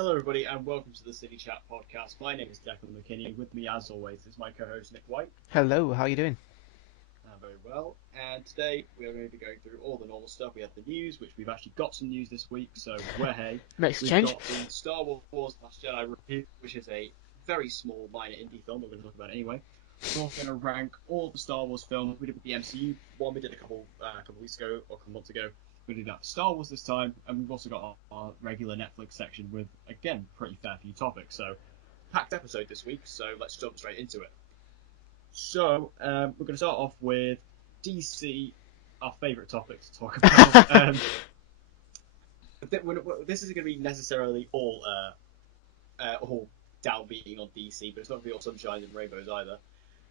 Hello, everybody, and welcome to the CineChat podcast. My name is Declan McKinney, and with me, as always, is my co-host Nick White. Hello, how are you doing? Very well, and today we are going to be going through all the normal stuff. We have the news, which we've actually got some news this week, so hey. Makes a We've change. got the Star Wars Last Jedi review, which is a very small, minor indie film. We're going to talk about it anyway. We're also going to rank all the Star Wars films. We did with the MCU one. We did a couple weeks ago or a couple months ago. We're going to do that for Star Wars this time, and we've also got our regular Netflix section with, again, pretty fair few topics. So, packed episode this week, so let's jump straight into it. So, we're going to start off with DC, our favourite topic to talk about. This isn't going to be necessarily all downbeating on DC, but it's not going to be all sunshine and rainbows either.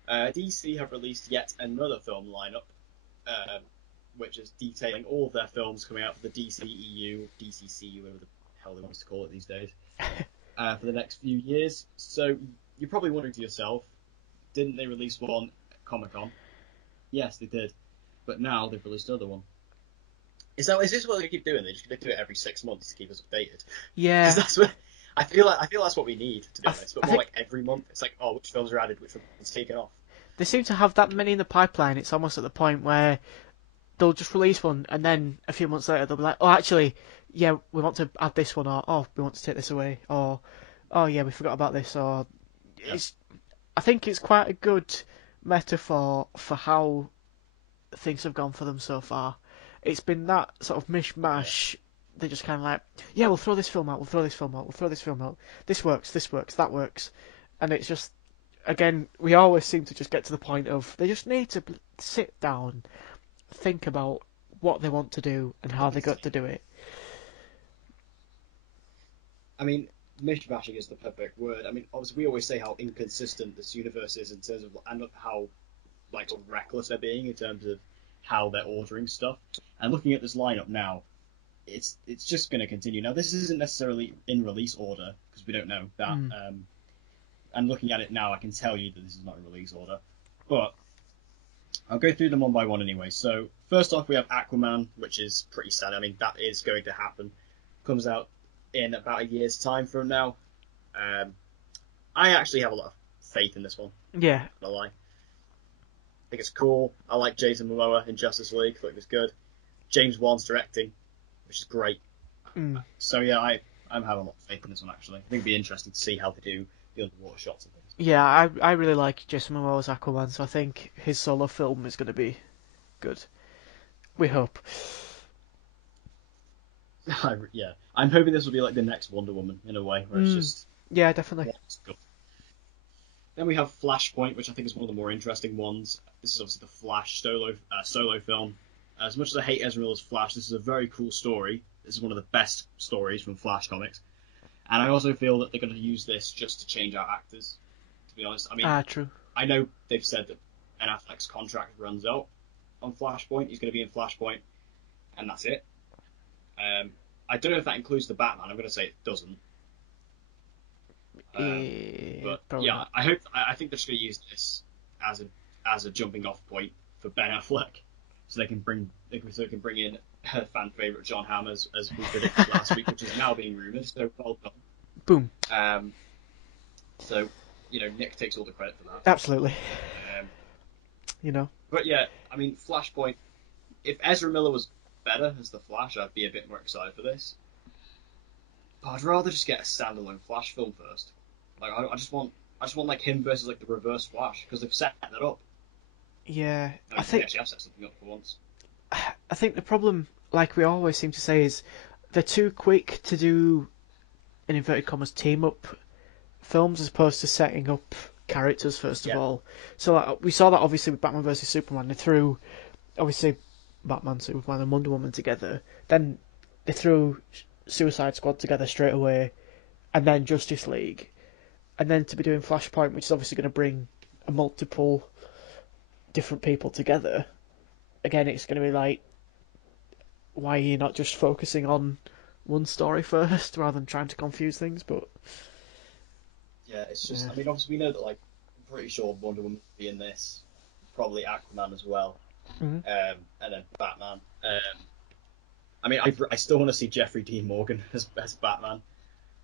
DC have released yet another film lineup, which is detailing all of their films coming out for the DCEU, DCCU, whatever the hell they want us to call it these days, for the next few years. So, you're probably wondering to yourself, didn't they release one at Comic-Con? Yes, they did. But now they've released another one. Is this what they keep doing? They're just going to do it every 6 months to keep us updated? Yeah. Because that's what I feel that's what we need, to be honest. But more like every month, it's like, oh, which films are added, which one's taken off. They seem to have that many in the pipeline. It's almost at the point where they'll just release one, and then a few months later they'll be like, oh, actually, yeah, we want to add this one, or oh, we want to take this away, or oh yeah, we forgot about this, or I think it's quite a good metaphor for how things have gone for them so far. It's been that sort of mishmash. They're just kind of like, yeah, we'll throw this film out, we'll throw this film out, we'll throw this film out. This works, that works. And it's just, again, we always seem to just get to the point of they just need to sit down, think about what they want to do and how they got to do it. I mean, mishmashing is the perfect word. I mean, obviously, we always say how inconsistent this universe is in terms of, and how sort of reckless they're being in terms of how they're ordering stuff. And looking at this lineup now, it's just going to continue. Now, this isn't necessarily in release order because we don't know that. And looking at it now, I can tell you that this is not in release order. But I'll go through them one by one anyway. So first off, we have Aquaman, which is pretty standard. I mean, that is going to happen. Comes out in about a year's time from now. I actually have a lot of faith in this one. Yeah. Not lie. I think it's cool. I like Jason Momoa in Justice League. I thought it was good. James Wan's directing, which is great. So yeah, I'm having a lot of faith in this one actually. I think it'd be interesting to see how they do the underwater shots and things. Yeah, I really like Jason Momoa's Aquaman, so I think his solo film is going to be good. We hope. Yeah, I'm hoping this will be like the next Wonder Woman in a way, where it's just yeah, definitely. Then we have Flashpoint, which I think is one of the more interesting ones. This is obviously the Flash solo film. As much as I hate Ezra Miller's Flash, this is a very cool story. This is one of the best stories from Flash comics. And I also feel that they're going to use this just to change out actors, to be honest. I mean, true. I know they've said that Ben Affleck's contract runs out on Flashpoint. He's going to be in Flashpoint, and that's it. I don't know if that includes the Batman. I'm going to say it doesn't. But yeah, not. I think they're just going to use this as a jumping off point for Ben Affleck, so they can bring in her fan favorite John Hamm as we predicted last week, which is now being rumored. So well done. Boom. So Nick takes all the credit for that. Absolutely. But yeah, I mean, Flashpoint. If Ezra Miller was better as the Flash, I'd be a bit more excited for this. But I'd rather just get a standalone Flash film first. Like I just want like him versus like the Reverse Flash, because they've set that up. Yeah, I think they actually have set something up for once. I think the problem, like we always seem to say, is they're too quick to do, in inverted commas, team up films as opposed to setting up characters first of all. So like, we saw that obviously with Batman vs Superman. They threw obviously Batman, Superman, and Wonder Woman together. Then they threw Suicide Squad together straight away, and then Justice League, and then to be doing Flashpoint, which is obviously going to bring multiple different people together. Again, it's going to be like, why are you not just focusing on one story first rather than trying to confuse things? But yeah, it's just I mean, obviously we know that, like, I'm pretty sure Wonder Woman will be in this, probably Aquaman as well, and then Batman. I mean, I still want to see Jeffrey Dean Morgan as Batman.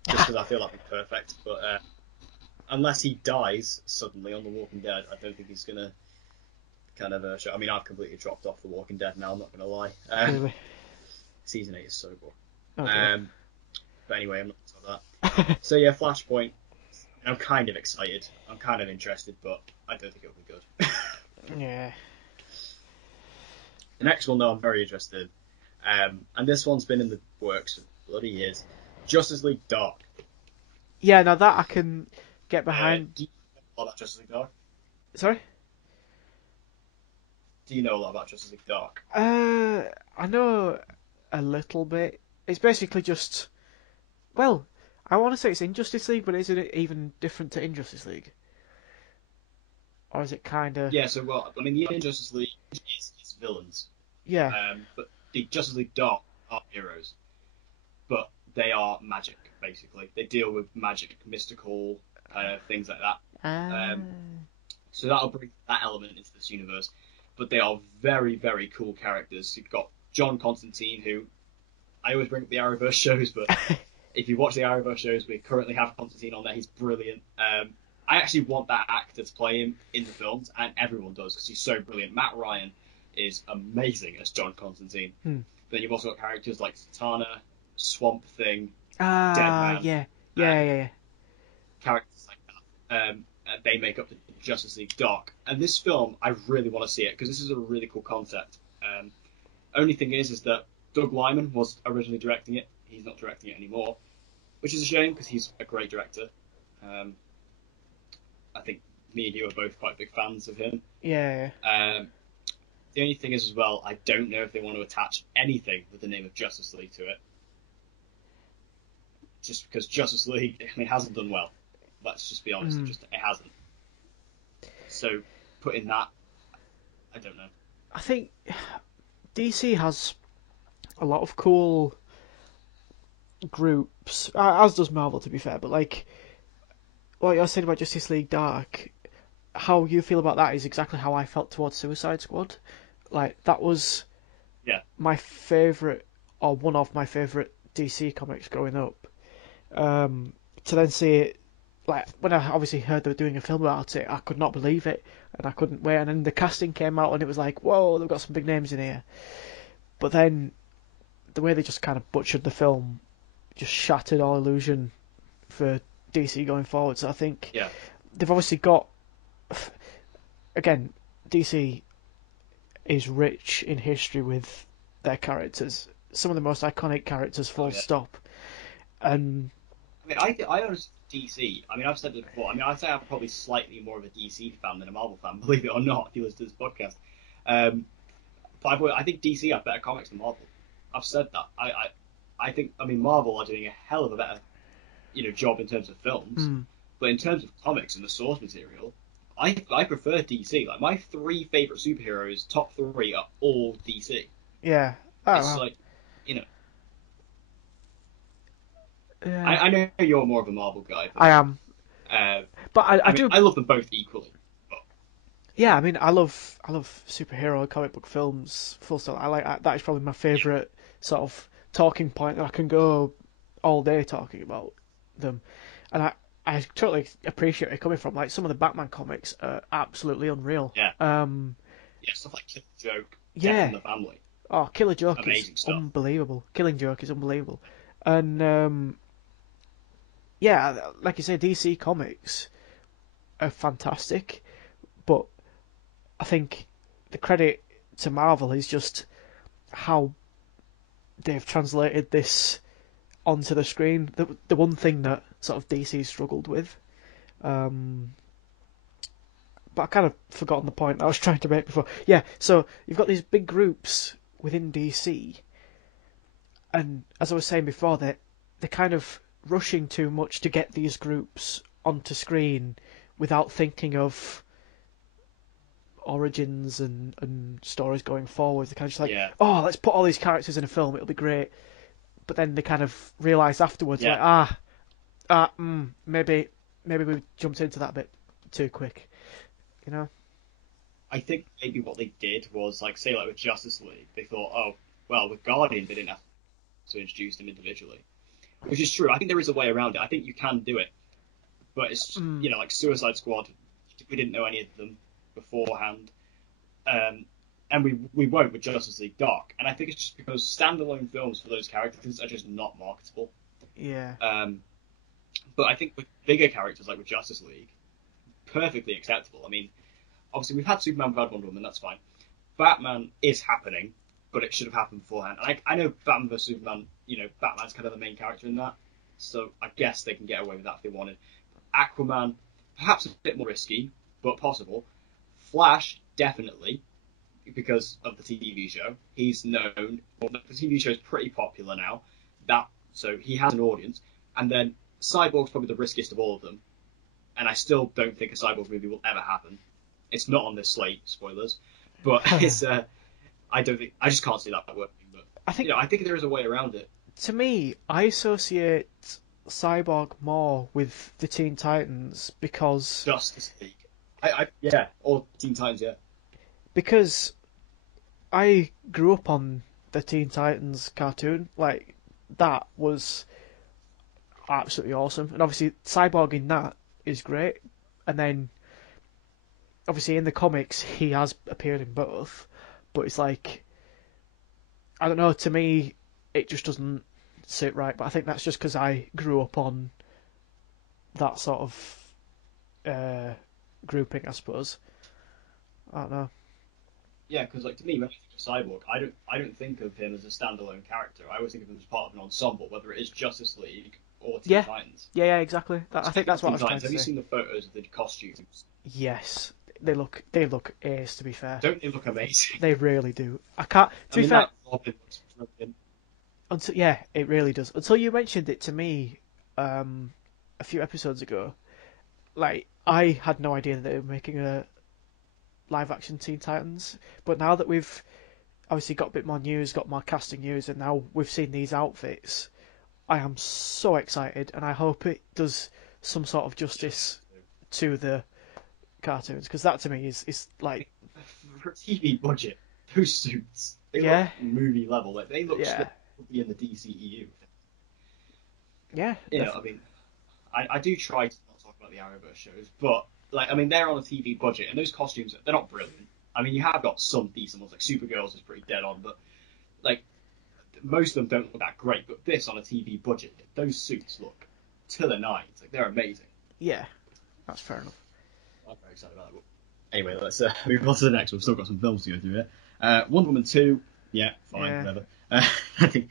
just because I feel that'd be perfect. But unless he dies suddenly on The Walking Dead, I don't think he's gonna kind of show. I mean, I've completely dropped off The Walking Dead now. I'm not gonna lie. Really? Season 8 is so boring. Oh dear. But anyway, I'm not talking about that. So yeah, Flashpoint. I'm kind of excited. I'm kind of interested, but I don't think it'll be good. Yeah. The next one, though, I'm very interested in. And this one's been in the works for bloody years. Justice League Dark. Yeah, now that I can get behind. Do you know a lot about Justice League Dark? Sorry? Do you know a lot about Justice League Dark? I know a little bit. It's basically just. Well, I want to say it's Injustice League, but isn't it even different to Injustice League? Or is it kind of. Yeah, so, well, I mean, the Injustice League is villains. Yeah. But the Justice League Dark are heroes. But they are magic, basically. They deal with magic, mystical things like that. Ah. So that'll bring that element into this universe. But they are very, very cool characters. You've got John Constantine, who I always bring up the Arrowverse shows, but if you watch the Arrowverse shows, we currently have Constantine on there. He's brilliant. I actually want that actor to play him in the films, and everyone does because he's so brilliant. Matt Ryan is amazing as John Constantine. Then you've also got characters like Zatanna, Swamp Thing, Deadman. Yeah. Characters like that. They make up the Justice League Dark. And this film, I really want to see it because this is a really cool concept. Only thing is that Doug Liman was originally directing it. He's not directing it anymore, which is a shame because he's a great director. I think me and you are both quite big fans of him. Yeah. The only thing is, as well, I don't know if they want to attach anything with the name of Justice League to it. Just because Justice League, I mean, hasn't done well. Let's just be honest, it hasn't. So, putting that, I don't know. I think DC has a lot of cool groups, as does Marvel, to be fair, but like what you're saying about Justice League Dark, how you feel about that is exactly how I felt towards Suicide Squad. Like, that was my favourite, or one of my favourite DC comics growing up. To then see it, like, when I obviously heard they were doing a film about it, I could not believe it, and I couldn't wait, and then the casting came out, and it was like, whoa, they've got some big names in here. But then, the way they just kind of butchered the film just shattered all illusion for DC going forward. So I think they've obviously got, again, DC is rich in history with their characters. Some of the most iconic characters, full stop. And I mean, I honestly DC. I mean, I've said this before. I mean, I'd say I'm probably slightly more of a DC fan than a Marvel fan, believe it or not, if you listen to this podcast. But I think DC have better comics than Marvel. I've said that. I think, I mean, Marvel are doing a hell of a better, job in terms of films, but in terms of comics and the source material, I prefer DC. Like, my three favorite superheroes, top three, are all DC. Yeah. It's like, I know you're more of a Marvel guy. I am. But I do. I love them both equally. But... Yeah, I mean, I love superhero comic book films. Full stop. That is probably my favourite sort of talking point that I can go all day talking about them. And I totally appreciate where you're coming from. Like, some of the Batman comics are absolutely unreal. Yeah. Stuff like Killer Joke. Yeah. Death in the Family. Oh, Killer Joke Amazing is stuff. unbelievable. Killing Joke is unbelievable. And yeah, like you say, DC comics are fantastic, but I think the credit to Marvel is just how they've translated this onto the screen. The one thing that sort of DC struggled with, but I kind of forgotten the point I was trying to make before. Yeah, so you've got these big groups within DC, and as I was saying before, they're kind of rushing too much to get these groups onto screen without thinking of origins and stories going forward. They're kind of just like, oh, let's put all these characters in a film, it'll be great. But then they kind of realise afterwards, maybe we jumped into that a bit too quick, I think maybe what they did was, like, say, like with Justice League, they thought, oh, well, with Guardian, they didn't have to introduce them individually. which is true. I think there is a way around it. I think you can do it, but it's Mm, like Suicide Squad. We didn't know any of them beforehand, and we won't with Justice League Dark. And I think it's just because standalone films for those characters are just not marketable. yeah. But I think with bigger characters like with Justice League, perfectly acceptable. I mean, obviously we've had Superman, we've had Wonder Woman, that's fine. Batman is happening, but it should have happened beforehand. And I know Batman vs Superman, Batman's kind of the main character in that, so I guess they can get away with that if they wanted. Aquaman, perhaps a bit more risky, but possible. Flash, definitely, because of the TV show. He's known. Well, the TV show is pretty popular now. So he has an audience. And then Cyborg's probably the riskiest of all of them. And I still don't think a Cyborg movie will ever happen. It's not on this slate, spoilers. But it's I just can't see that working. But I think there is a way around it. To me, I associate Cyborg more with the Teen Titans because Justice League. Or Teen Titans, yeah. because I grew up on the Teen Titans cartoon. Like, that was absolutely awesome. And obviously, Cyborg in that is great. And then, obviously, in the comics, he has appeared in both. But it's like, I don't know, to me, it just doesn't sit right. But I think that's just because I grew up on that sort of grouping, I suppose. I don't know. Yeah, because like to me, when I think of Cyborg, I don't think of him as a standalone character. I always think of him as part of an ensemble, whether it is Justice League or Teen Yeah, Titans. yeah, exactly. I think that's what I Teen was trying Titans, to have you say. seen the photos of the costumes? Yes, they look ace. To be fair, Don't they look amazing? they really do. I can't. To I be mean, fair, that Robin looks brilliant. until yeah, it really does. Until you mentioned it to me, a few episodes ago, like I had no idea that they were making a live action Teen Titans. But now that we've obviously got a bit more news, got more casting news, and now we've seen these outfits, I am so excited, and I hope it does some sort of justice to the cartoons, because that to me is like, For a TV budget, those suits, they look yeah, movie level. Like they look yeah, straight to be in the DCEU. yeah, I mean, I do try to not talk about the Arrowverse shows, but like, I mean, they're on a TV budget, and those costumes, they're not brilliant. I mean, you have got some decent ones, like Supergirl's is pretty dead on, but like most of them don't look that great. But this on a TV budget, those suits look to the nines. Like they're amazing. yeah. That's fair enough. I'm very excited about that. Anyway, let's move on to the next one. We've still got some films to go through here. Wonder Woman 2, yeah, fine, Yeah. whatever. I think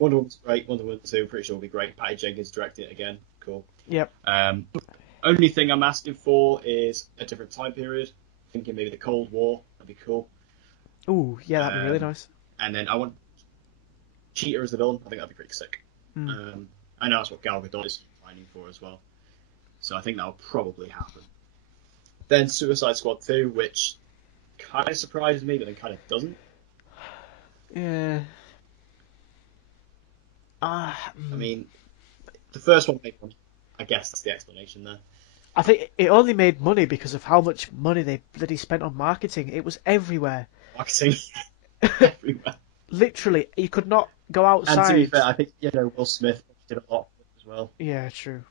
Wonder Woman's great. Wonder Woman 2, pretty sure will be great. Patty Jenkins directed it again. Cool. Yep. Only thing I'm asking for is a different time period. Thinking maybe the Cold War. That'd be cool. Ooh, yeah, that'd be really nice. And then I want Cheetah as the villain. I think that'd be pretty sick. I know that's what Gal Gadot is fighting for as well. So I think that'll probably happen. Then Suicide Squad 2, which kind of surprises me, but then kind of doesn't. Yeah. I mean, the first one made money. I guess that's the explanation there. I think it only made money because of how much money they bloody spent on marketing. It was everywhere. Marketing everywhere. Literally, you could not go And to be outside. fair, I think Will Smith did a lot as well. Yeah, true.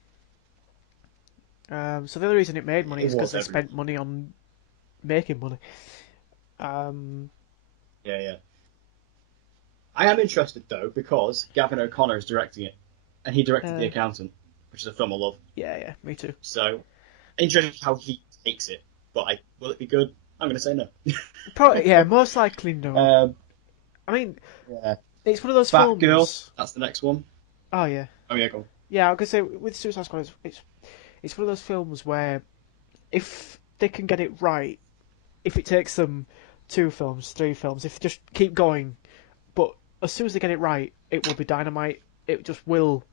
So the only reason it made money is because they everywhere. spent money on making money. Yeah. I am interested though because Gavin O'Connor is directing it, and he directed The Accountant, which is a film I love. Yeah, me too. So interested how he takes it, but will it be good? I'm going to say no. Probably, yeah, most likely no. I mean, Yeah. it's one of those Batgirl, films. that's the next one. Oh yeah, Oh yeah, go on. yeah. I was gonna say with Suicide Squad, it's one of those films where if they can get it right, if it takes them 2 films, 3 films, if they just keep going, but as soon as they get it right, it will be dynamite. It just will,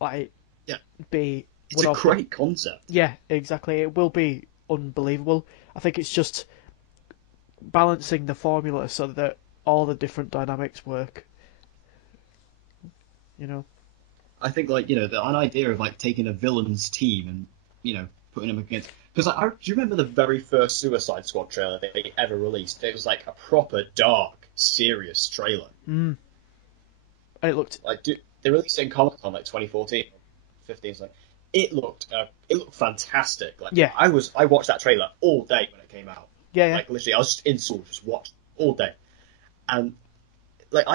like, Yeah. be. It's a great concept. Yeah, exactly. It will be unbelievable. I think it's just balancing the formula so that all the different dynamics work. You know. I think an idea of like taking a villain's team and putting them against. Because do you remember the very first Suicide Squad trailer they ever released? It was like a proper dark, serious trailer. And it looked Like, They released it in Comic Con like 2014, 15. So it looked fantastic. Like Yeah, I watched that trailer all day when it came out. yeah, yeah, Like literally, I was just in school, just watched all day. And like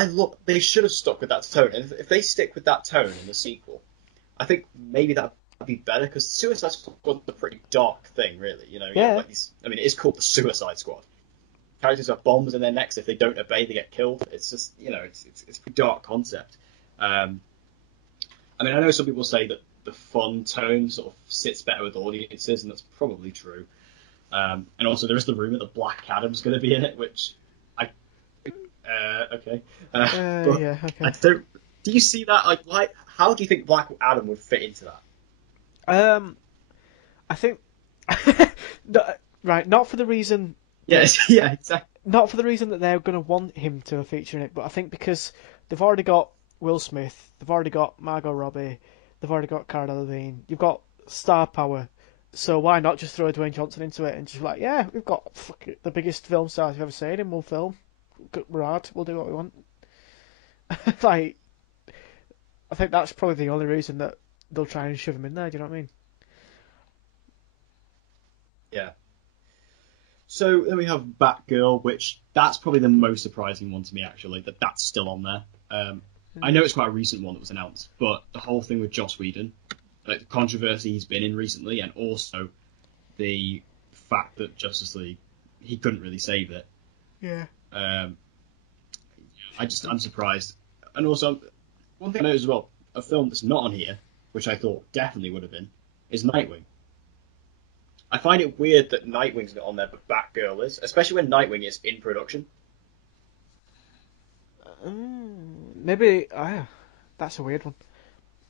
they should have stuck with that tone. And if they stick with that tone in the sequel, I think maybe that'd be better because Suicide Squad's a pretty dark thing, really. You have yeah. like these. I mean, it is called the Suicide Squad. Characters have bombs in their necks. If they don't obey, they get killed. It's just it's a pretty dark concept. Um, I mean, I know some people say that the fun tone sort of sits better with audiences, and that's probably true. And also, there is the rumor that Black Adam's going to be in it, which I okay, but Yeah, I okay. don't. Do you see that? Like, why? How do you think Black Adam would fit into that? Um, I think, no, right, not for the reason that Yes, yeah, exactly. not for the reason that they're going to want him to feature in it, but I think because they've already got Will Smith, they've already got Margot Robbie, they've already got Cara Delevingne, you've got star power. So why not just throw Dwayne Johnson into it and just be like, yeah, we've got the biggest film stars you've ever seen in one film. We're hard. We'll do what we want. Like, I think that's probably the only reason that they'll try and shove him in there. Do you know what I mean? Yeah. So then we have Batgirl, which that's probably the most surprising one to me, actually, that that's still on there. I know it's quite a recent one that was announced, but the whole thing with Joss Whedon, like the controversy he's been in recently, and also the fact that Justice League, he couldn't really save it. Yeah. Um, I'm surprised. And also, one thing I noticed as well, a film that's not on here, which I thought definitely would have been, is Nightwing. I find it weird that Nightwing's not on there, but Batgirl is, especially when Nightwing is in production. Maybe. That's a weird one.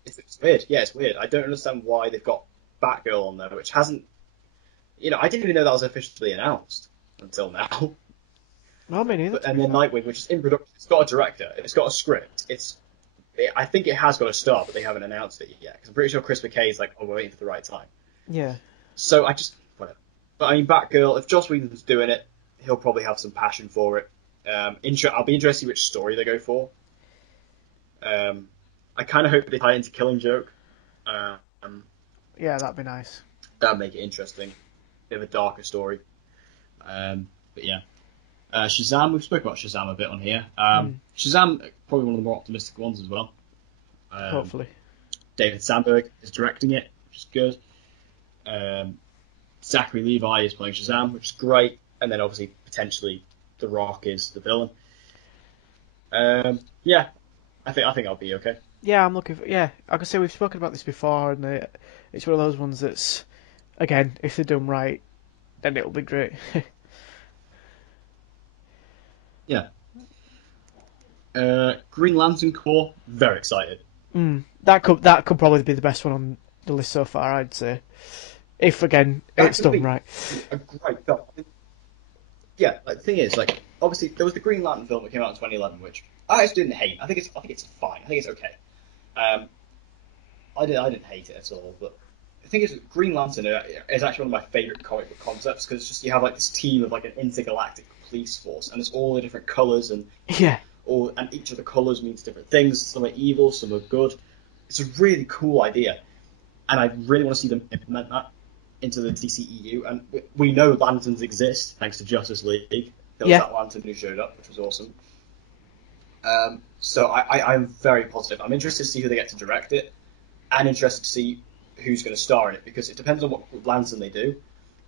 It's weird. Yeah, it's weird. I don't understand why they've got Batgirl on there, which hasn't. I didn't even know that was officially announced until now. No, me neither. But To and be then fair. Nightwing, which is in production, it's got a director, it's got a script. I think it has got a star, but they haven't announced it yet. Because I'm pretty sure Chris McKay is like, oh, we're waiting for the right time. Yeah. So I just whatever. But I mean, Batgirl. If Joss Whedon's doing it, he'll probably have some passion for it. I'll be interested to see which story they go for. I kind of hope they tie into Killing Joke. Um, Yeah, that'd be nice. that'd make it interesting. Bit of a darker story. But yeah. Shazam, we've spoken about Shazam a bit on here. Shazam, probably one of the more optimistic ones as well. Hopefully. David Sandberg is directing it, which is good. Zachary Levi is playing Shazam, which is great. And then obviously, potentially, The Rock is the villain. Yeah, I think I'll be okay. Yeah, I'm looking for. Yeah, like I say, we've spoken about this before, and it's one of those ones that's, again, if they're done right, then it'll be great. Yeah. Green Lantern Corps, very excited. That could probably be the best one on the list so far, I'd say. If again That it's could done be right. a great film. Yeah, like, the thing is, like, obviously there was the Green Lantern film that came out in 2011, which I actually didn't hate. I think it's fine. I think it's okay. Um, I didn't hate it at all. But the thing is, Green Lantern is actually one of my favorite comic book concepts because it's just you have like this team of like an intergalactic police force, and it's all the different colors Yeah, and each of the colors means different things. Some are evil, some are good. It's a really cool idea, and I really want to see them implement that into the DCEU. And we know lanterns exist thanks to Justice League. There was yeah, that lantern who showed up, which was awesome. So I'm very positive. I'm interested to see who they get to direct it, and interested to see who's going to star in it because it depends on what lantern they do.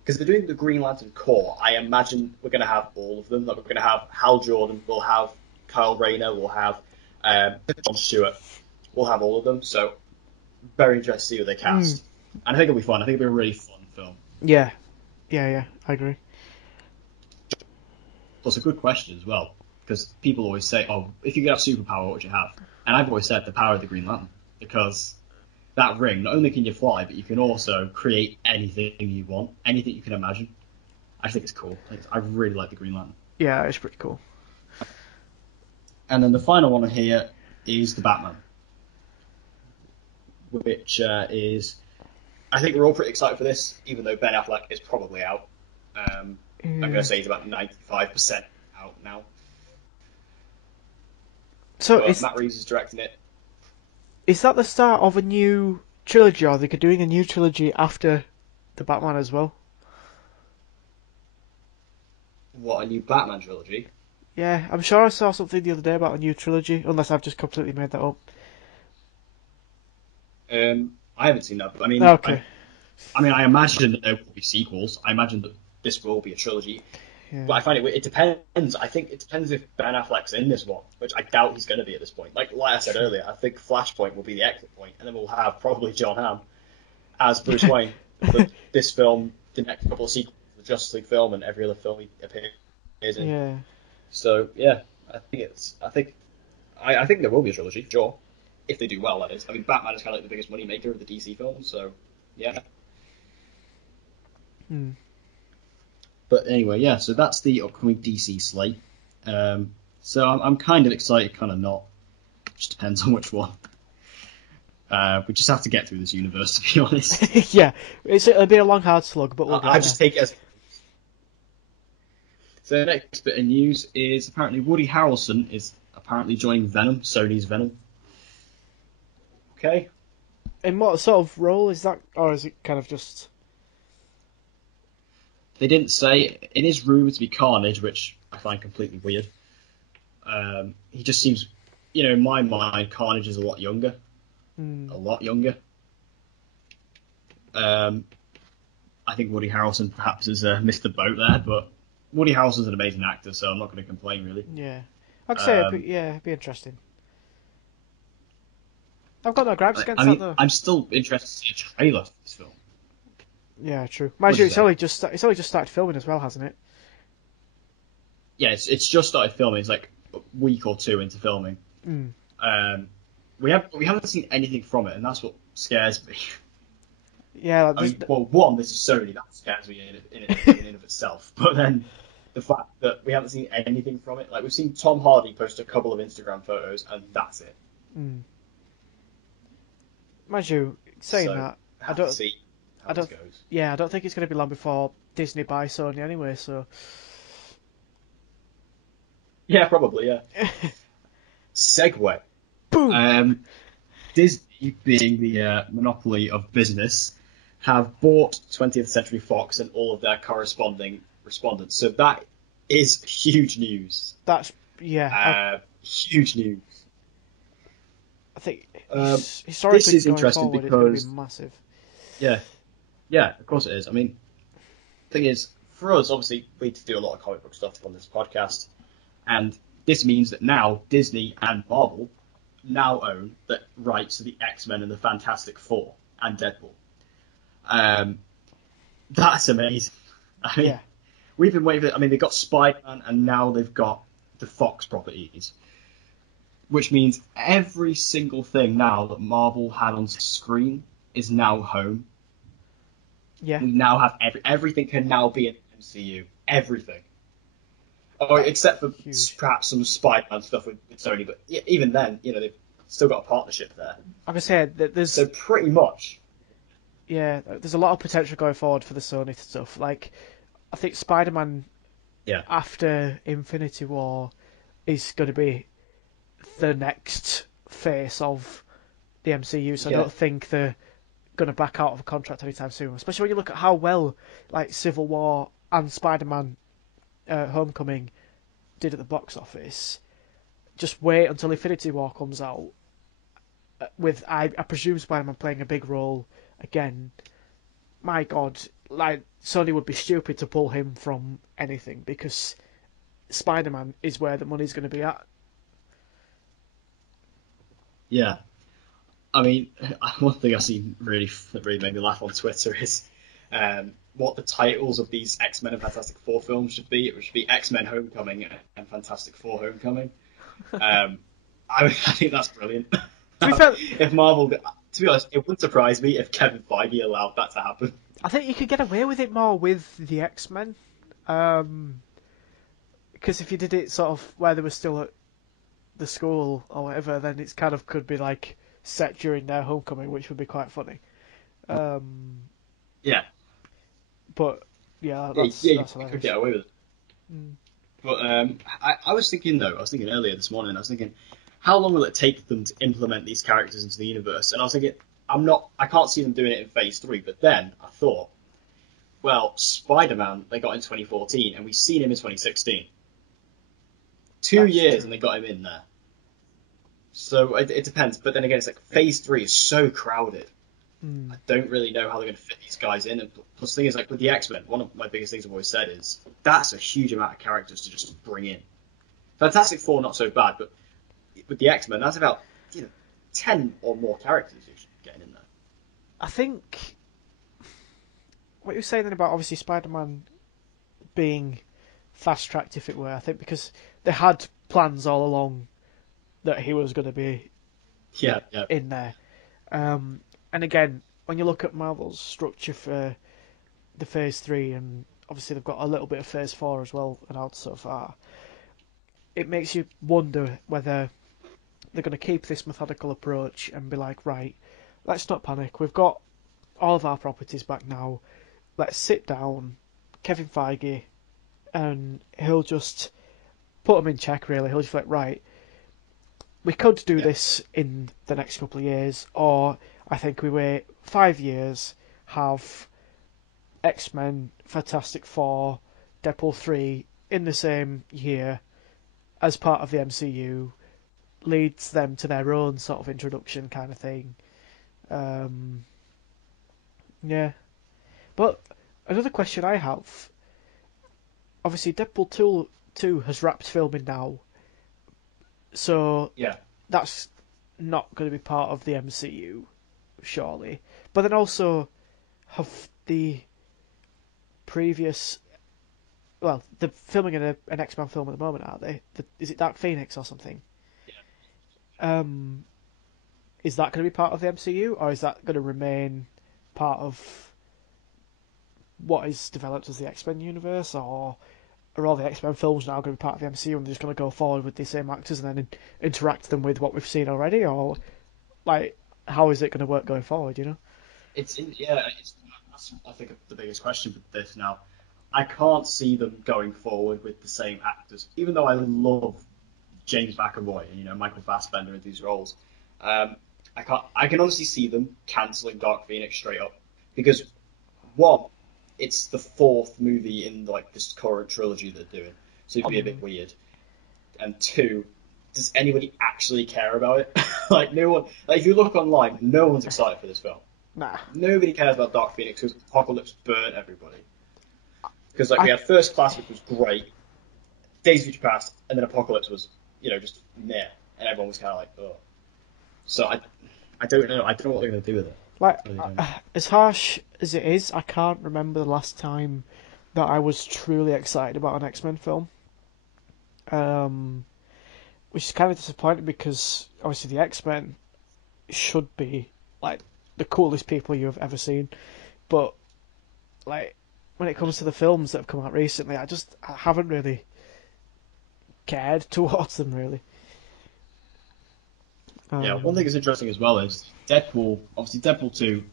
Because they're doing the Green Lantern Corps, I imagine we're going to have all of them. Like we're going to have Hal Jordan, we'll have Kyle Rayner, we'll have John Stewart, we'll have all of them. So very interested to see who they cast, and I think it'll be fun. I think it'll be a really fun film. yeah, yeah. I agree. Plus, a good question as well, because people always say, "Oh, if you could have superpower, what would you have?" And I've always said the power of the Green Lantern, because that ring, not only can you fly, but you can also create anything you want, anything you can imagine. I think it's cool. I really like the Green Lantern. Yeah, it's pretty cool. And then the final one here is the Batman, which is, I think we're all pretty excited for this, even though Ben Affleck is probably out. I'm going to say he's about 95% out now. So But it's Matt Reeves is directing it. Is that the start of a new trilogy, or are they doing a new trilogy after the Batman as well? What, a new Batman trilogy? Yeah, I'm sure I saw something the other day about a new trilogy, unless I've just completely made that up. I haven't seen that, but Okay. I imagine that there will be sequels. I imagine that this will be a trilogy. But Yeah. I find it depends. I think it depends if Ben Affleck's in this one, which I doubt he's going to be at this point. Like I said True. earlier, I think Flashpoint will be the exit point, and then we'll have probably John Hamm as Bruce Wayne for this film, the next couple of sequels, the Justice League film, and every other film he appears in. Yeah. So yeah, I think there will be a trilogy, sure, if they do well. That is. I mean, Batman is kind of like the biggest money maker of the DC films, so yeah. Hmm. But anyway, yeah. So that's the upcoming DC slate. So I'm kind of excited, kind of not. Just depends on which one. We just have to get through this universe, to be honest. Yeah. It'll be a long, hard slug, but we'll get I there. just take it as. So the next bit of news is apparently Woody Harrelson is apparently joining Venom, Sony's Venom. Okay. In what sort of role is that, or is it kind of just? They didn't say. It is rumored to be Carnage, which I find completely weird. He just seems, in my mind, Carnage is a lot younger. Hmm. A lot younger. I think Woody Harrelson perhaps has missed the boat there, but Woody Harrelson's an amazing actor, so I'm not going to complain really. Yeah. I'd say it'd be interesting. I've got no gripes against that though. I'm still interested to see a trailer for this film. Yeah, true. What Mind do you, you say? it's only just started filming as well, hasn't it? Yeah, it's just started filming. It's like a week or two into filming. Mm. We haven't seen anything from it, and that's what scares me. Yeah, One, this is Sony, that scares me in and of itself. But then the fact that we haven't seen anything from it, like we've seen Tom Hardy post a couple of Instagram photos, and that's it. mm. Mind you, saying So that, I have to see I how this don't, goes. yeah, I don't think it's going to be long before Disney buys Sony anyway. So, Yeah, probably. Yeah. Segue. boom. Um, Disney, being the monopoly of business, have bought 20th Century Fox and all of their corresponding respondents. So that is huge news. That's yeah. Huge news. I think This historically is going interesting forward, it's going to be because, massive. yeah, yeah, of course it is. I mean, the thing is, for us, obviously, we do a lot of comic book stuff on this podcast, and this means that now Disney and Marvel now own the rights to the X-Men and the Fantastic Four and Deadpool. That's amazing. I mean, Yeah, we've been waiting for. I mean, they've got Spider-Man, and now they've got the Fox properties, which means every single thing now that Marvel had on screen is now home. yeah. We now have everything can now be in MCU. Everything. Oh, except for Huge. perhaps some Spider-Man stuff with Sony, but even then, they've still got a partnership there. Like I said, So pretty much, there's a lot of potential going forward for the Sony stuff. Like, I think Spider-Man yeah, after Infinity War is going to be the next face of the MCU. So I yeah, don't think they're going to back out of a contract anytime soon. Especially when you look at how well like Civil War and Spider-Man Homecoming did at the box office. Just wait until Infinity War comes out. With I presume Spider-Man playing a big role again. My God, like Sony would be stupid to pull him from anything because Spider-Man is where the money's going to be at. yeah. I mean, one thing I've seen that really made me laugh on Twitter is what the titles of these X-Men and Fantastic Four films should be. It should be X-Men Homecoming and Fantastic Four Homecoming. I think that's brilliant. To be fair, If Marvel, to be honest, it wouldn't surprise me if Kevin Feige allowed that to happen. I think you could get away with it more with the X-Men. Because if you did it sort of where they were still at the school or whatever, then it's kind of could be like set during their homecoming, which would be quite funny. Yeah, But yeah, yeah, that's you hilarious. could get away with it. Mm. But I was thinking earlier this morning. I was thinking, how long will it take them to implement these characters into the universe? And I was thinking, I can't see them doing it in Phase 3. But then I thought, well, Spider-Man they got in 2014, and we've seen him in 2016. Two That's years, true. and they got him in there. So it depends. But then again, it's like Phase 3 is so crowded. I don't really know how they're going to fit these guys in. And plus, the thing is, like with the X-Men, one of my biggest things I've always said is that's a huge amount of characters to just bring in. Fantastic Four, not so bad, but with the X-Men, that's about 10 or more characters you should be getting in there. I think what you were saying then about obviously Spider-Man being fast-tracked, if it were, I think because they had plans all along that he was going to be Yeah. in there. And again, when you look at Marvel's structure for the Phase 3, and obviously they've got a little bit of Phase 4 as well announced so far, it makes you wonder whether they're going to keep this methodical approach and be like, right, let's not panic. We've got all of our properties back now. Let's sit down, Kevin Feige, and he'll just put them in check, really. He'll just be like, right, we could do this in the next couple of years, or I think we wait 5 years, have X-Men, Fantastic Four, Deadpool 3 in the same year as part of the MCU, leads them to their own sort of introduction kind of thing. Yeah. But another question I have, obviously Deadpool 2 has wrapped filming now, so Yeah. that's not going to be part of the MCU, surely. But then also, have the previous... Well, they're filming an X-Men film at the moment, aren't they? Is it Dark Phoenix or something? Is that going to be part of the MCU, or is that going to remain part of what is developed as the X-Men universe, or are all the X-Men films now going to be part of the MCU and they're just going to go forward with the same actors and then interact them with what we've seen already, or like how is it going to work going forward? That's I think the biggest question with this now. I can't see them going forward with the same actors, even though I love James McAvoy and Michael Fassbender in these roles. I can honestly see them cancelling Dark Phoenix straight up because one, it's the fourth movie in like this current trilogy they're doing, so it'd be a bit weird. And two, does anybody actually care about it? Like no one. Like if you look online, no one's excited for this film. Nah. Nobody cares about Dark Phoenix because Apocalypse burnt everybody. Because we had First Class, which was great, Days of Future Past, and then Apocalypse was just meh, and everyone was kind of like, oh. So I don't know. I don't know what they're going to do with it. Like, Really as harsh as it is, I can't remember the last time that I was truly excited about an X-Men film. Which is kind of disappointing because obviously the X-Men should be like the coolest people you've ever seen, but like when it comes to the films that have come out recently, I haven't really cared towards them really. Yeah, one thing that's interesting as well is Deadpool. Obviously, Deadpool 2.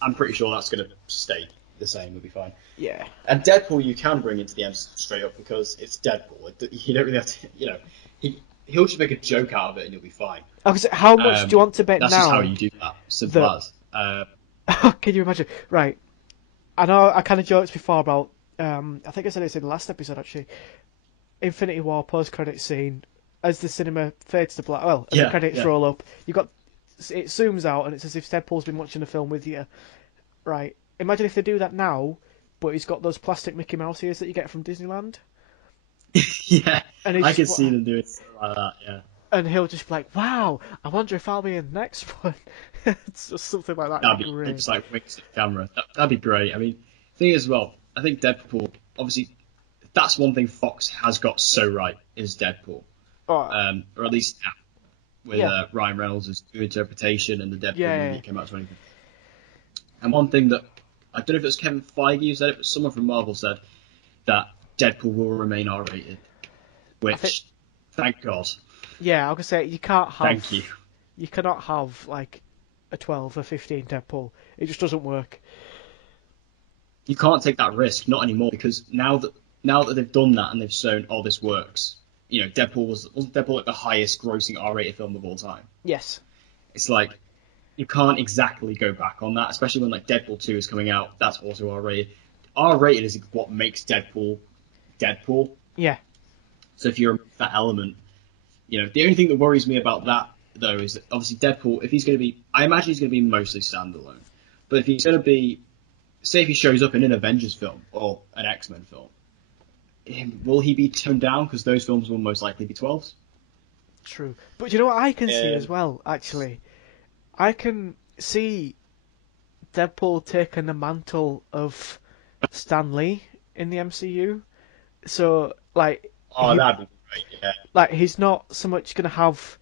I'm pretty sure that's going to stay the same. It'll be fine. Yeah. And Deadpool you can bring into the MCU straight up because it's Deadpool. You don't really have to. He'll just make a joke out of it and you'll be fine. Okay, so how much do you want to bet that's now? That's just how you do that. Simple as. Can you imagine? Right. I know I kind of joked before about. I think I said it in the last episode actually. Infinity War post-credit scene. As the cinema fades to black, as the credits roll up, it zooms out and it's as if Deadpool's been watching the film with you. Right. Imagine if they do that now, but he's got those plastic Mickey Mouse ears that you get from Disneyland. Yeah, and I could see them doing something like that, yeah. And he'll just be like, wow, I wonder if I'll be in the next one. It's just something like that. That'd be great. Just like winks at the camera. That'd be great. I mean, the thing is, as well, I think Deadpool, obviously, that's one thing Fox has got so right, is Deadpool. Or at least with Ryan Reynolds' new interpretation and the Deadpool movie that came out in 2015. And one thing that, I don't know if it was Kevin Feige who said it, but someone from Marvel said that Deadpool will remain R-rated. Which, thank God. Yeah, I was going to say, you can't have... Thank you. You cannot have, like, a 12 or 15 Deadpool. It just doesn't work. You can't take that risk, not anymore, because now that they've done that and they've shown, this works, Deadpool wasn't Deadpool like the highest grossing R-rated film of all time. Yes. It's like you can't exactly go back on that, especially when like Deadpool 2 is coming out. That's also R-rated. R-rated is what makes Deadpool Deadpool. Yeah. So if you remove that element, the only thing that worries me about that though is that obviously Deadpool, if he's going to be, I imagine he's going to be mostly standalone. But if he's going to be, say, if he shows up in an Avengers film or an X-Men film, will he be toned down because those films will most likely be 12s? True. But you know what I can see as Um, well, actually? I can see Deadpool taking the mantle of Stan Lee in the MCU. So, oh, that'd be great. Yeah, he's not so much going to have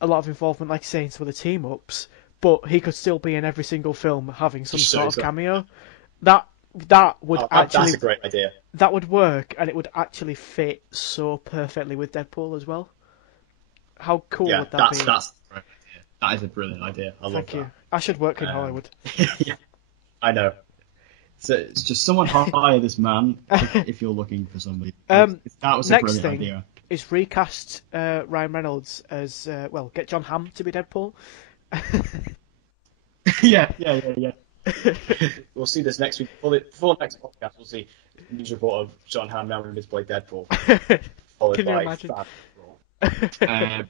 a lot of involvement, like saying, some of the team ups, but he could still be in every single film having some just sort of shows up. cameo. That would Oh, that's actually a great idea. that would work, and it would actually fit so perfectly with Deadpool as well. How cool Yeah, would that that's be? that's a great idea. That is a brilliant idea. I love Thank you. that. I should work in Um, Hollywood. yeah, I know. So it's just someone hire this man if you're looking for somebody. That was a Next brilliant thing idea. is recast Ryan Reynolds as get John Hamm to be Deadpool. Yeah. We'll see this next week. Before next podcast, we'll see news report of John Hamm now ready to play Deadpool, followed Can you by imagine? Fab.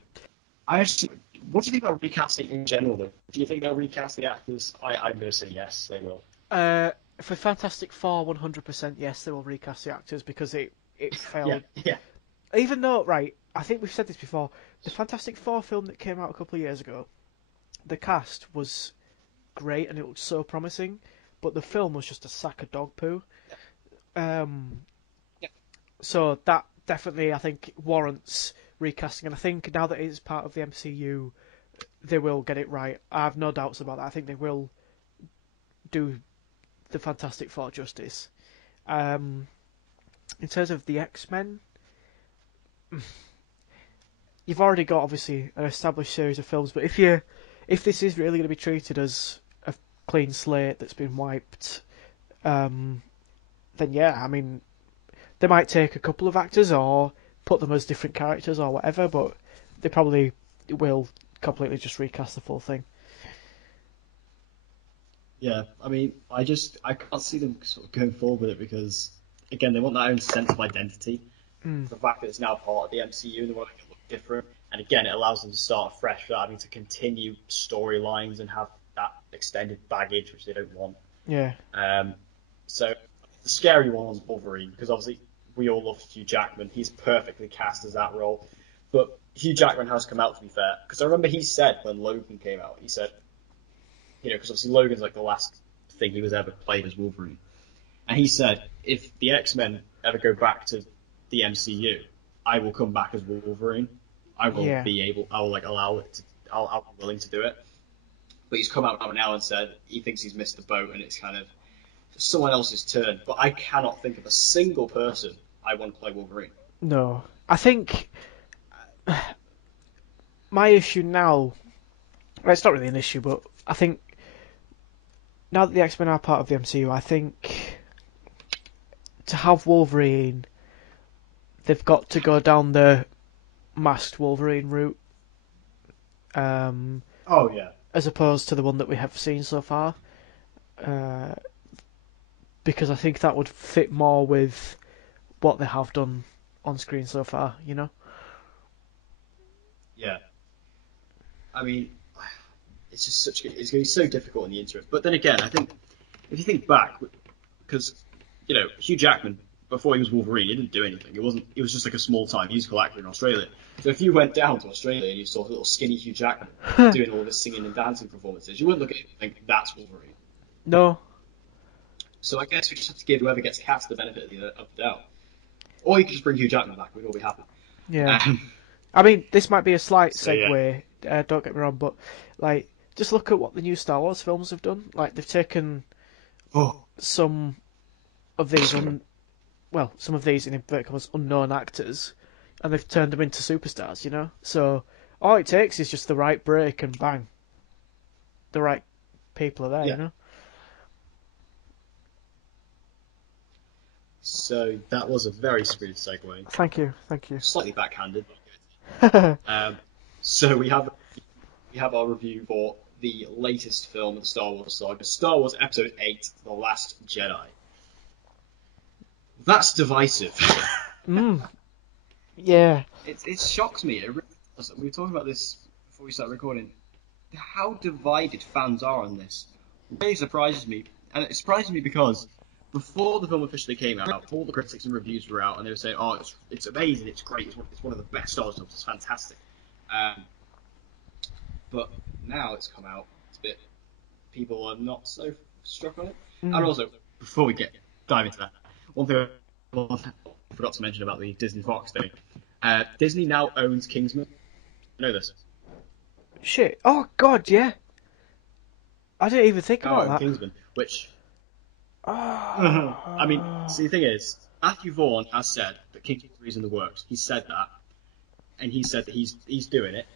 I actually, what do you think about recasting in general, though? Do you think they'll recast the actors? I'm going to say yes, they will. For Fantastic Four, 100% yes, they will recast the actors because it Yeah, failed. yeah, Even though, right, I think we've said this before, the Fantastic Four film that came out a couple of years ago, the cast was great and it looked so promising, but the film was just a sack of dog poo. Um, yeah. so that definitely, I think, warrants recasting, and I think now that it is part of the MCU, they will get it right. I have no doubts about that. I think they will do the Fantastic Four justice. Um, in terms of the X-Men, you've already got obviously an established series of films, but if this is really going to be treated as a clean slate that's been wiped, then yeah, I mean, they might take a couple of actors or put them as different characters or whatever, but they probably will completely just recast the full thing. Yeah, I mean, I can't see them sort of going forward with it because, again, they want their own sense of identity. Mm, The fact that it's now part of the MCU and they want to make it look different. And again, it allows them to start fresh without having to continue storylines and have that extended baggage, which they don't want. yeah, Um, so the scary one was Wolverine because obviously we all love Hugh Jackman. He's perfectly cast as that role. But Hugh Jackman has come out, to be fair, because I remember he said when Logan came out, he said, because obviously Logan's like the last thing he was ever played as Wolverine. And he said, if the X-Men ever go back to the MCU, I will come back as Wolverine. yeah. I will like allow it to, I'll be willing to do it. But he's come out now and said he thinks he's missed the boat and it's kind of someone else's turn. But I cannot think of a single person I want to play Wolverine. No, I think my issue now, well, it's not really an issue, but I think now that the X-Men are part of the MCU, I think to have Wolverine, they've got to go down the masked Wolverine route, um, Oh yeah, as opposed to the one that we have seen so far, uh, because I think that would fit more with what they have done on screen so far. You know? yeah. I mean, it's just it's going to be so difficult in the interim. But then again, I think if you think back, because Hugh Jackman before he was Wolverine, he didn't do anything. It wasn't. It was just like a small time musical actor in Australia. So if you went down to Australia and you saw little skinny Hugh Jackman doing all this singing and dancing performances, you wouldn't look at it and think that's Wolverine. No. So I guess we just have to give whoever gets cast the benefit of the doubt. Or you could just bring Hugh Jackman back. We'd all be happy. Yeah. Um, I mean, this might be a slight so yeah. segue. Don't get me wrong, but just look at what the new Star Wars films have done. Like, they've taken Oh. some of these some of these in inverted commas unknown actors, and they've turned them into superstars. You know, so all it takes is just the right break, and bang, the right people are there. Yeah. You know. So that was a very smooth segue. Thank you, thank you. Slightly backhanded. Um, so we have our review for the latest film of the Star Wars saga, Star Wars Episode 8, The Last Jedi. That's divisive. Yeah. It shocks me. It really does. We were talking about this before we started recording. How divided fans are on this really surprises me. And it surprises me because before the film officially came out, all the critics and reviews were out, and they were saying, "Oh, it's amazing, it's great, it's one of the best Star Wars films, it's fantastic." Um, but now it's come out, it's a bit people are not so struck on it. And also, before we dive into that, one thing I forgot to mention about the Disney Fox thing. Disney now owns Kingsman. You know this? Shit. Oh God, yeah. I didn't even think Now about own that. Kingsman, which Oh. I mean, see, the thing is, Matthew Vaughn has said that Kingsman 3 is in the works. He said that, and he said that he's doing it.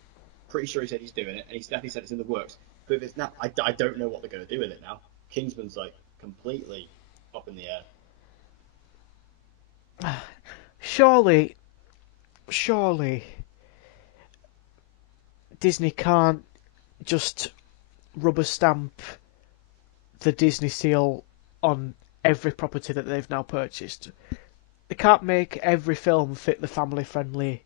Pretty sure he said he's doing it, and he's definitely said it's in the works. But if it's now, I don't know what they're going to do with it now. Kingsman's like completely up in the air. Surely, Disney can't just rubber stamp the Disney seal on every property that they've now purchased. They can't make every film fit the family-friendly.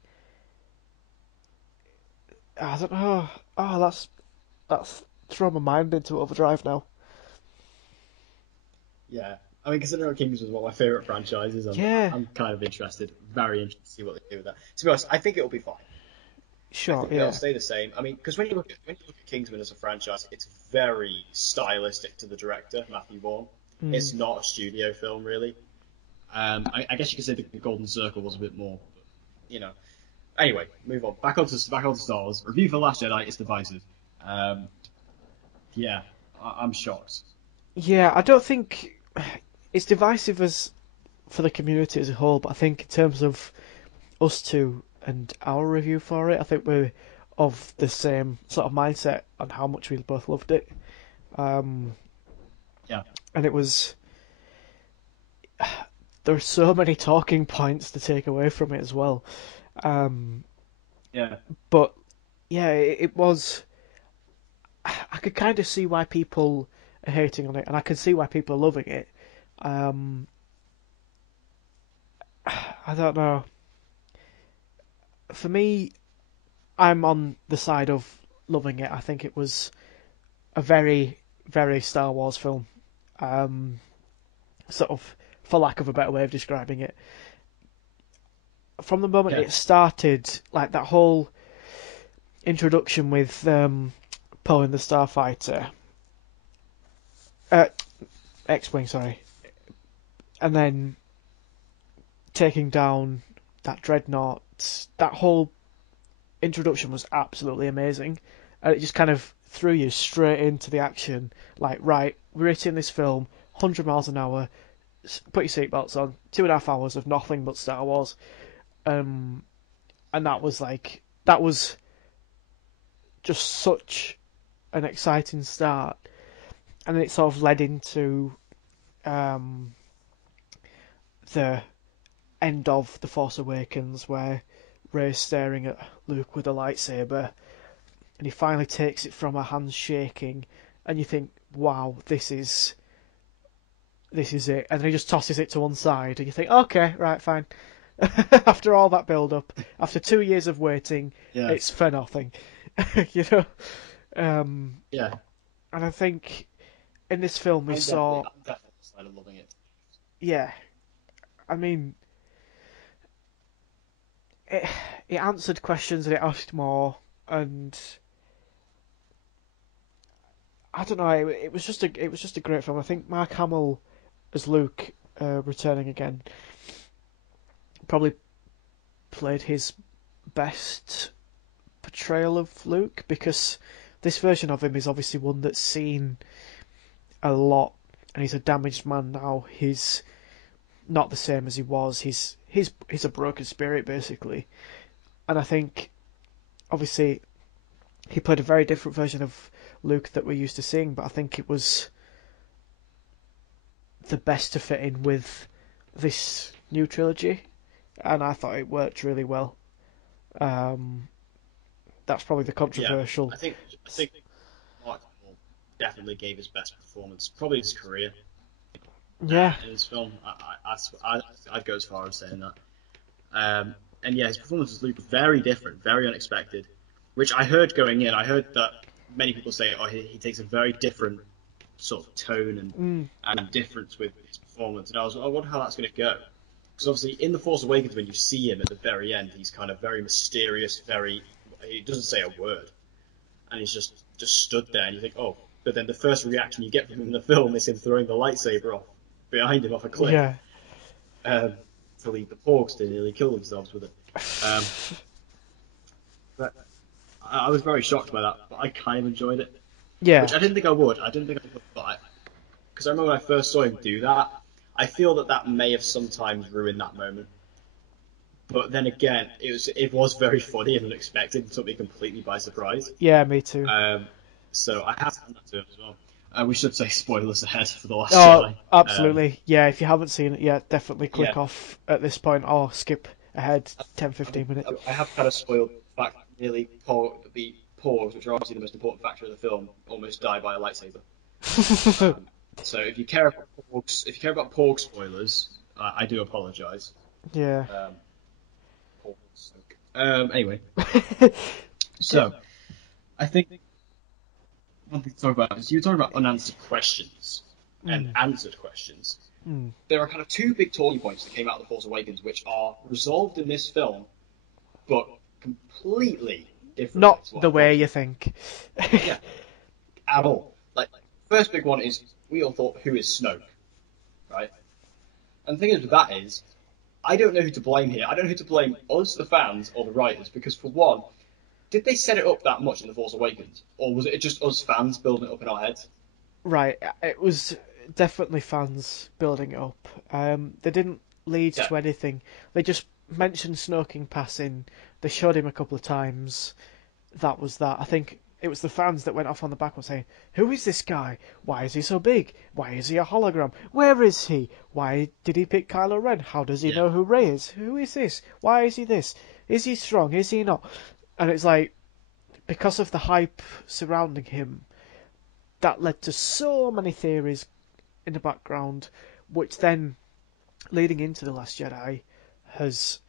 I don't know. Oh, that's thrown my mind into overdrive now. Yeah, I mean, considering Kingsman is one of my favorite franchises, Yeah, I'm kind of interested, very interested to see what they do with that. To be honest, I think it'll be fine. I sure, think they'll yeah. stay the same. I mean, because when you look at Kingsman as a franchise, it's very stylistic to the director, Matthew Vaughn. It's not a studio film, really. I guess you could say the Golden Circle was a bit more, but, you know. Anyway, move on. Back onto Star Wars. Review for Last Jedi is divisive. Um, yeah, I'm shocked. Yeah, I don't think it's divisive as for the community as a whole, but I think in terms of us two and our review for it, I think we're of the same sort of mindset on how much we both loved it. Um, Yeah, and it was there are so many talking points to take away from it as well. Um, yeah, but yeah, it was. I could kind of see why people are hating on it, and I can see why people are loving it. Um, I don't know. For me, I'm on the side of loving it. I think it was a very, very Star Wars film. Um, sort of, for lack of a better way of describing it. From the moment yeah, it started, like that whole introduction with Poe and the Starfighter, uh, X-wing, sorry, and then taking down that dreadnought. That whole introduction was absolutely amazing, and it just kind of threw you straight into the action. Like, right, we're hitting this film 100 miles an hour. Put your seatbelts on. 2.5 hours of nothing but Star Wars. And that was just such an exciting start, and then it sort of led into um, the end of The Force Awakens, where Rey's staring at Luke with a lightsaber, and he finally takes it from her hands shaking, and you think, wow, this is it, and then he just tosses it to one side, and you think, okay, right, fine. After all that build up, after 2 years of waiting, yeah, it's for nothing, you know. yeah. And I think in this film we saw, I'm definitely on the side of loving it. yeah, I mean, it, it answered questions and it asked more, and I don't know, it was just a great film. I think Mark Hamill as Luke, returning again, probably played his best portrayal of Luke, because this version of him is obviously one that's seen a lot, and he's a damaged man now. He's not the same as he was. He's a broken spirit basically, and I think obviously he played a very different version of Luke that we're used to seeing, but I think it was the best to fit in with this new trilogy, and I thought it worked really well. Um, that's probably the Yeah, controversial. I think Mark Hamill definitely gave his best performance, probably his career, Yeah, in this film. I'd go as far as saying that. And yeah, his performance was very different, very unexpected. Which I heard going in. I heard that many people say, "Oh, he takes a very different sort of tone mm, and difference with his performance." And I wonder how that's going to go. Because obviously, in the Force Awakens, when you see him at the very end, he's kind of very mysterious. He doesn't say a word, and he's just stood there, and you think, "Oh." But then the first reaction you get from him in the film is him throwing the lightsaber off behind him off a cliff. yeah, Um, to leave the Porgs to nearly kill themselves with it. Um, but I was very shocked by that, but I kind of enjoyed it, yeah, which I didn't think I would. I didn't think I would, but because I remember when I first saw him do that, I feel that that may have sometimes ruined that moment. But then again, it was very funny and unexpected and took me completely by surprise. yeah. Me too. Um, so I have done that to him as well. We should say spoilers ahead for the Last Oh, Jedi. absolutely. Yeah, if you haven't seen it yet, definitely Yeah, click off at this point or skip ahead 10, 15 minutes. I have kind of spoiled the fact that the Porgs, which are obviously the most important factor of the film, almost die by a lightsaber. Um, so if you care about Porg spoilers, I do apologise. Yeah. Um, anyway, D- so I think one thing to talk about is you were talking about unanswered questions and mm, answered questions. mm. There are kind of two big talking points that came out of The Force Awakens, which are resolved in this film, but completely differently Not to what the I way thought. you think. Yeah, at all. Like, first big one is we all thought, who is Snoke, right? And the thing is with that is, I don't know who to blame here. I don't know who to blame, us, the fans, or the writers, because for one, did they set it up that much in The Force Awakens? Or was it just us fans building it up in our heads? Right, it was definitely fans building it up. They didn't lead Yeah, to anything. They just mentioned Snoke in passing. They showed him a couple of times. That was that. I think it was the fans that went off on the back one saying, "Who is this guy? Why is he so big? Why is he a hologram? Where is he? Why did he pick Kylo Ren? How does he yeah, know who Rey is? Who is this? Why is he this? Is he strong? Is he not?" And it's like because of the hype surrounding him, that led to so many theories in the background, which then leading into the Last Jedi has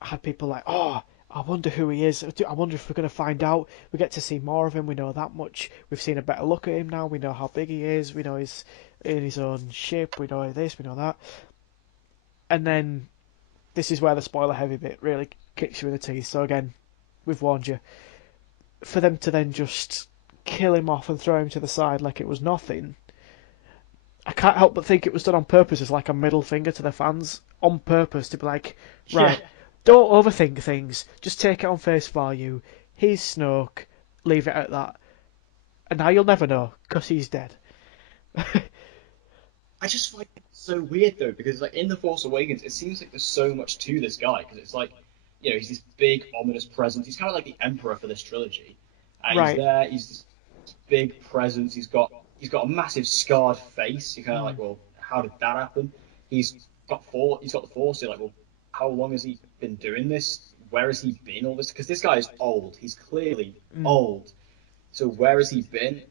had people like, "Oh, I wonder who he is. I wonder if we're going to find out. We get to see more of him. We know that much. We've seen a better look at him now. We know how big he is. We know he's in his own ship. We know this. We know that." And then this is where the spoiler heavy bit really kicks you in the teeth. So again, we've warned you. For them to then just kill him off and throw him to the side like it was nothing, I can't help but think it was done on purpose as like a middle finger to the fans, on purpose to be like, yeah. right, don't overthink things, just take it on face value. He's Snoke, leave it at that. And now you'll never know, because he's dead. I just find it so weird though, because like in The Force Awakens, it seems like there's so much to this guy, because it's like, he's this big ominous presence. He's kind of like the Emperor for this trilogy. He's Right. there. He's this big presence. He's got a massive scarred face. You're kind of Mm, like, well, how did that happen? He's got the Force. You're like, well, how long has he been doing this? Where has he been all this? Because this guy is old. He's clearly mm, old. So where has he been?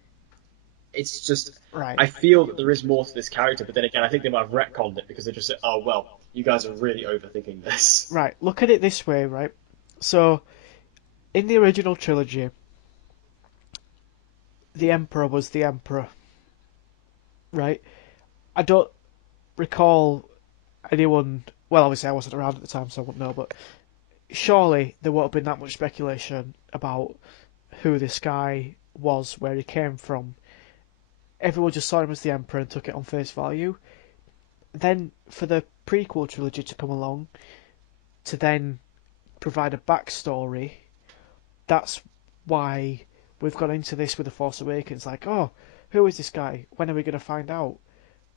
It's just right. I feel that there is more to this character, but then again, I think they might have retconned it because they just said, "Oh well, you guys are really overthinking this." Right. Look at it this way, right? So, in the original trilogy, the Emperor was the Emperor, right? I don't recall anyone. Well, obviously, I wasn't around at the time, so I wouldn't know, but surely there won't have been that much speculation about who this guy was, where he came from. Everyone just saw him as the Emperor and took it on face value. Then, for the prequel trilogy to come along, to then provide a backstory, that's why we've gone into this with The Force Awakens. Like, oh, who is this guy? When are we going to find out?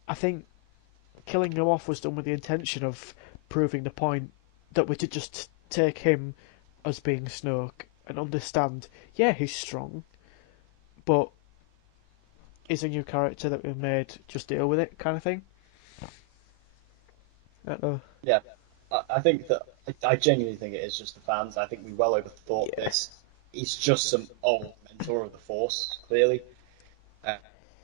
I think killing him off was done with the intention of proving the point that we could just take him as being Snoke and understand, yeah, he's strong, but he's a new character that we've made, just deal with it kind of thing. I don't know. Yeah, I think that I genuinely think it is just the fans. I think we well overthought Yeah. this. He's just some old mentor of the Force, clearly. Uh,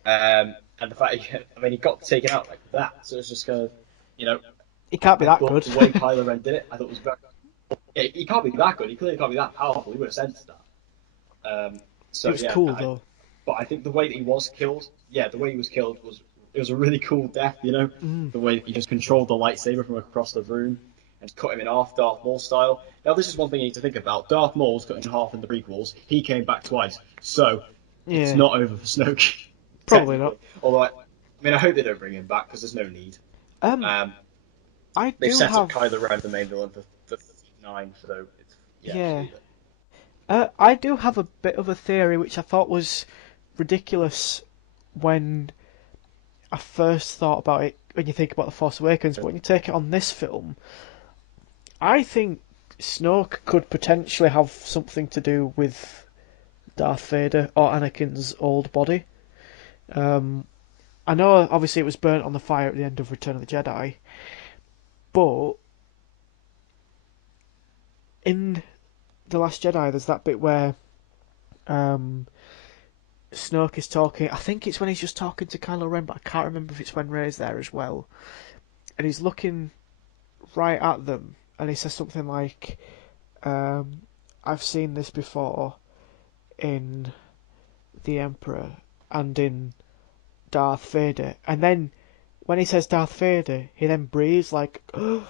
and the fact, I mean, he got taken out like that, so it's just kind of, you know, He can't be I that thought good. the way Kylo Ren did it, I thought was very. Yeah, he can't be that good. He clearly can't be that powerful. He would have sensed that. It So was yeah, cool though. but I think the way that he was killed, yeah, the way he was killed was it was a really cool death. Mm. The way that he just controlled the lightsaber from across the room and cut him in half, Darth Maul style. Now this is one thing you need to think about. Darth Maul's cut in half in the prequels. He came back twice, so it's Yeah. not over for Snoke Probably not. technically. Although I mean, I hope they don't bring him back because there's no need. Um, Um, I they've do set up have. Kylo Ren the main villain for 9, so it's yeah, just Yeah. leave it. I do have a bit of a theory which I thought was ridiculous when I first thought about it. When you think about the Force Awakens, but when you take it on this film, I think Snoke could potentially have something to do with Darth Vader or Anakin's old body. Um, I know obviously it was burnt on the fire at the end of Return of the Jedi, but in The Last Jedi there's that bit where um, Snoke is talking. I think it's when he's just talking to Kylo Ren, but I can't remember if it's when Rey's there as well. And he's looking right at them, and he says something like, "I've seen this before in the Emperor and in Darth Vader." And then when he says Darth Vader, he then breathes like, and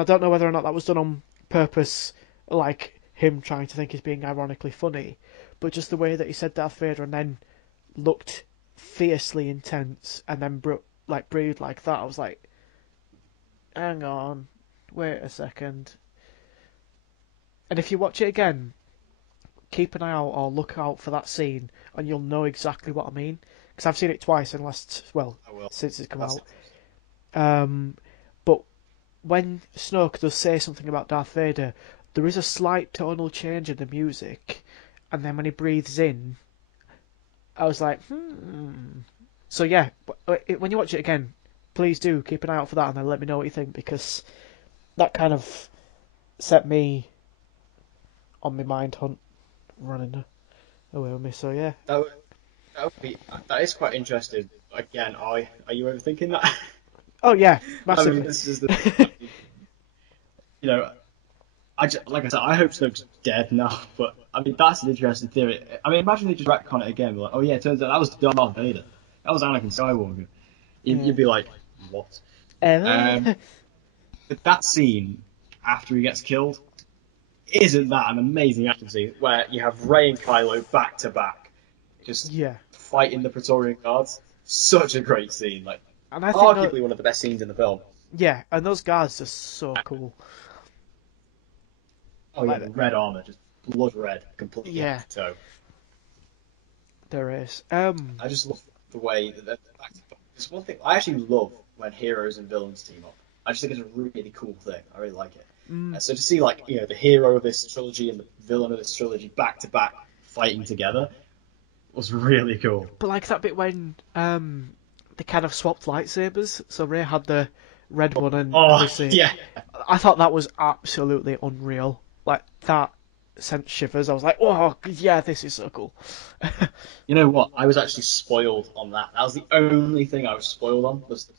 I don't know whether or not that was done on purpose, like him trying to think he's being ironically funny, but just the way that he said Darth Vader and then looked fiercely intense and then breathed like that, I was like, hang on, wait a second. And if you watch it again, keep an eye out or look out for that scene, and you'll know exactly what I mean. Because I've seen it twice I will. since it's come That's out. interesting. But when Snoke does say something about Darth Vader, there is a slight tonal change in the music, and then when he breathes in, I was like, So yeah, when you watch it again, please do keep an eye out for that, and then let me know what you think, because that kind of set me on my mind hunt running away with me. So yeah. That would, that is quite interesting. Again, are you overthinking that? Oh yeah, I mean, massively. this is the thing. I mean, you know, like I said, I hope Snoke's dead now. But I mean, that's an interesting theory. I mean, imagine they just retcon it again. Like, oh yeah, it turns out that was Darth Vader. That was Anakin Skywalker. Yeah. You'd be like, what? Um, Uh, but that scene after he gets killed, isn't that an amazing action scene where you have Rey and Kylo back to back, just yeah, fighting the Praetorian Guards? Such a great scene. Like, and I think that arguably one of the best scenes in the film. yeah, and those guards are so cool. Oh yeah, Like the red armor, just blood red, completely head yeah, to toe. there is. I just love the way that there's one thing I actually love when heroes and villains team up. I just think it's a really cool thing. I really like it. Mm, So to see like the hero of this trilogy and the villain of this trilogy back to back fighting together was really cool. but like that bit when they kind of swapped lightsabers, so Rey had the red one, and Oh obviously yeah, I thought that was absolutely unreal. Like that sent shivers. I was like, oh yeah, this is so cool. you know what? I was actually spoiled on that. That was the only thing I was spoiled on was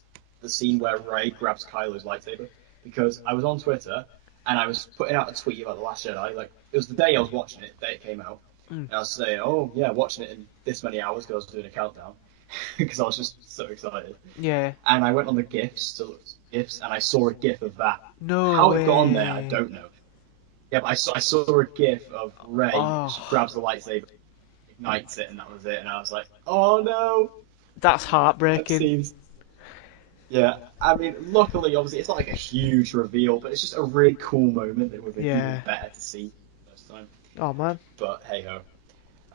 the scene where Rey grabs Kylo's lightsaber because I was on Twitter and I was putting out a tweet about the Last Jedi. Like it was the day I was watching it, the day it came out, Mm, and I was saying, "Oh yeah, watching it in this many hours," because I was doing a countdown because I was just so excited. yeah, And I went on the GIFs to look at some GIFs, and I saw a GIF of that. no How it got on there, I way. don't know. Yeah, but I saw a GIF of Rey. She Oh, grabs the lightsaber, ignites it, and that was it. And I was like, "Oh no, that's that heartbreaking. seems." Yeah, I mean, luckily, obviously, it's not like a huge reveal, but it's just a really cool moment that would have been even Yeah. better to see first time. Oh man. But hey ho,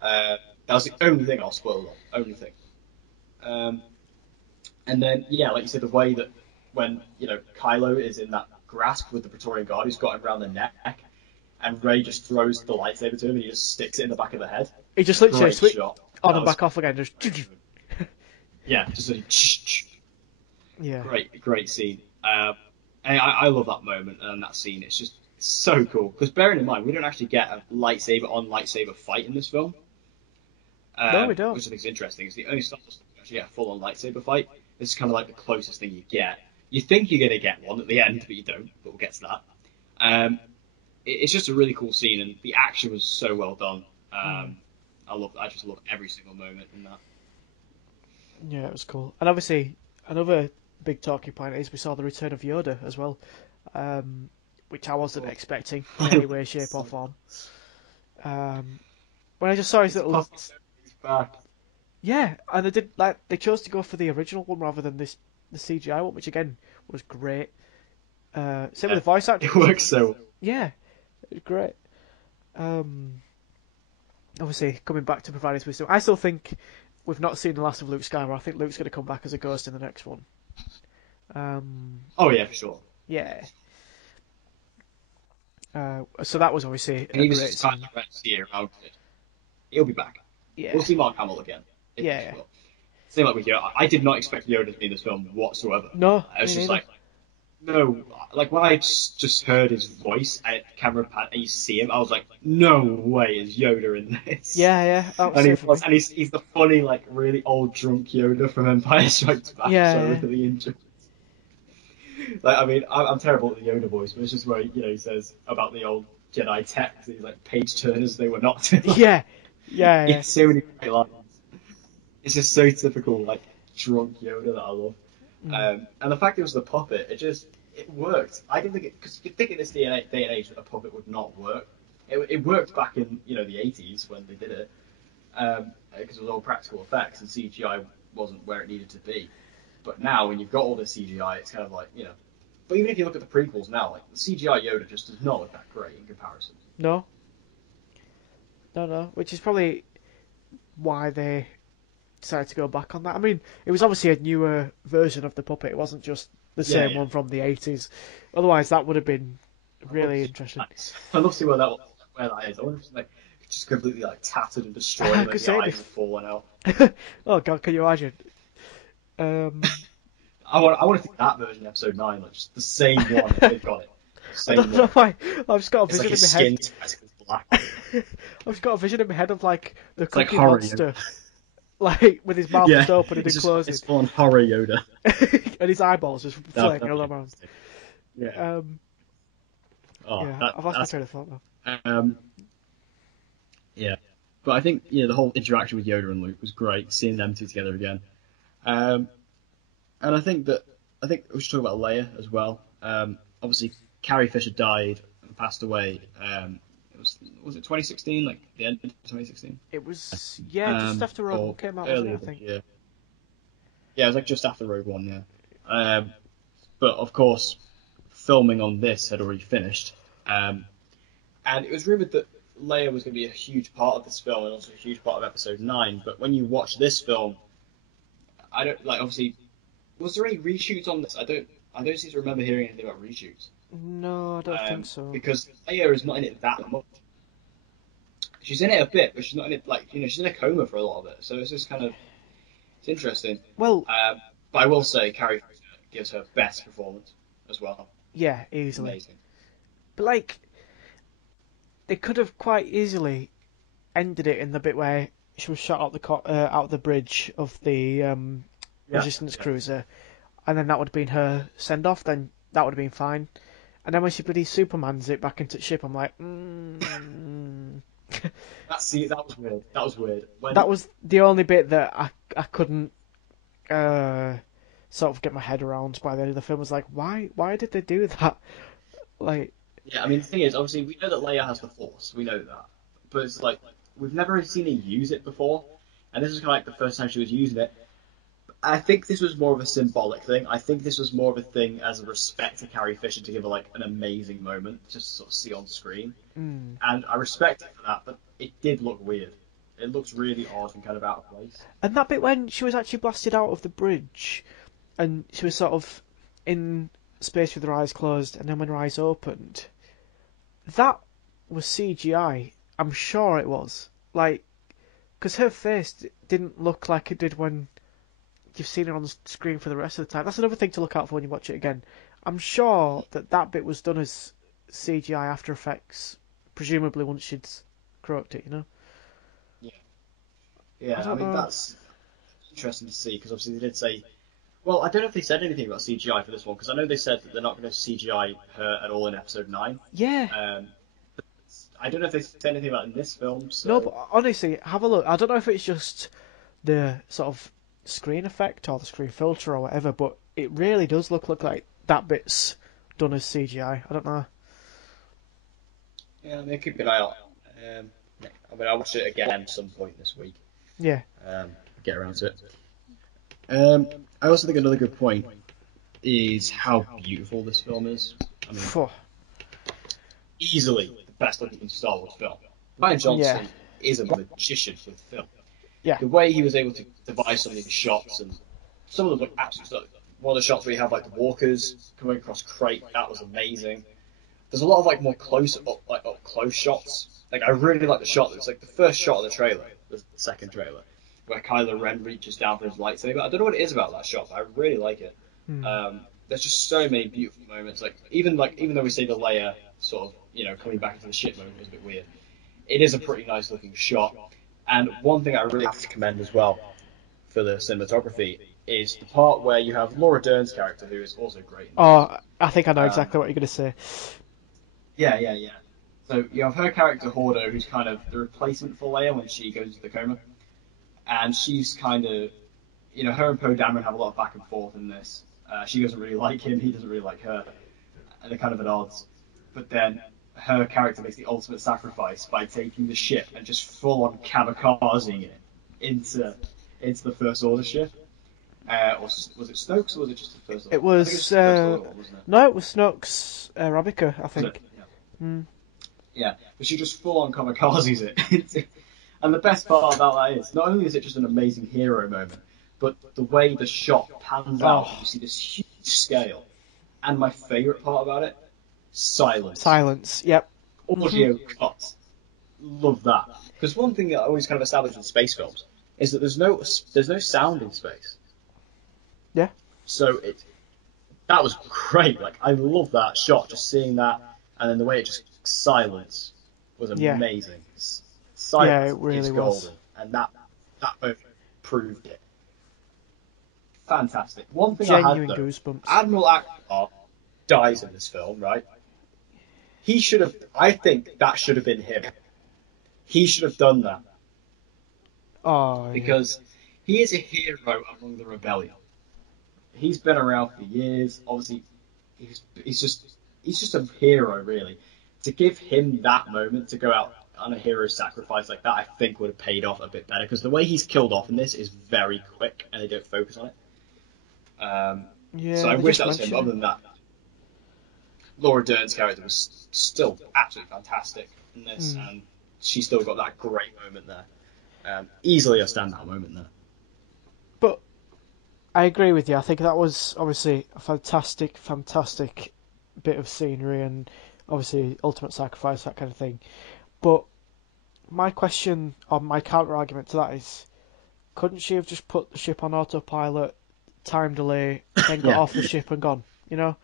that was the only thing I was spoiled on. Only thing. Um, and then yeah, like you said, the way that when Kylo is in that grasp with the Praetorian Guard who's got him around the neck, and Rey just throws the lightsaber to him and he just sticks it in the back of the head. He just literally Great switch shot. on That and was back off again. Just great moment. Yeah, just a Yeah. Great scene. And I love that moment and that scene. It's just so cool. Because bearing in mind, we don't actually get a lightsaber on lightsaber fight in this film, No, we don't. which I think is interesting. It's the only Star Wars you actually get a full on lightsaber fight. This is kind of like the closest thing you get. You think you're going to get one at the end, but you don't. But we'll get to that. Um, it's just a really cool scene, and the action was so well done. Mm. I just love every single moment in that. Yeah, it was cool. And obviously, another big talking point is we saw the return of Yoda as well, which I wasn't Oh. expecting in any way, shape, or form. Um, when I just saw his It's little, possible he's back. yeah, and they chose to go for the original one rather than the CGI one, which again was great. Same with Yeah, the voice acting. it works so well. Yeah, it was great. Obviously, coming back to provide his wisdom, I still think we've not seen the last of Luke Skywalker. I think Luke's going to come back as a ghost in the next one. Oh yeah, for sure. Yeah. So that was obviously And a he was great just kind scene. of rest here about it. He'll be back. We'll Yeah. see Mark Hamill again. If Yeah. well, same like with Yoda. I did not expect Yoda to be in this film whatsoever. No, I was me just neither. like, no, like when I just heard his voice at camera pan and you see him, I was like, no way is Yoda in this. Yeah, yeah, that was And he same for was, me. and he's the funny, like really old drunk Yoda from Empire Strikes Back, so Yeah, really injured. Like, I mean, I'm terrible at the Yoda voice, but it's just where he says about the old Jedi tech, he's like page turners they were not. yeah, yeah, yeah. It's so many great lines. It's just so typical, like drunk Yoda that I love. Mm. And the fact it was the puppet, it worked. I didn't think it because you think in this day and age that a puppet would not work. It worked back in the 80s when they did it because it was all practical effects and CGI wasn't where it needed to be. But now when you've got all this CGI, it's kind of like. But even if you look at the prequels now, like the CGI Yoda just does not look that great in comparison. No, no, no. Which is probably why they decided to go back on that. I mean, it was obviously a newer version of the puppet. It wasn't just the Yeah, same yeah. one from the 80s. Otherwise, that would have been I love to really see interesting. that. I love to see where that is. I wonder if it's like just completely like tattered and destroyed, I and like could the say eyes have this. fallen out. Oh God, can you imagine? Um, I want to see that version of episode 9, like just the same one. They've got it, the I same don't know one. why. I've just got a It's like vision in his my head. skin's practically black. I've just got a vision in my head of like the It's like Cookie horror. Monster, like with his mouth Yeah, just opening and closing, it's full on horror Yoda. and his eyeballs just flicking That'd all be around. interesting. Yeah. Um, Oh, yeah, that I've lost my that's train of thought now. yeah. But I think the whole interaction with Yoda and Luke was great. Seeing them two together again. Um, and I think we should talk about Leia as well. Obviously, Carrie Fisher died and passed away. Was it 2016? Like the end of 2016? It was just after Rogue One Or came out, wasn't it? earlier I this think. year. Yeah, it was like just after Rogue One. Yeah. But of course, filming on this had already finished. And it was rumored that Leia was going to be a huge part of this film and also a huge part of Episode 9. But when you watch this film, I don't like. Obviously, was there any reshoots on this? I don't seem to remember hearing anything about reshoots. No, I don't think so. Because Leia is not in it that much. She's in it a bit, but she's not in it like she's in a coma for a lot of it. So it's just kind of it's interesting. Well, But I will say Carrie Fisher gives her best performance as well. yeah, It's easily. amazing. But like, they could have quite easily ended it in the bit where she was shot out out the bridge of the Yeah, Resistance yeah. cruiser, and then that would have been her send off. Then that would have been fine. And then when she bloody Supermans it back into the ship, I'm like, That was weird. That was weird. that was the only bit that I couldn't sort of get my head around by the end of the film. Was like, why did they do that? Like, Yeah, I mean, the thing is, obviously, we know that Leia has the Force. We know that. But it's like, we've never seen her use it before. And this is kind of like the first time she was using it. I think this was more of a symbolic thing. I think this was more of a thing as a respect to Carrie Fisher to give her, like, an amazing moment just to sort of see on screen. And I respect it for that, but it did look weird. It looks really odd and kind of out of place. and that bit when she was actually blasted out of the bridge, and she was sort of in space with her eyes closed, and then when her eyes opened, that was CGI. I'm sure it was. Like, because her face didn't look like it did when you've seen it on the screen for the rest of the time. That's another thing to look out for when you watch it again. I'm sure that bit was done as CGI After Effects, presumably once she'd croaked it, you know? Yeah, I yeah. I don't mean, know. that's interesting to see because obviously they did say. Well, I don't know if they said anything about CGI for this one because I know they said that they're not going to CGI her at all in episode 9. Yeah. Um, I don't know if they said anything about it in this film, No, so but honestly, have a look. I don't know if it's just the sort of screen effect or the screen filter or whatever, but it really does look like that bit's done as CGI. I don't know. yeah, I mean, keep an eye out. Um, I mean, I'll watch it again at some point this week. Yeah. Get around to it. I also think another good point is how beautiful this film is. I mean, Phew. easily the best looking Star Wars film. Ryan Yeah. Johnson is a magician with film. Yeah. The way he was able to devise some of these shots, and some of them look absolutely stunning. One of the shots where you have like the walkers coming across Crate, that was amazing. There's a lot of like more up close shots. Like I really like the shot that's like the first shot of the trailer, the second trailer, where Kylo Ren reaches down for his lightsaber. I don't know what it is about that shot, but I really like it. Hmm. There's just so many beautiful moments. Even though we see the Leia sort of coming back into the ship moment is a bit weird. It is a pretty nice looking shot. And one thing I really have to commend as well for the cinematography is the part where you have Laura Dern's character, who is also great in this. Oh, I think I know Um, exactly what you're going to say. yeah. So you have her character Hordo, who's kind of the replacement for Leia when she goes into the coma, and she's kind of, her and Poe Dameron have a lot of back and forth in this. She doesn't really like him, he doesn't really like her, and they're kind of at odds. But then her character makes the ultimate sacrifice by taking the ship and just full on kamikazing it into the First Order ship. Or was it Stokes or was it just the First Order? It I think it was was just the First Order one, wasn't it? no, it was Snoke's Arabica, I Was it? think. Mm. Yeah, but she just full on kamikazes it. And the best part about that is, not only is it just an amazing hero moment, but the way the shot pans out, Oh, you see this huge scale. And my favourite part about it, silence. silence. Yep. Hmm. Audio cuts. Love that. Because one thing that I always kind of established in space films is that there's no sound in space. Yeah. So that was great. Like I love that shot, just seeing that, and then the way it just silence was Yeah. amazing. Yeah, Silence it really is was. golden, and that moment proved it. Fantastic. One thing I had Genuine though, goosebumps. Admiral Ackbar dies in this film, right? He should have. I think that should have been him. He should have done that Oh, yeah. because he is a hero among the rebellion. He's been around for years. Obviously, he's just a hero, really. To give him that moment to go out on a hero sacrifice like that, I think would have paid off a bit better because the way he's killed off in this is very quick and they don't focus on it. So Yeah, I they wish just that was him. But mentioned other him. than that, Laura Dern's character was still absolutely fantastic in this, Mm. and she still got that great moment there. Easily a standout moment there. But I agree with you. I think that was obviously a fantastic bit of scenery and obviously ultimate sacrifice, that kind of thing. But my question or my counter argument to that is, couldn't she have just put the ship on autopilot, time delay, then got Yeah, off the ship and gone? You know,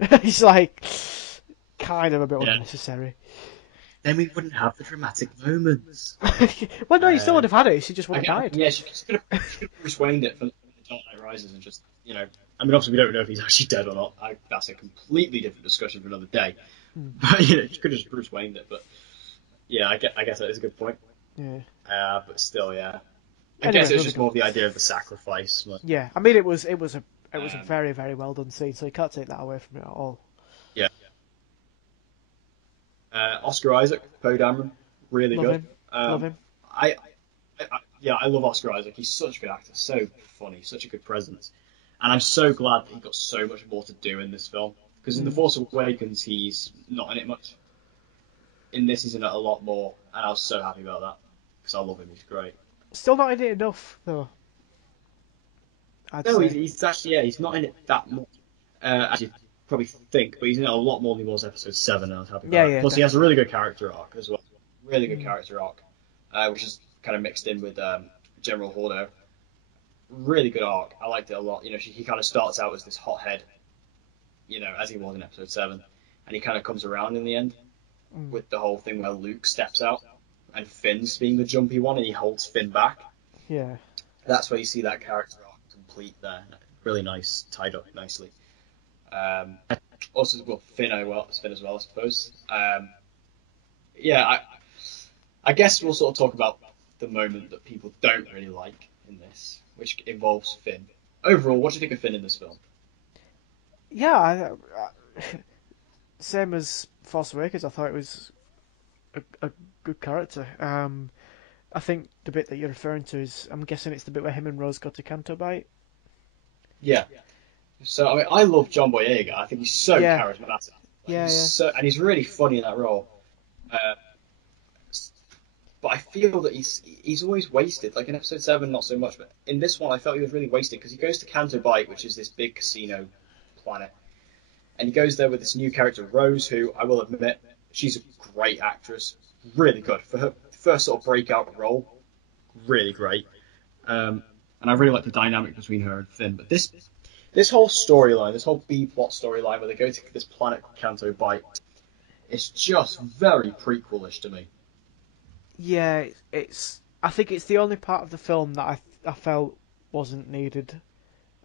it's like kind of a bit yeah. unnecessary. Then we wouldn't have the dramatic moments. Well, no, you still would Uh, have had it. She just would have I died. yeah, she could have Bruce Wayne it for the Dark Knight Rises and just, I mean, obviously we don't know if he's actually dead or not. That's a completely different discussion for another day. Hmm. But, she could have just Bruce Wayne it. But, yeah, I guess that is a good point. Yeah. But still, yeah. I Anyway, guess it was moving just on. more of the idea of the sacrifice. Like, Yeah, I mean it was a um, very well done scene, so you can't take that away from it at all. yeah. Oscar Isaac, Poe Dameron, really Love good. him, love him. I, yeah, I love Oscar Isaac. He's such a good actor, so funny, such a good presence. And I'm so glad that he got so much more to do in this film. Because in The Mm. Force Awakens, he's not in it much. In this, he's in it a lot more, and I was so happy about that. Because I love him, he's great. Still not in it enough though, I'd No, say. he's actually, yeah, he's not in it that much, as you probably think, but he's in it a lot more than he was episode 7, and I was happy Yeah, about that. yeah, Plus, he has a definitely. really good character arc as well. Really good Mm. character arc, which is kind of mixed in with General Hordo. really good arc. I liked it a lot. He kind of starts out as this hothead, as he was in Episode 7, and he kind of comes around in the end Mm. with the whole thing where Luke steps out and Finn's being the jumpy one, and he holds Finn back. Yeah. That's where you see that character arc complete there. Really nice, tied up nicely. Um, Also, well, Finn as well, I suppose. Yeah, I guess we'll sort of talk about the moment that people don't really like in this, which involves Finn. Overall, what do you think of Finn in this film? Yeah, same as Force Awakens. I thought it was a good character. I think the bit that you're referring to is, I'm guessing it's the bit where him and Rose go to Canto Bight. Yeah. So I mean, I love John Boyega. I think he's so Yeah, charismatic. Like, yeah. and he's really funny in that role. Uh, but I feel that he's always wasted. Like in Episode 7, not so much, but in this one, I felt he was really wasted because he goes to Canto Bight, which is this big casino planet, and he goes there with this new character, Rose, who I will admit, she's a great actress, really good for her first sort of breakout role, really great. And I really like the dynamic between her and Finn. But this whole storyline, this whole B plot storyline where they go to this planet called Canto Bight, it's just very prequelish to me. Yeah, it's. I think it's the only part of the film that I felt wasn't needed.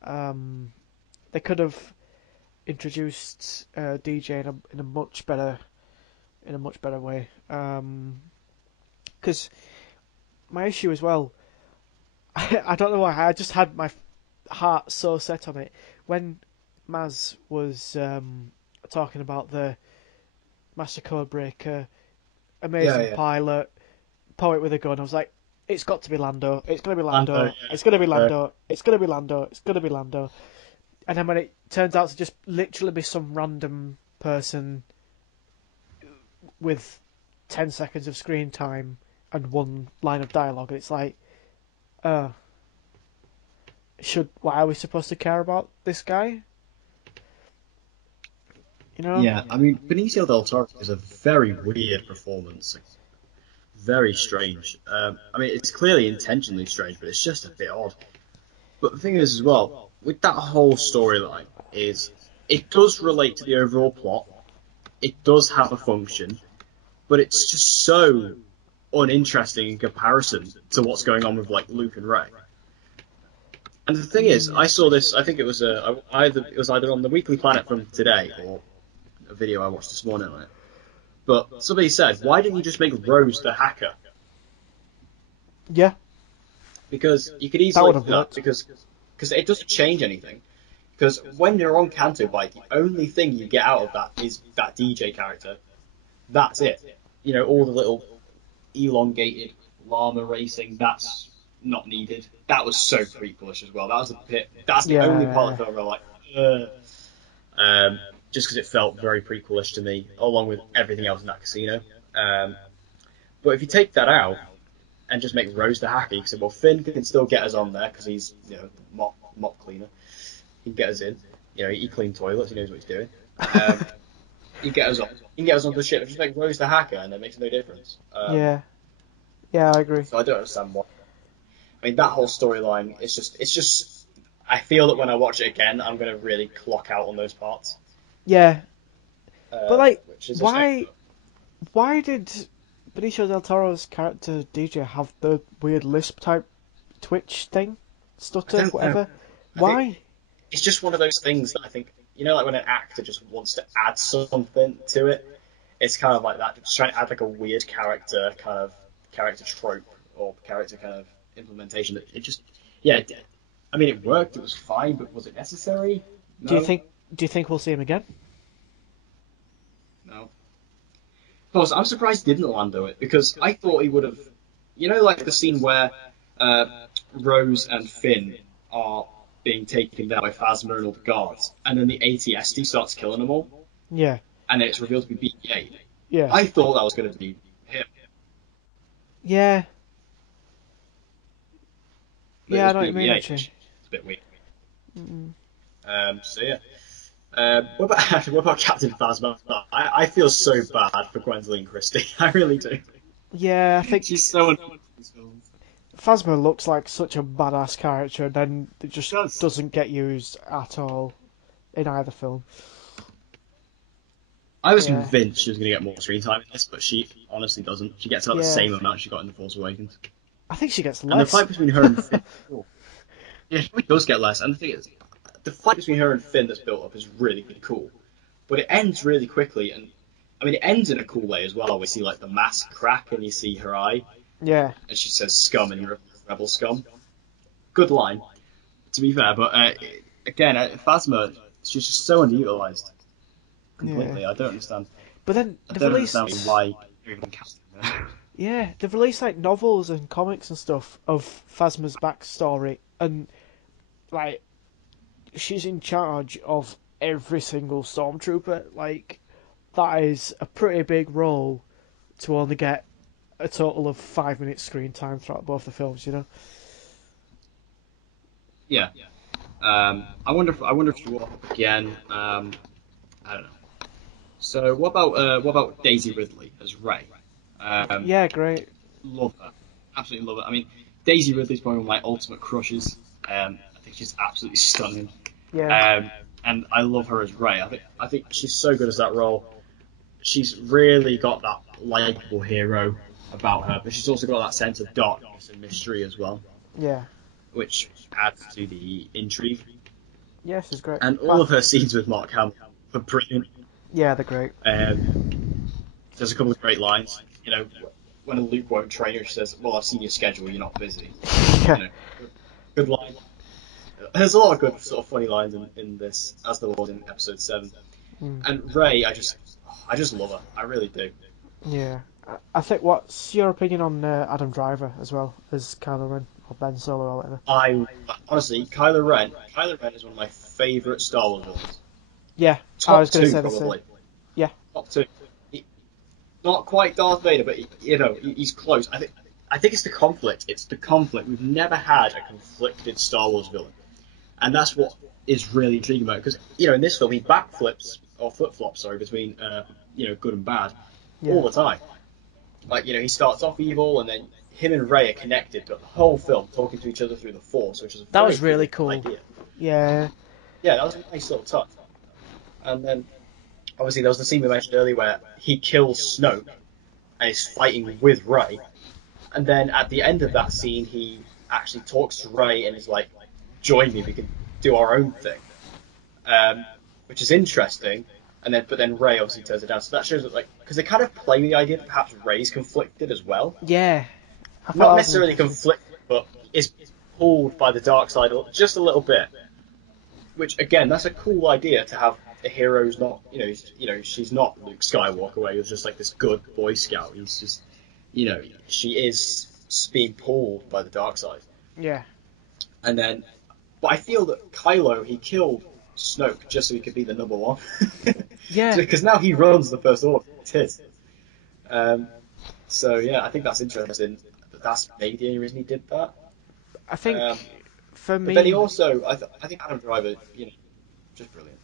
They could have introduced DJ in a much better way. Because my issue as well, I don't know why, I just had my heart so set on it when Maz was talking about the Master Codebreaker, Yeah, amazing yeah. pilot, poet with a gun. I was like, it's got to be Lando. It's gonna be Lando, Lando. yeah. It's gonna be Lando. It's gonna be Lando. It's gonna be Lando. And then when it turns out to just literally be some random person with 10 seconds of screen time and one line of dialogue, it's like, uh, why are we supposed to care about this guy? You know? Yeah, I mean, Benicio del Toro is a very weird performance. Very strange. I mean, it's clearly intentionally strange, but it's just a bit odd. But the thing is, as well, with that whole storyline, is it does relate to the overall plot. It does have a function, but it's just so uninteresting in comparison to what's going on with like Luke and Rey. And the thing is, I saw this. I think it was either on the Weekly Planet from today or a video I watched this morning on it. But somebody said, why didn't you just make Rose the hacker? Yeah, Because you could that easily would do have that worked. because it doesn't change anything. Because when you're on Canto Bike, the only thing you get out of that is that DJ character. That's it. All the little elongated llama racing, that's not needed. That was so prequelish as well. That was a bit. That's the only part of Yeah, the film where I'm like, just because it felt very prequelish to me, along with everything else in that casino. But if you take that out and just make Rose the hacker, you can say, well, Finn can still get us on there because he's, mop cleaner. He can get us in. He cleaned toilets. He knows what he's doing. He can get us on. He can get us onto the ship. Just make Rose the hacker, and it makes no difference. yeah, yeah. I agree. So I don't understand why. I mean, that whole storyline, it's just. I feel that when I watch it again, I'm going to really clock out on those parts. Yeah, but like, Which is a shame. why did Benicio del Toro's character DJ have the weird lisp type twitch thing, I stutter, don't know. whatever? I think Why? it's just one of those things that I think, like when an actor just wants to add something to it, it's kind of like that. Just trying to add like a weird character trope or character kind of implementation. It just, yeah, I mean, it worked. It was fine, but was it necessary? Do you No, think? Do you think we'll see him again? no. Plus, I'm surprised he didn't Lando it because I thought he would have. Like the scene where uh, Rose and Finn are being taken down by Phasma and all the guards, and then the ATST starts killing them all, Yeah, and then it's revealed to be BB-8. yeah, I thought that was going to be him, yeah, but it yeah. I was know what you mean, BB-8, actually. which is a bit weird. Mm. So yeah. What about Captain Phasma? I feel so bad for Gwendolyn Christie. I really do. Yeah, She's so annoying in these films. Phasma looks like such a badass character, and then it just Does. doesn't get used at all in either film. I was Yeah, convinced she was going to get more screen time in this, but she honestly doesn't. She gets about the yeah. same amount she got in The Force Awakens. I think she gets And the less. fight between her and Finn, yeah, she does get less. And the thing is, the fight between her and Finn that's built up is really, really cool. But it ends really quickly, and I mean, it ends in a cool way as well. We see like the mask crack, and you see her eye, Yeah, and she says "scum," and you're a rebel scum. Good line, to be fair. But again, Phasma, she's just so underutilized yeah. completely. I don't understand. But then I they've don't understand released, why you're even casting her. yeah, they've released like novels and comics and stuff of Phasma's backstory, and like she's in charge of every single stormtrooper. Like that is a pretty big role to only get a total of 5 minutes screen time throughout both the films. You know? Yeah. I wonder if she will up again. I don't know. So what about Daisy Ridley as Rey? Um, Yeah, great. love her, absolutely love her. I mean, Daisy Ridley's probably one of my ultimate crushes. I think she's absolutely stunning. Yeah, And I love her as Rey. I think she's so good as that role. She's really got that likable hero about her, but she's also got that sense of darkness and mystery as well, yeah, which adds to the intrigue. yeah. She's great. And all But of her scenes with Mark Hamill are brilliant. yeah, they're great. There's a couple of great lines. When Luke won't train her, she says, "Well, I've seen your schedule. You're not busy." Yeah. You know, good line. There's a lot of good sort of funny lines in this, as there was in Episode 7. Mm. And Rey, I just love her. I really do. Yeah. I think. What's your opinion on Adam Driver as well as Kylo Ren or Ben Solo or whatever? I honestly, Kylo Ren is one of my favourite Star Wars villains. Yeah, I Top was going to two, say the same. probably. Yeah, Top two. Not quite Darth Vader, but he's close. I think it's the conflict. It's the conflict. We've never had a conflicted Star Wars villain, and that's what is really intriguing about it. Because in this film he backflips or flip flops, sorry, between good and bad yeah. all the time. Like he starts off evil, and then him and Rey are connected, but the whole film talking to each other through the Force, which is a That very was really cool cool. idea. Yeah, Yeah, that was a nice little touch. And then obviously there was the scene we mentioned earlier where he kills Snoke and is fighting with Rey. And then at the end of that scene, he actually talks to Rey and is like, "Join me, we can do our own thing," which is interesting. But then Rey obviously turns it down. So that shows that because they kind of play with the idea that perhaps Rey's conflicted as well, yeah. I thought not that was necessarily interesting. conflicted, but is pulled by the dark side just a little bit. Which again, that's a cool idea to have a hero who's not, she's not Luke Skywalker, where he was just like this good Boy Scout. He's just, she is being pulled by the dark side. Yeah, And then, but I feel that Kylo, he killed Snoke just so he could be the number one. yeah. Because now he runs the First Order. It's his. Um, so yeah, I think that's interesting. That's maybe the only reason he did that. I think Um, for but then he me, also, I think Adam Driver, just brilliant.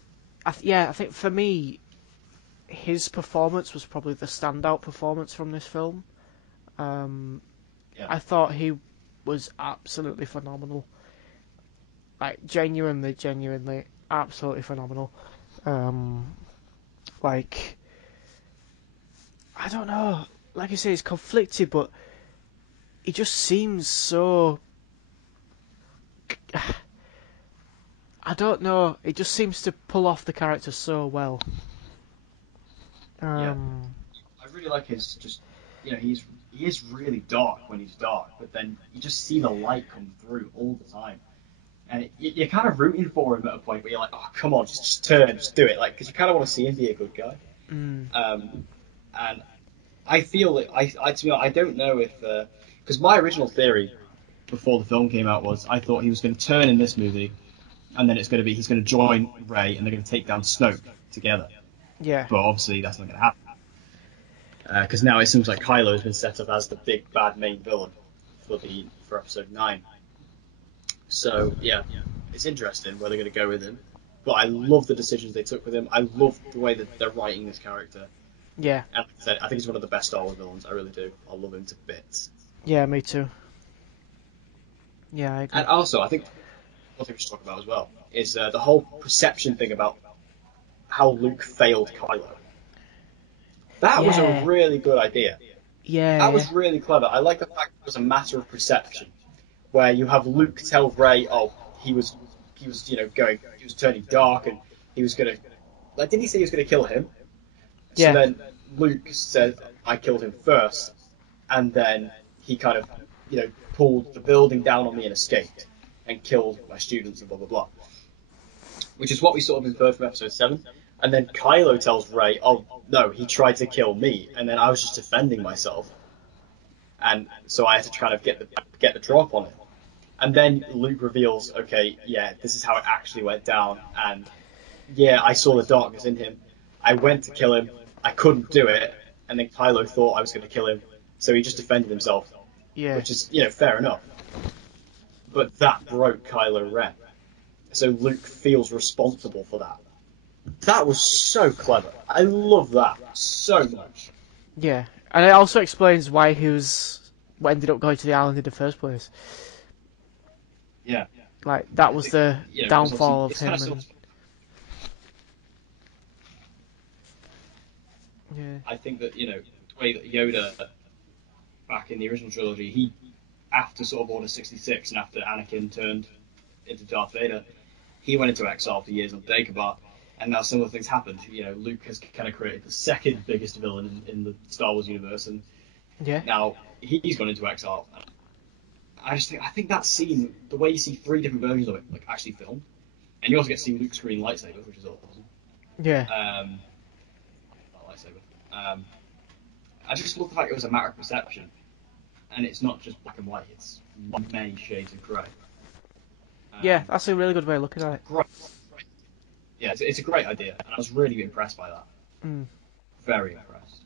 yeah, I think for me, his performance was probably the standout performance from this film. Um, Yeah. I thought he was absolutely phenomenal. Like genuinely, absolutely phenomenal. Um, like I don't know. Like I say, he's conflicted, but he just seems so. I don't know. He just seems to pull off the character so well. Yeah. Um, I really like his just, he is really dark when he's dark, but then you just see the light come through all the time, and you're kind of rooting for him at a point where you're like, oh come on, just turn, just do it, like because you kind of want to see him be a good guy. mm, And I feel that to be honest, I don't know if because my original theory before the film came out was I thought he was going to turn in this movie, and then he's going to join Rey, and they're going to take down Snoke together. yeah, But obviously that's not going to happen. Because now it seems like Kylo has been set up as the big bad main villain for Episode 9. So yeah, it's interesting where they're going to go with him. But I love the decisions they took with him. I love the way that they're writing this character. yeah, And like I said, I think he's one of the best Star Wars villains. I really do. I love him to bits. yeah. Me too. Yeah, I agree. And also, I think one thing we should talk about as well is the whole perception thing about how Luke failed Kylo. That was a Yeah, really good idea. yeah, That yeah, was really clever. I like the fact it was a matter of perception, where you have Luke tell Rey, "Oh, he was, he was turning dark, and he was gonna, like, didn't he say he was gonna kill him?" So yeah, then Luke said, "I killed him first," and then he kind of, pulled the building down on me and escaped and killed my students and blah blah blah, which is what we sort of inferred from Episode 7. And then Kylo tells Rey, "Oh no, he tried to kill me, and then I was just defending myself, and so I had to kind of get the drop on him." And then Luke reveals, "Okay, yeah, this is how it actually went down, and yeah, I saw the darkness in him. I went to kill him, I couldn't do it, and then Kylo thought I was going to kill him, so he just defended himself," yeah, which is, fair enough. But that broke Kylo Ren, so Luke feels responsible for that. That was so clever. I love that so much. yeah. And it also explains why what ended up going to the island in the first place. Yeah, Like that I was think, the because obviously downfall of it's kind of him, still. and yeah, I think that the way that Yoda back in the original trilogy, he after sort of Order 66 and after Anakin turned into Darth Vader, he went into exile for years on Dagobah, and now similar things happened. Luke has kind of created the second biggest villain in the Star Wars universe, and yeah, now he's gone into exile. I think that scene, the way you see three different versions of it, like actually filmed, and you also get to see Luke's green lightsaber, which is awesome. yeah, That lightsaber. I just love the fact it was a matter of perception, and it's not just black and white; it's many shades of grey. yeah. That's a really good way of looking at it. Great. Yeah, it's a great idea, and I was really impressed by that. Mm. Very impressed.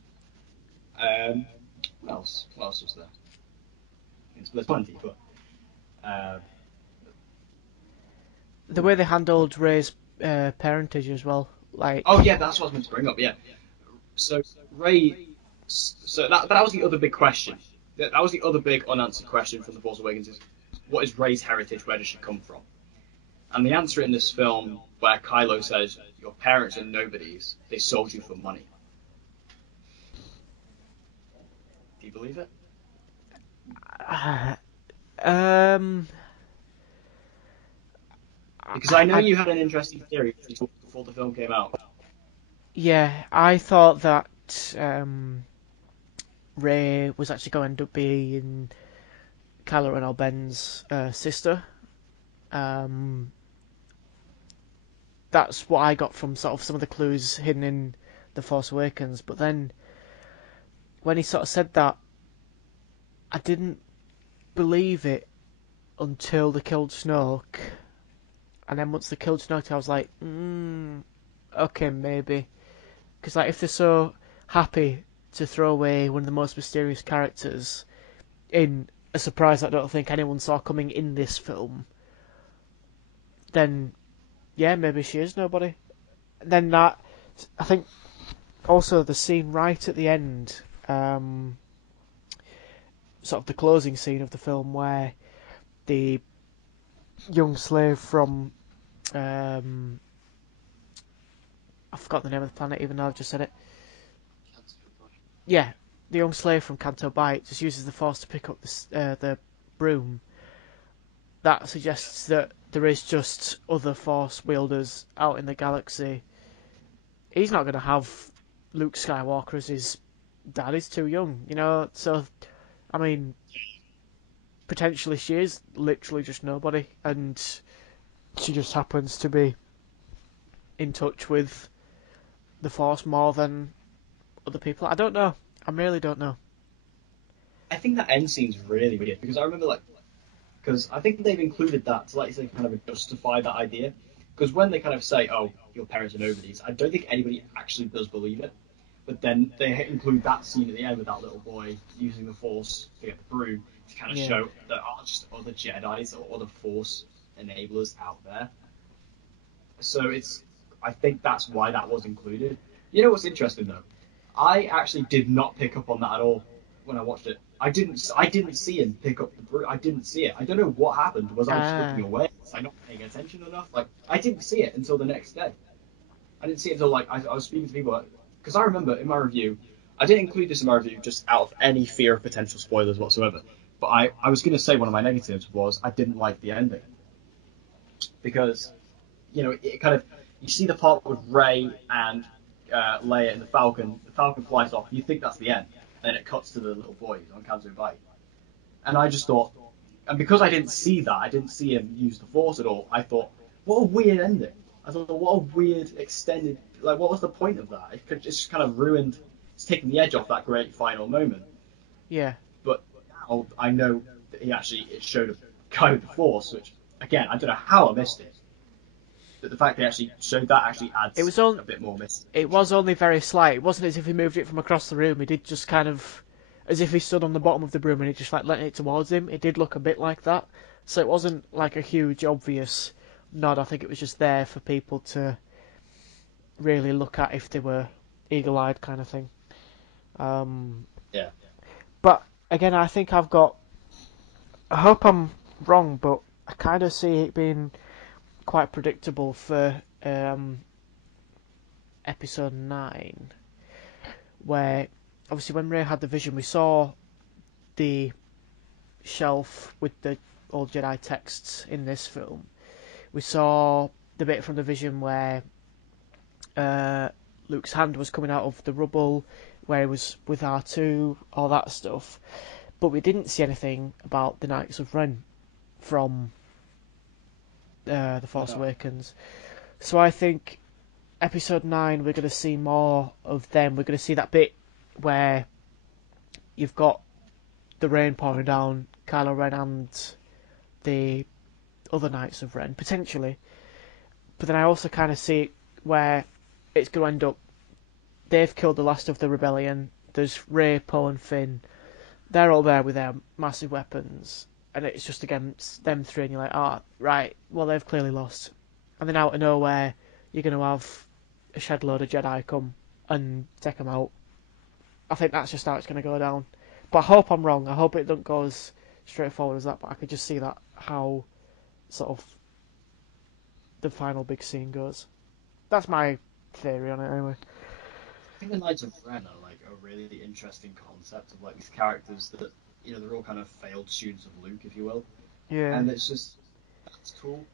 Um, what else? What else was there? There's plenty, but The way they handled Ray's parentage as well, oh like yeah, that's what I was meant to bring up. Yeah, so Ray, so that was the other big question. That was the other big unanswered question from The Force Awakens: is what is Ray's heritage? Where does she come from? And the answer in this film, where Kylo says, "Your parents are nobodies; they sold you for money." Do you believe it? um, Because I know I you had an interesting theory before the film came out. yeah, I thought that Ray was actually going to end up being Kylo Ren or Ben's sister. Um, that's what I got from sort of some of the clues hidden in The Force Awakens. But then when he sort of said that, I didn't believe it until they killed Snoke. And then once they killed Snoke, I was like, okay, maybe. Because like, if they're so happy to throw away one of the most mysterious characters in a surprise I don't think anyone saw coming in this film, then yeah, maybe she is nobody. And then that, I think, also the scene right at the end, sort of the closing scene of the film where the young slave from, um, I forgot the name of the planet even though I've just said it. Yeah, the young slave from Canto Bight just uses the force to pick up the broom. That suggests that there is just other force wielders out in the galaxy. He's not going to have Luke Skywalker as his dad. He's too young, So, I mean, potentially she is literally just nobody, and she just happens to be in touch with the Force more than other people. I don't know. I really don't know. I think that end scene's really weird because I remember because I think they've included that to kind of justify that idea. Because when they kind of say, "Oh, your parents are nobodies," I don't think anybody actually does believe it. But then they include that scene at the end with that little boy using the Force to get the broom to kind of Yeah, show there are just other Jedi's or other Force enablers out there. So I think that's why that was included. You know what's interesting though? I actually did not pick up on that at all when I watched it. I didn't see him pick up the broom. I didn't see it. I don't know what happened. Was I just looking Ah, away? Was I not paying attention enough? Like I didn't see it until the next day. I didn't see it until like I was speaking to people because I remember in my review, I didn't include this in my review just out of any fear of potential spoilers whatsoever. But I was going to say one of my negatives was I didn't like the ending because it kind of you see the part with Ray and Leia and the Falcon. The Falcon flies off. You think that's the end, and then it cuts to the little boys on Canto Bay. And I just thought, and because I didn't see that, I didn't see him use the Force at all. I thought, what a weird ending. I thought, what a weird extended. Like, what was the point of that? It could just kind of ruined. It's taken the edge off that great final moment. yeah. But now I know that it showed a guy with the Force, which again I don't know how I missed it. But the fact they actually showed that actually It adds was on. a bit more mystery. It was only very slight. It wasn't as if he moved it from across the room. He did just kind of, as if he stood on the bottom of the broom and he just like letting it towards him. It did look a bit like that. So it wasn't like a huge obvious nod. I think it was just there for people to really look at if they were eagle-eyed kind of thing. Um, Yeah. but again, I think I've got. I hope I'm wrong, but I kind of see it being quite predictable for episode 9, where obviously when Rey had the vision, we saw the shelf with the old Jedi texts in this film. We saw the bit from the vision where Luke's hand was coming out of the rubble, where he was with R2, all that stuff. But we didn't see anything about the Knights of Ren from The Force No. Awakens. So I think episode 9 we're going to see more of them. We're going to see that bit where you've got the rain pouring down, Kylo Ren and the other Knights of Ren, potentially. But then I also kind of see it where it's going to end up, they've killed the last of the rebellion, there's Rey, Poe and Finn, they're all there with their massive weapons, and it's just against them three, and you're like, right, well they've clearly lost. And then out of nowhere, you're going to have a shed load of Jedi come and take them out. I think that's just how it's going to go down. But I hope I'm wrong. I hope it don't go as straightforward as that. But I could just see that how sort of the final big scene goes. That's my theory on it, anyway. I think the Knights of Ren are like a really interesting concept of like these characters that they're all kind of failed students of Luke, if you will, Yeah, and it's just that's cool.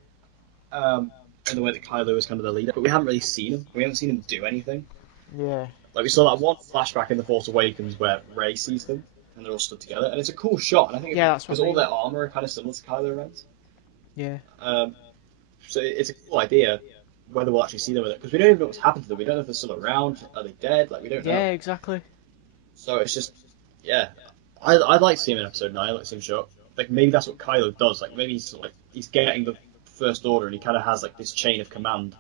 And the way that Kylo is kind of the leader, but we haven't really seen him. We haven't seen him do anything. yeah, Like we saw that one flashback in The Force Awakens where Rey sees them and they're all stood together, and it's a cool shot. And I think yeah. That's what because I all mean. their armor are kind of similar to Kylo Ren's, Yeah, um, so it's a cool idea. Whether we'll actually see them with it, because we don't even know what's happened to them. We don't know if they're still around. Are they dead? Like we don't know. yeah, exactly. So it's just, yeah, I'd like to see him in episode 9. I'd like to see him show up. Like maybe that's what Kylo does. Like maybe he's getting the First Order, and he kind of has like this chain of command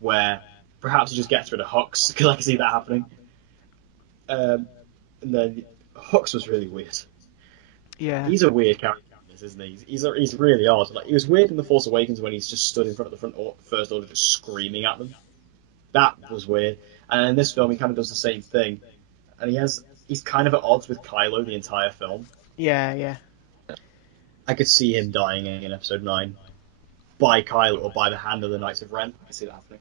where perhaps he just gets rid of Hux because I can see that happening. Um, and then Hux was really weird. Yeah, He's a weird character, isn't he? He's really odd. Like he was weird in The Force Awakens when he's just stood in front of the First Order just screaming at them. That was weird. And in this film, he kind of does the same thing, and he's kind of at odds with Kylo the entire film. yeah, yeah. I could see him dying in episode 9 by Kylo or by the hand of the Knights of Ren. I could see that happening.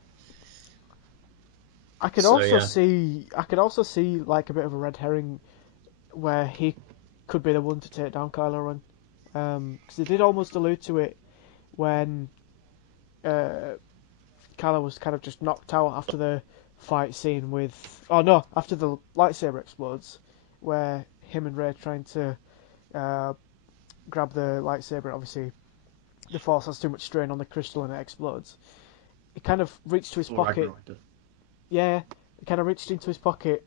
I could So also yeah, see, I could also see like a bit of a red herring where he could be the one to take down Kylo Ren. Because they did almost allude to it when uh, Kylo was kind of just knocked out after the fight scene with. Oh no, after the lightsaber explodes, where him and Rey are trying to uh, grab the lightsaber. Obviously, the Force has too much strain on the crystal and it explodes. He kind of reached to his or pocket. Ragnarok did. Yeah, he kind of reached into his pocket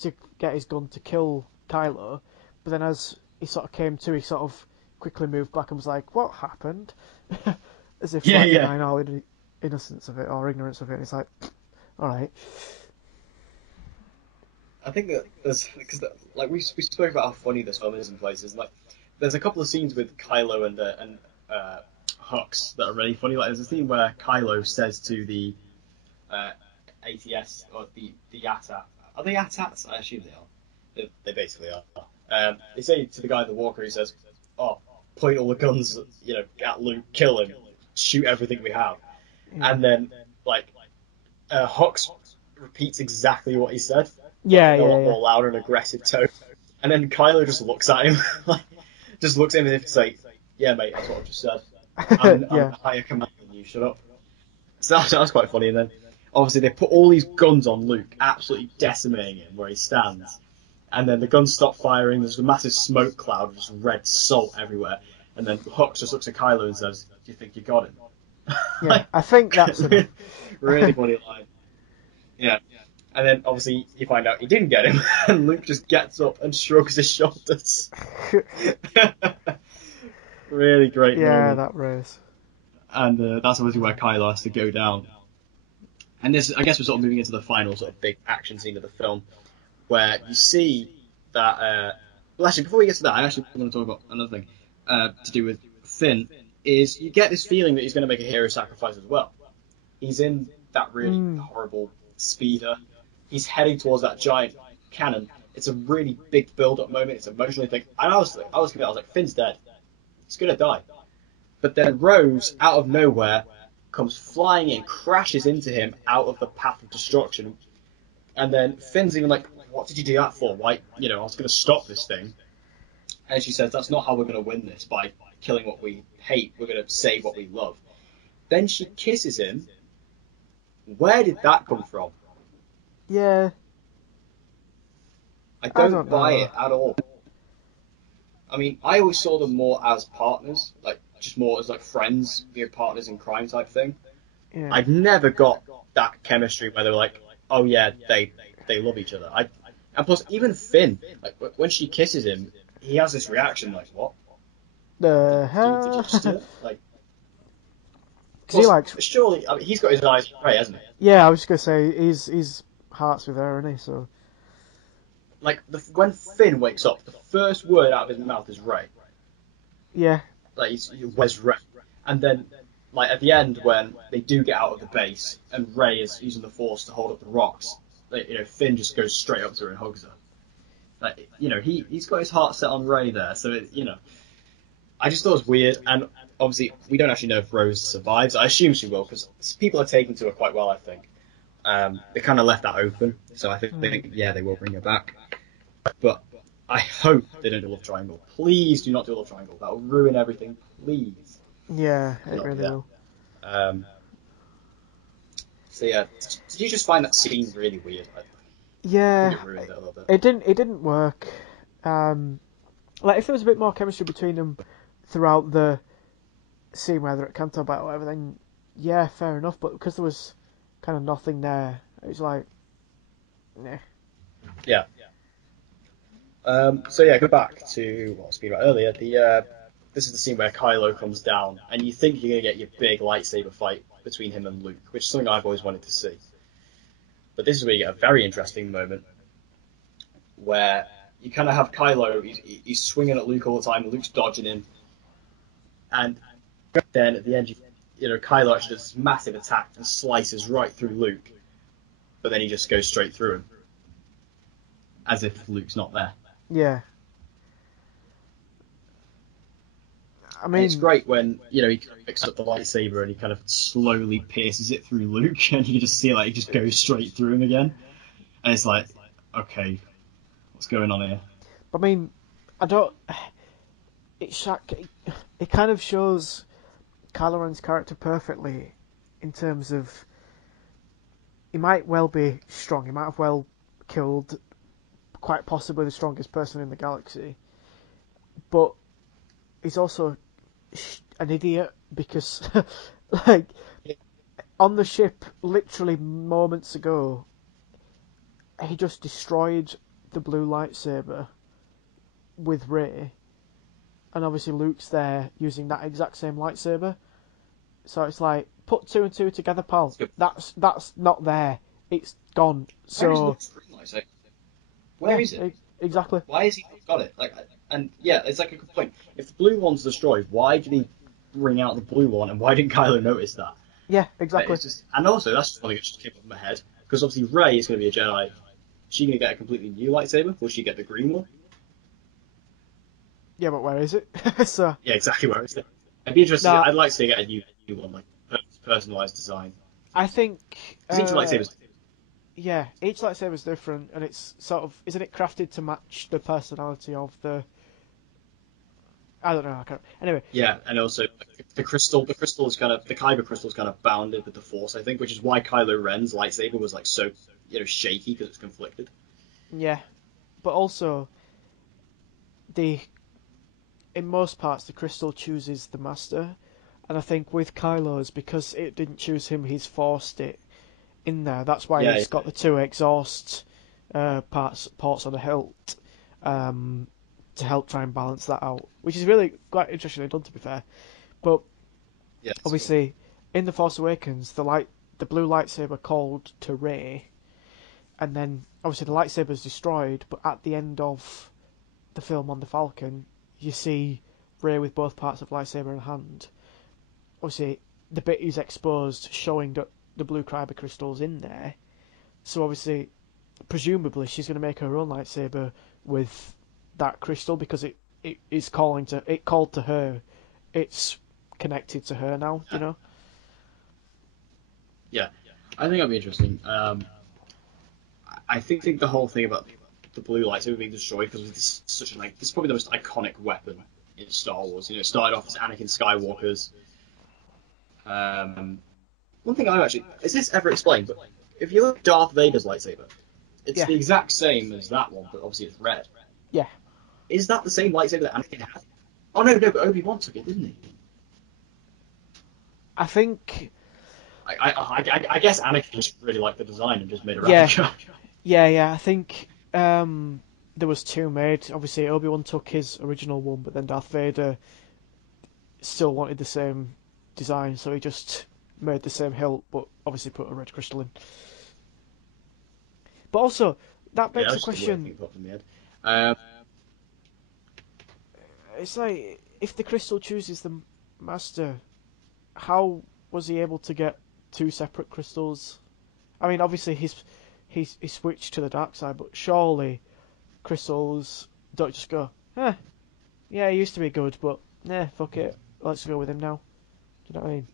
to get his gun to kill Kylo, but then as he sort of came to, he sort of quickly moved back and was like, "What happened?" As if Yeah, like yeah. denying all innocence of it or ignorance of it. And it's like, all right, I think that there's because like we spoke about how funny this film is in places. Like there's a couple of scenes with Kylo and Hux that are really funny. Like there's a scene where Kylo says to the uh, ATS or the ATAT. Are they ATATs? I assume they are. They basically are. They say to the guy in the walker, he says, "Oh, point all the guns, at Luke, kill him, shoot everything we have." Yeah. And then like Hux repeats exactly what he said, but Yeah, in a yeah, lot yeah. more louder and aggressive tone. And then Kylo just looks at him, like, just looks at him as if to say, "Yeah, mate, that's what I've just said. I'm Yeah. a higher command than you. Shut up." So that was quite funny. And then obviously they put all these guns on Luke, absolutely decimating him where he stands. And then the guns stop firing. There's a massive smoke cloud, just red salt everywhere. And then Hux just looks at Kylo and says, "Do you think you got him?" Yeah. Like, I think that's enough. really funny line. Yeah. And then obviously you find out he didn't get him, and Luke just gets up and shrugs his shoulders. Really great Yeah, moment. that race. And that's obviously where Kylo has to go down. And this, I guess, we're sort of moving into the final sort of big action scene of the film, where you see that. Well, actually, before we get to that, I actually want to talk about another thing to do with Finn. Is you get this feeling that he's going to make a hero sacrifice as well. He's in that really horrible speeder. He's heading towards that giant cannon. It's a really big build-up moment. It's emotionally thick. And I was like, Finn's dead. He's gonna die. But then Rose, out of nowhere, comes flying in, crashes into him out of the path of destruction. And then Finn's even like, "What did you do that for? Why? I was gonna stop this thing." And she says, "That's not how we're gonna win this, by killing what we hate. We're gonna save what we love." Then she kisses him. Where did that come from? Yeah, I I don't don't buy know. it at all. I mean, I always saw them more as partners, like just more as like friends, partners in crime type thing. Yeah. I've never got that chemistry where they're like, "Oh yeah, they love each other." And plus even Finn, like when she kisses him, he has this reaction like, "What? The Did you hell? just steal it?" Like, Because he plus likes. surely, I mean, he's got his eyes right, hasn't he? Yeah, I was just gonna say his heart's with her, isn't he? So Like when Finn wakes up, the first word out of his mouth is Ray. yeah, Like where's Ray? And then like at the end when they do get out of the base and Ray is using the Force to hold up the rocks, like, Finn just goes straight up to her and hugs her. Like he's got his heart set on Ray there, so I just thought it was weird. And obviously we don't actually know if Rose survives. I assume she will because people are taken to her quite well. I think they kind of left that open, so I think yeah they will bring her back. But I hope they don't do a love triangle. Please do not do a love triangle. That will ruin everything. Please yeah, do it not do really that. will. Um, so yeah, did you just find that scene really weird? I think Yeah, it ruined it a little bit. it didn't work. Like if there was a bit more chemistry between them throughout the scene, whether at Canto Battle or whatever, then yeah, fair enough. But because there was kind of nothing there, it was like, nah. Yeah. So yeah, go back to what I was speaking about earlier. This is the scene where Kylo comes down, and you think you're gonna get your big lightsaber fight between him and Luke, which is something I've always wanted to see. But this is where you get a very interesting moment where you kind of have Kylo. He's swinging at Luke all the time, and Luke's dodging him, and then at the end, Kylo actually does this massive attack and slices right through Luke, but then he just goes straight through him, as if Luke's not there. Yeah, I And it's mean, great when he picks up the lightsaber and he kind of slowly pierces it through Luke, and you can just see like he just goes straight through him again, and it's like, okay, what's going on here? I mean, I don't. It kind of shows Kylo Ren's character perfectly in terms of he might well be strong. He might have well killed quite possibly the strongest person in the galaxy, but he's also an idiot because, like, on the ship, literally moments ago, he just destroyed the blue lightsaber with Rey, and obviously Luke's there using that exact same lightsaber. So it's like, put two and two together, pal. That's not there. It's gone. Where is So Luke's green lightsaber? Where is it? exactly. Why has he not got it? Like, and yeah, it's like a good point. If the blue one's destroyed, why did he bring out the blue one, and why didn't Kylo notice that? Yeah, exactly. It's just, and also that's something that just came up in my head because obviously Rey is going to be a Jedi. Is she going to get a completely new lightsaber? Will she get the green one? Yeah, but where is it? So Yeah, exactly where is it? I'd be interested. no, I'd like to get a new one, like personalized design. I think Because each lightsaber's yeah, each lightsaber is different, and it's sort of isn't it crafted to match the personality of the. I don't know. I can't. Anyway, yeah, and also like, the crystal is kind of the kyber crystal is kind of bounded with the force, I think, which is why Kylo Ren's lightsaber was like so shaky because it's conflicted. yeah, but also the in most parts the crystal chooses the master, and I think with Kylo's because it didn't choose him, he's forced it in there. That's why Yeah, he's got the two exhaust ports on the hilt um, to help try and balance that out, which is really quite interestingly done to be fair. But yeah, it's cool. obviously, in the Force Awakens, the blue lightsaber called to Rey, and then obviously the lightsaber's destroyed. But at the end of the film on the Falcon, you see Rey with both parts of lightsaber in hand. Obviously, the bit is exposed, showing that the blue kyber crystal's in there. So obviously, presumably, she's going to make her own lightsaber with that crystal because it is calling to it called to her. It's connected to her now. You Yeah, know. yeah. I think that'd be interesting. I think the whole thing about the blue lightsaber being destroyed because it's such a like this is probably the most iconic weapon in Star Wars. It started off as Anakin Skywalker's. Um, One thing I'm actually is this ever explained? But if you look at Darth Vader's lightsaber, it's Yeah. the exact same as that one, but obviously it's red. Yeah. Is that the same lightsaber that Anakin had? Oh no, no, but Obi-Wan took it, didn't he? I think. I guess Anakin just really liked the design and just made a Yeah. replica. Yeah. I think there was two made. Obviously, Obi-Wan took his original one, but then Darth Vader still wanted the same design, so he just made the same hilt, but obviously put a red crystal in. But also, that Yeah, begs the that's just a weird question. thing to put in my head. Um, It's like if the crystal chooses the master, how was he able to get two separate crystals? I mean, obviously he switched to the dark side, but surely crystals don't just go, yeah, he used to be good, but fuck it, let's go with him now. Do you know what I mean?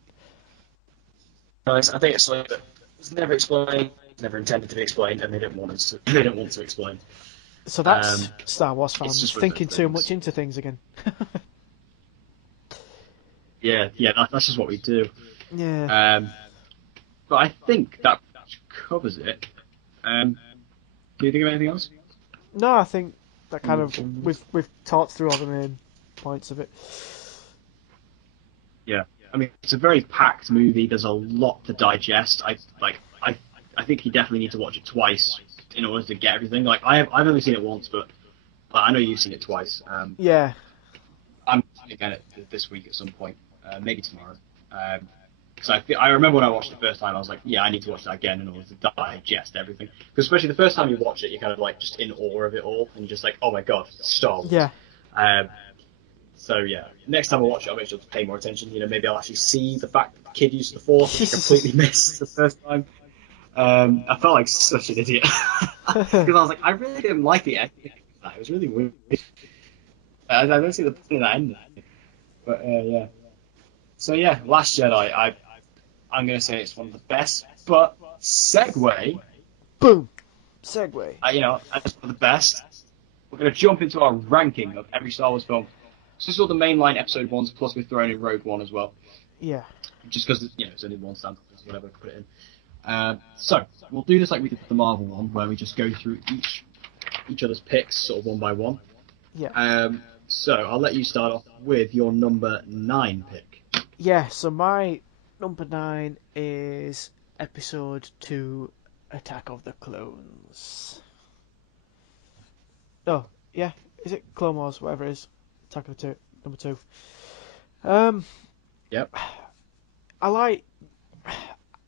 Nice. I think it's something that was never explained, never intended to be explained, and they didn't want us to. They didn't want to explain. So that's Um, Star Wars it's fans just one of those thinking too much things. into things again. Yeah, yeah, that's just what we do. Yeah. Um, but I think that covers it. Do you think of anything else? No, I think that kind of Mm. we've talked through all the main points of it. Yeah, I mean it's a very packed movie. There's a lot to digest. I think you definitely need to watch it twice in order to get everything. Like I've only seen it once, but I know you've seen it twice. Yeah. I'm going to get it this week at some point, maybe tomorrow. Because I remember when I watched it the first time, I was like, yeah, I need to watch that again in order to digest everything. Because especially the first time you watch it, you're kind of like just in awe of it all, and you're just like, oh my god, Star Wars. Yeah. Um, so yeah, next time I watch it, I'll make sure to pay more attention. Maybe I'll actually see the fact that the kid used the Force, which I completely missed the first time. I felt like such an idiot because I was like, I really didn't like the ending. It was really weird. I don't see the point of that ending. But yeah. So yeah, Last Jedi. I'm gonna say it's one of the best. But segue, Boom. Segway. as for the best, we're gonna jump into our ranking of every Star Wars film. So this is all the mainline episode ones, plus we've thrown in Rogue One as well, Yeah. just because it's only one standard, whatever, put it in. So we'll do this like we did with the Marvel one, where we just go through each other's picks sort of one by one. Yeah. So I'll let you start off with your number 9 pick. Yeah. So my number 9 is Episode 2, Attack of the Clones. Oh, yeah. Is it Clone Wars? Whatever it is. Attack of the two, number 2. Um, Yep. I like.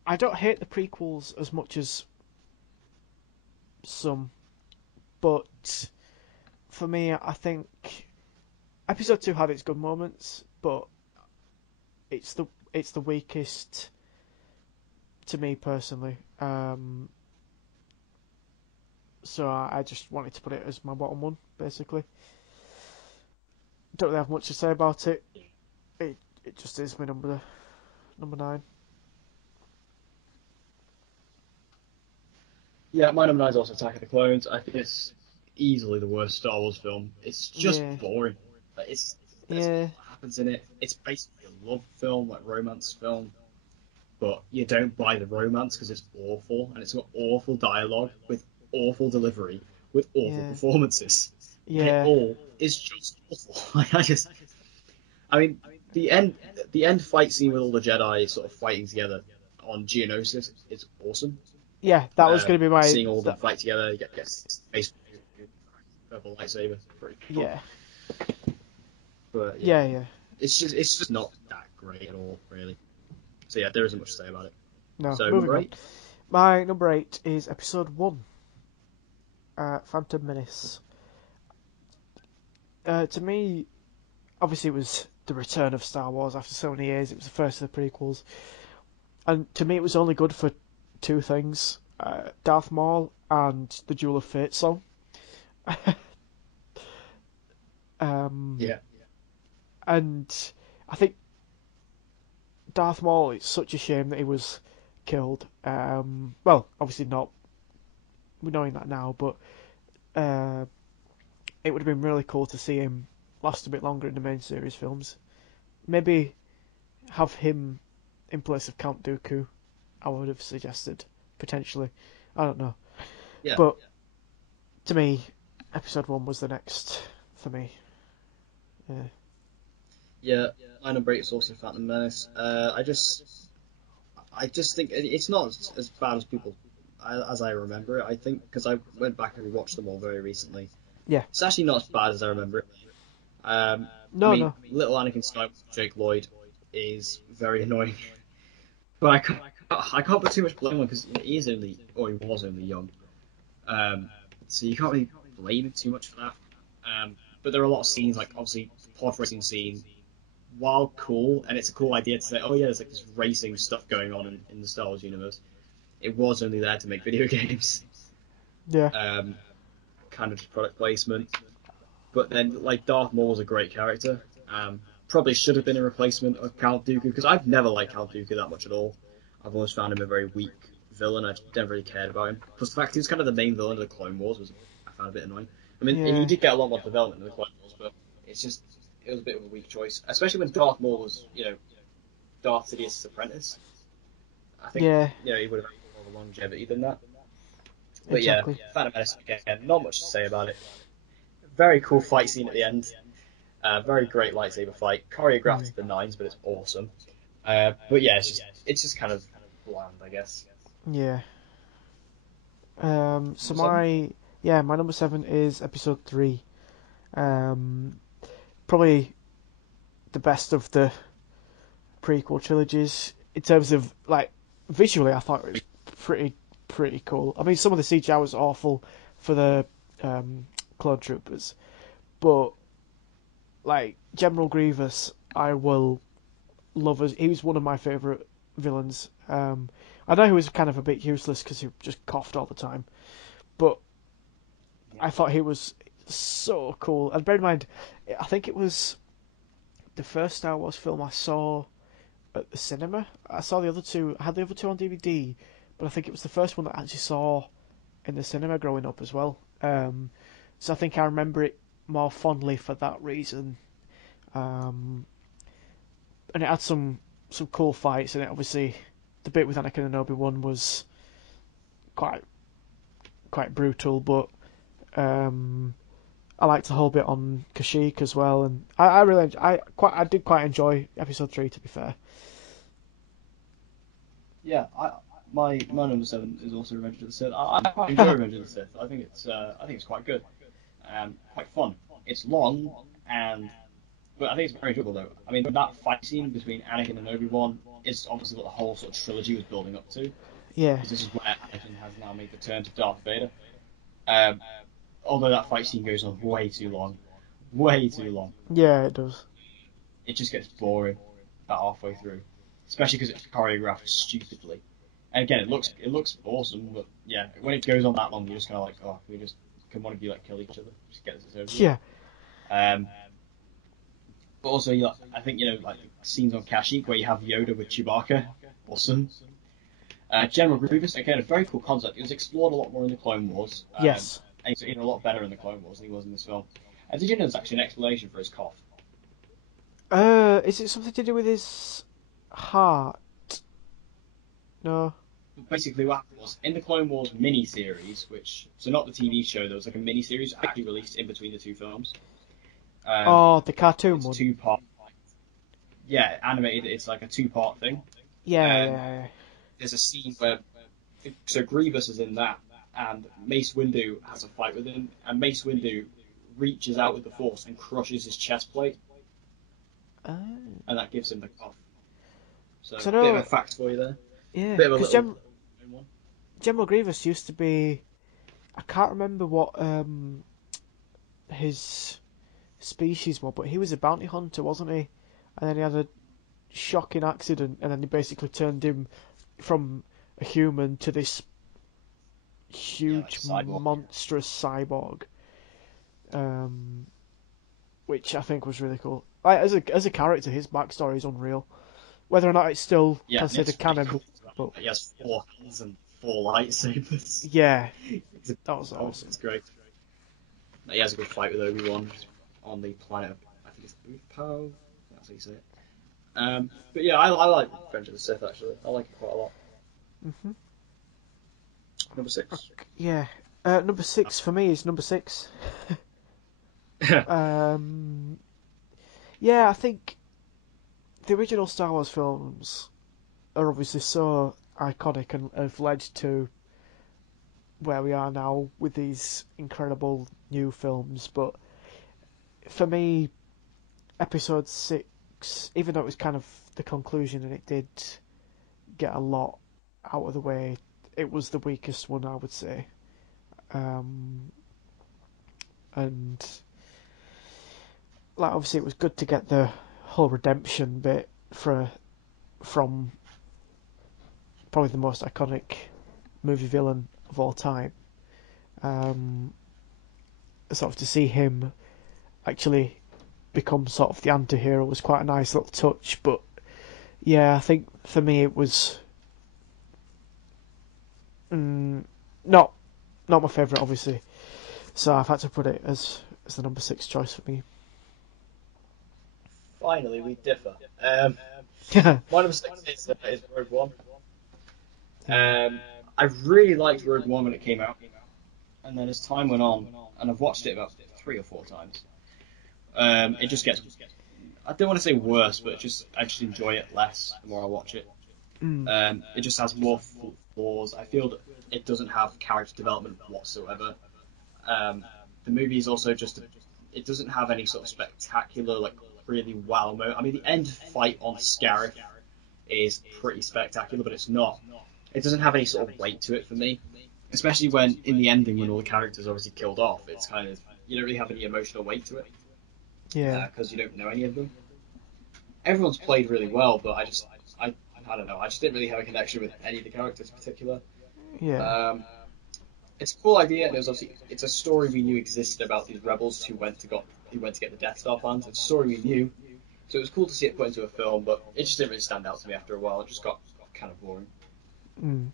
I don't hate the prequels as much as some, but for me, I think Episode 2 had its good moments, but it's the weakest to me personally. So I just wanted to put it as my bottom one, basically. don't really have much to say about it. It just is my number 9. Yeah, my number 9 is also Attack of the Clones. I think it's easily the worst Star Wars film. It's just Yeah, boring. There's not yeah, a lot happens in it. It's basically a love film, like romance film, but you don't buy the romance because it's awful and it's got awful dialogue with awful delivery with awful yeah, performances, and it yeah, all is just awful. I mean, the end, the end fight scene with all the Jedi sort of fighting together on Geonosis is awesome. yeah. That was going to be my Seeing all of them that. fight together, you get space purple lightsaber, pretty cool. Yeah, But yeah, yeah, yeah. it's just not that great at all, really. So yeah, there isn't much to say about it. No, So moving number on. 8, My number 8 is Episode 1, Phantom Menace. To me, obviously, it was the return of Star Wars after so many years. It was the first of the prequels, and to me, it was only good for two things: Darth Maul and the Duel of Fate song. um, yeah, and I think Darth Maul. It's such a shame that he was killed. Well, obviously not. We're knowing that now, but uh, it would have been really cool to see him last a bit longer in the main series films. Maybe have him in place of Count Dooku. I would have suggested potentially. I don't know, yeah, but to me, Episode 1 was the next for me. Yeah, yeah. My number 8 is also Phantom Menace. I just think it's not as bad as people as I remember it. I think because I went back and rewatched them all very recently. yeah. It's actually not as bad as I remember it. I No, mean, no. little Anakin Skywalker, Jake Lloyd, is very annoying, but I can't put too much blame on because he is only, or he was only young. Um, so you can't really blame him too much for that. But there are a lot of scenes, like obviously the pod racing scene, while cool, and it's a cool idea to say, oh yeah, there's like this racing stuff going on in the Star Wars universe. It was only there to make video games, Yeah, um, kind of just product placement. But then, like Darth Maul's a great character. Probably should have been a replacement of Count Dooku because I've never liked Count Dooku that much at all. I've always found him a very weak villain. I never really cared about him. Plus, the fact he was kind of the main villain of the Clone Wars was I found a bit annoying. I mean, he yeah, did get a lot more development in the Clone Wars, but it was a bit of a weak choice, especially when Darth Maul was Darth Sidious's apprentice. I think yeah. he would have had more of a longevity than that. But yeah, Exactly. Phantom Menace again, not much to say about it. Very cool fight scene at the end. Very great lightsaber fight, choreographed Mm, to the nines, but it's awesome. But yeah, it's just kind of bland, I guess. yeah. So Number 7. my number 7 is Episode 3. Um, Probably the best of the prequel trilogies in terms of like visually. I thought it was pretty cool. I mean, some of the CGI was awful for the um, clone troopers, but like General Grievous, I will love as he was one of my favorite villains. I know he was kind of a bit useless because he just coughed all the time, but Yeah. I thought he was so cool. And bear in mind, I think it was the first Star Wars film I saw at the cinema. I saw the other two. I had the other two on DVD, but I think it was the first one that I actually saw in the cinema growing up as well. So I think I remember it more fondly for that reason. Um, and it had some cool fights in it. Obviously, the bit with Anakin and Obi-Wan was quite quite brutal, but um, I liked the whole bit on Kashyyyk as well, and I really I did quite enjoy Episode 3, to be fair. Yeah, my number 7 is also Revenge of the Sith. I quite enjoy Revenge of the Sith. I think it's quite good, quite fun. It's long but I think it's very enjoyable though. I mean, that fight scene between Anakin and Obi Wan is obviously what the whole sort of trilogy was building up to, Yeah, because this is where Anakin has now made the turn to Darth Vader. Um, Although that fight scene goes on way too long, yeah, it does. it just gets boring about halfway through, especially because it's choreographed stupidly. And again, it looks awesome, but yeah, when it goes on that long, you're just kind of like, oh, can one of you like kill each other? Just get this over with. Yeah, Um, But also, yeah, I think like scenes on Kashyyyk where you have Yoda with Chewbacca, awesome. General Grievous, again, a very cool concept. It was explored a lot more in the Clone Wars, Yes. and he's a lot better in the Clone Wars than he was in this film. Did you know there's actually an explanation for his cough? Is it something to do with his heart? No. Basically, what happened was in the Clone Wars mini-series, so not the TV show, there was like a mini-series actually released in between the two films. Um, Oh, the cartoon it's one. two-part. Yeah, animated. It's like a two-part thing. Yeah, Um, yeah, there's a scene where Grievous is in that, and Mace Windu has a fight with him, and Mace Windu reaches out with the Force and crushes his chest plate, yeah. and that gives him the cough. So, Cause I bit of a know, fact for you there. yeah, Bit of a because little one. General Grievous used to be. I can't remember what his species was, but he was a bounty hunter, wasn't he? And then he had a shocking accident, and then they basically turned him from a human to this Yeah, like a huge, cyborg. monstrous cyborg, um, which I think was really cool. Like, as a character, his backstory is unreal. Whether or not it's still Yeah, and it's considered really canon, cool. but He has four hands and four lightsabers. yeah, It's, that was oh, awesome. it's great. He has a good fight with Obi-Wan on the planet. I think it's Utapau. That's how you say it. But yeah, I like Revenge of the Sith actually. I like it quite a lot. hmm Number six. Yeah, number six for me is number six. Um, yeah, I think the original Star Wars films are obviously so iconic and have led to where we are now with these incredible new films. But for me, Episode 6, even though it was kind of the conclusion and it did get a lot out of the way, it was the weakest one, I would say. Um, and like obviously it was good to get the whole redemption bit from probably the most iconic movie villain of all time. Um, Sort of to see him actually become sort of the anti-hero was quite a nice little touch. But yeah, I think for me it was not my favourite, obviously. So I've had to put it as the number six choice for me. Finally, we differ. My number six is Rogue One. Yeah. I really liked Rogue One when it came out, and then as time went on, and I've watched it about 3 or 4 times, it just gets. I don't want to say worse, but I just enjoy it less the more I watch it. Mm. It just has more flaws. I feel that it doesn't have character development whatsoever. Um, the movie is also it doesn't have any sort of spectacular, like really wow moment. I mean, the end fight on Scarif is pretty spectacular, but it's not. It doesn't have any sort of weight to it for me, especially when in the ending when all the characters are obviously killed off. It's kind of you don't really have any emotional weight to it Yeah. because you don't know any of them. Everyone's played really well, but I don't know. I just didn't really have a connection with any of the characters in particular. Yeah. Um, it's a cool idea, and it's a story we knew existed about these rebels who went to get the Death Star plans. It's a story we knew, so it was cool to see it put into a film, but it just didn't really stand out to me after a while. It just got kind of boring. Mm.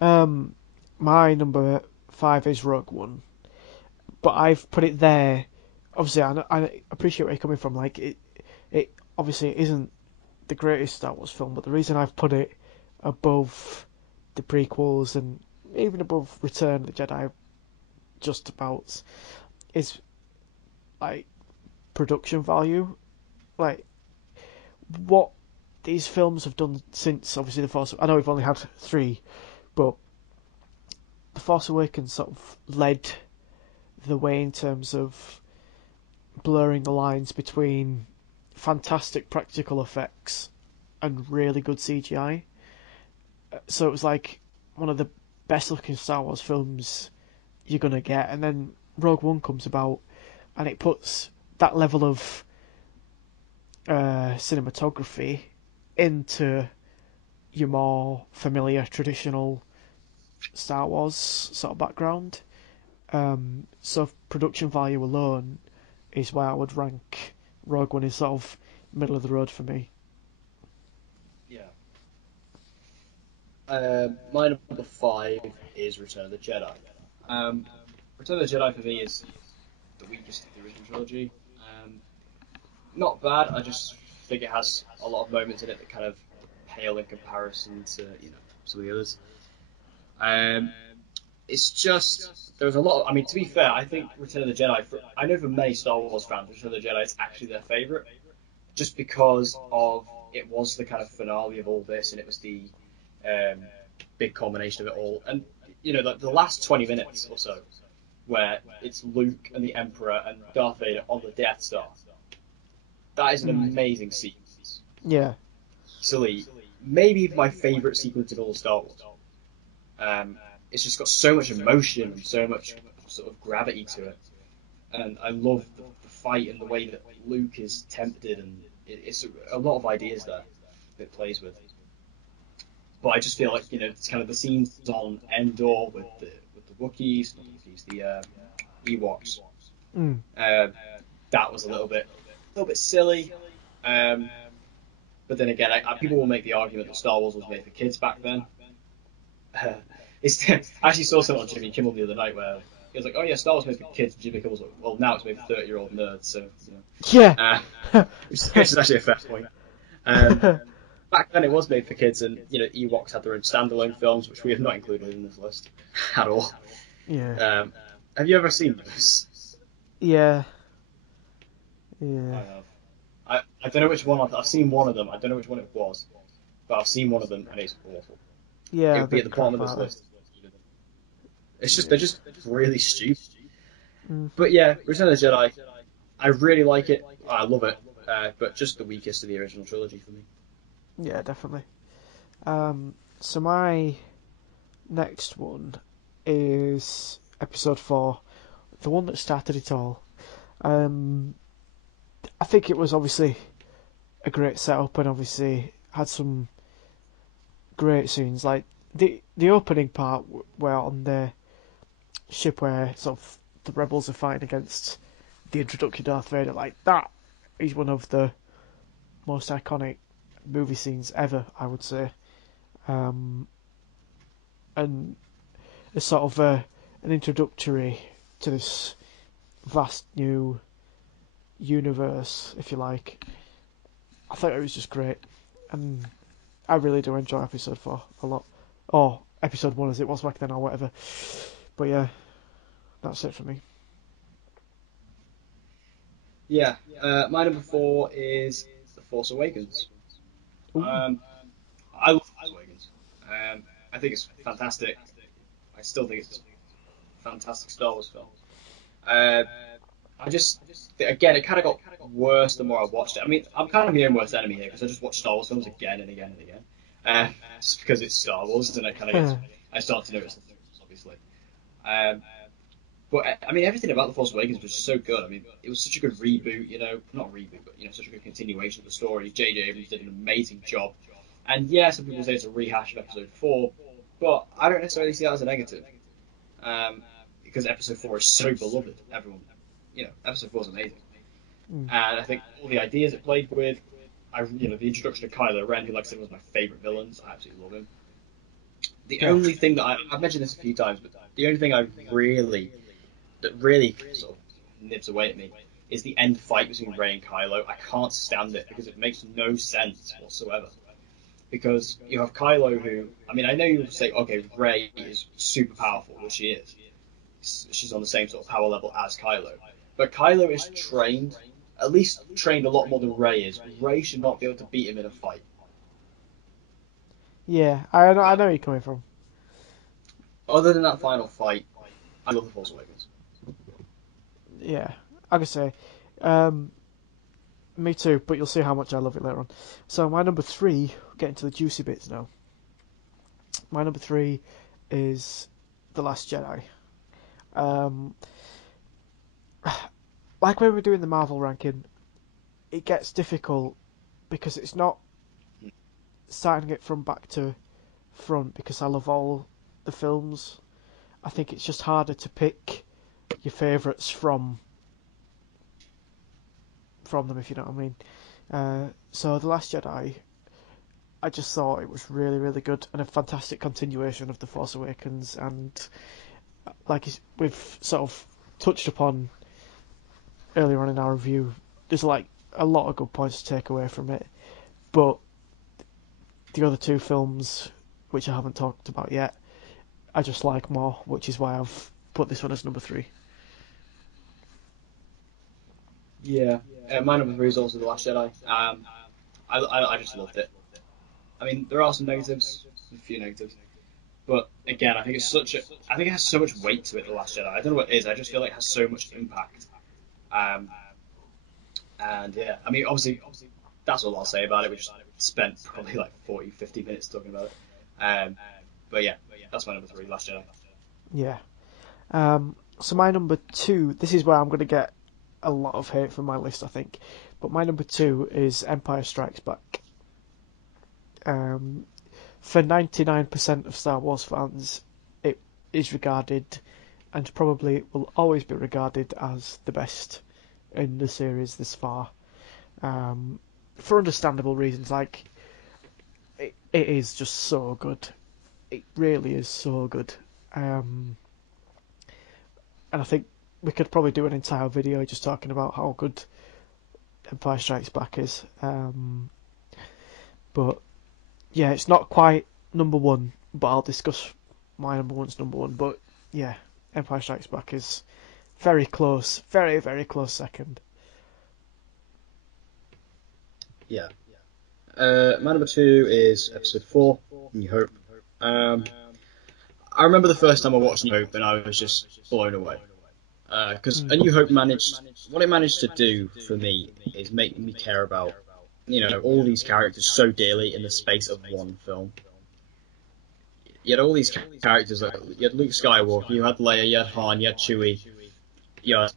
Um, my number five is Rogue One, but I've put it there. Obviously, I appreciate where you're coming from. Like it obviously it isn't the greatest Star Wars film, but the reason I've put it above the prequels and even above Return of the Jedi, just about, is like production value. Like what these films have done since obviously the Force. I know we've only had three, but the Force Awakens sort of led the way in terms of blurring the lines between fantastic practical effects and really good CGI. So it was like one of the best looking Star Wars films you're gonna get, and then Rogue One comes about, and it puts that level of cinematography into your more familiar traditional Star Wars sort of background. So production value alone is why I would rank Rogue One is sort of middle of the road for me. Yeah. My number five is Return of the Jedi. Um, Return of the Jedi for me is the weakest of the original trilogy. Not bad. I just think it has a lot of moments in it that kind of pale in comparison to some of the others. Um, it's just there's a lot. I mean, to be fair, I think Return of the Jedi. I know for many Star Wars fans, Return of the Jedi is actually their favorite, just because of it was the kind of finale of all this, and it was the um, big culmination of it all. And the last 20 minutes or so, where it's Luke and the Emperor and Darth Vader on the Death Star, that is an Mm. amazing sequence. Yeah. Silly, maybe my favorite sequence in all of Star Wars. Um, it's just got so much emotion and so much sort of gravity to it, and I love the fight and the way that Luke is tempted, and it's a lot of ideas there that it plays with. But I just feel like it's kind of the scenes on Endor with the Wookiees, not the Wookiees, the Ewoks. Mm. Uh, that was a little bit silly. Um, but then again, people will make the argument that Star Wars was made for kids back then. I actually saw something on Jimmy Kimmel the other night where he was like, "Oh yeah, Star Wars was made for kids." And Jimmy Kimmel was like, "Well, now it's made for 30-year-old nerds." So Yeah. which is actually a fair point. Um, Back then, it was made for kids, and Ewoks had their own standalone films, which we have not included in this list at all. Yeah. Have you ever seen those? Yeah. Yeah. I have. I don't know which one. I've seen one of them. I don't know which one it was, but I've seen one of them, and it's awful. It Yeah, would be the at the bottom crap of this out of list. It's just they're Yeah. just really stupid. Mm. But yeah, Return of the Jedi. I really like it. I love it. But just the weakest of the original trilogy for me. Yeah, definitely. So my next one is episode 4, the one that started it all. Um, I think it was obviously a great setup and obviously had some great scenes. Like the opening part where on the ship where sort of the rebels are fighting against the introductory Darth Vader. Like that is one of the most iconic movie scenes ever, I would say. Um, and it's sort of an introductory to this vast new universe, if you like. I thought it was just great, and I really do enjoy episode 4 a lot. Or episode 1 as it was back then, or whatever. But yeah, that's it for me. Yeah. My number four is The Force Awakens. Ooh, I love The Force Awakens. I think it's fantastic. I still think it's a fantastic Star Wars film. Uh, I just, again, it kind of got worse the more I watched it. I mean, I'm kind of my own worst enemy here because I just watch Star Wars films again and again and again. Just because it's Star Wars and I start to notice the flaws, obviously. Um, but I mean, everything about The Force Awakens was just so good. I mean, it was such a good reboot, not reboot, but such a good continuation of the story. J.J. Abrams did an amazing job. And yeah, some people say it's a rehash of Episode 4, but I don't necessarily see that as a negative. Um, because Episode 4 is so beloved. Everyone, Episode 4 is amazing. mm, And I think all the ideas it played with, the introduction of Kylo Ren, who, like I said, was my favorite villains. I absolutely love him. The yeah, only thing that I've mentioned this a few times, but the only thing that really sort of nibs away at me is the end fight between Rey and Kylo. I can't stand it because it makes no sense whatsoever. Because you have Kylo, who, I mean, I know you say, okay, Rey is super powerful, which she is. She's on the same sort of power level as Kylo. But Kylo is trained, at least trained a lot more than Rey is. Rey should not be able to beat him in a fight. yeah. I know where you're coming from. Other than that final fight, I love The Force Awakens. Yeah, I could say, um, me too. But you'll see how much I love it later on. So my number 3, getting to the juicy bits now. My number 3 is The Last Jedi. Um, like when we're doing the Marvel ranking, it gets difficult because it's not starting it from back to front because I love all the films. I think it's just harder to pick your favourites from from them, if you know what I mean. So The Last Jedi, I just thought it was really, really good and a fantastic continuation of The Force Awakens. And like we've sort of touched upon earlier on in our review, there's like a lot of good points to take away from it. But the other two films, which I haven't talked about yet, I just like more, which is why I've put this one as number 3. Yeah, my number three is also The Last Jedi. I just loved it. I mean, there are some negatives, a few negatives, but again, I think it has so much weight to it. The Last Jedi. I don't know what it is. I just feel like it has so much impact. Um, and yeah, I mean, obviously, that's all I'll say about it. We just spent probably like 40, 50 minutes talking about it. Um, but yeah, that's my number three, Last Jedi. Yeah. So my number 2, this is where I'm going to get a lot of hate from my list, I think. But my number 2 is Empire Strikes Back. For 99% of Star Wars fans, it is regarded, and probably will always be regarded, as the best in the series this far. For understandable reasons, like it is just so good. It really is so good. And I think we could probably do an entire video just talking about how good Empire Strikes Back is. But yeah, it's not quite number 1, but I'll discuss my number 1's number 1. But yeah, Empire Strikes Back is very close, very, very close second. Yeah. My number two is episode 4, New Hope. I remember the first time I watched New Hope and I was just blown away. Because A New Hope what it managed to do for me is make me care about, all these characters so dearly in the space of one film. You had all these characters, like, you had Luke Skywalker, you had Leia, you had Han, you had Chewie, you had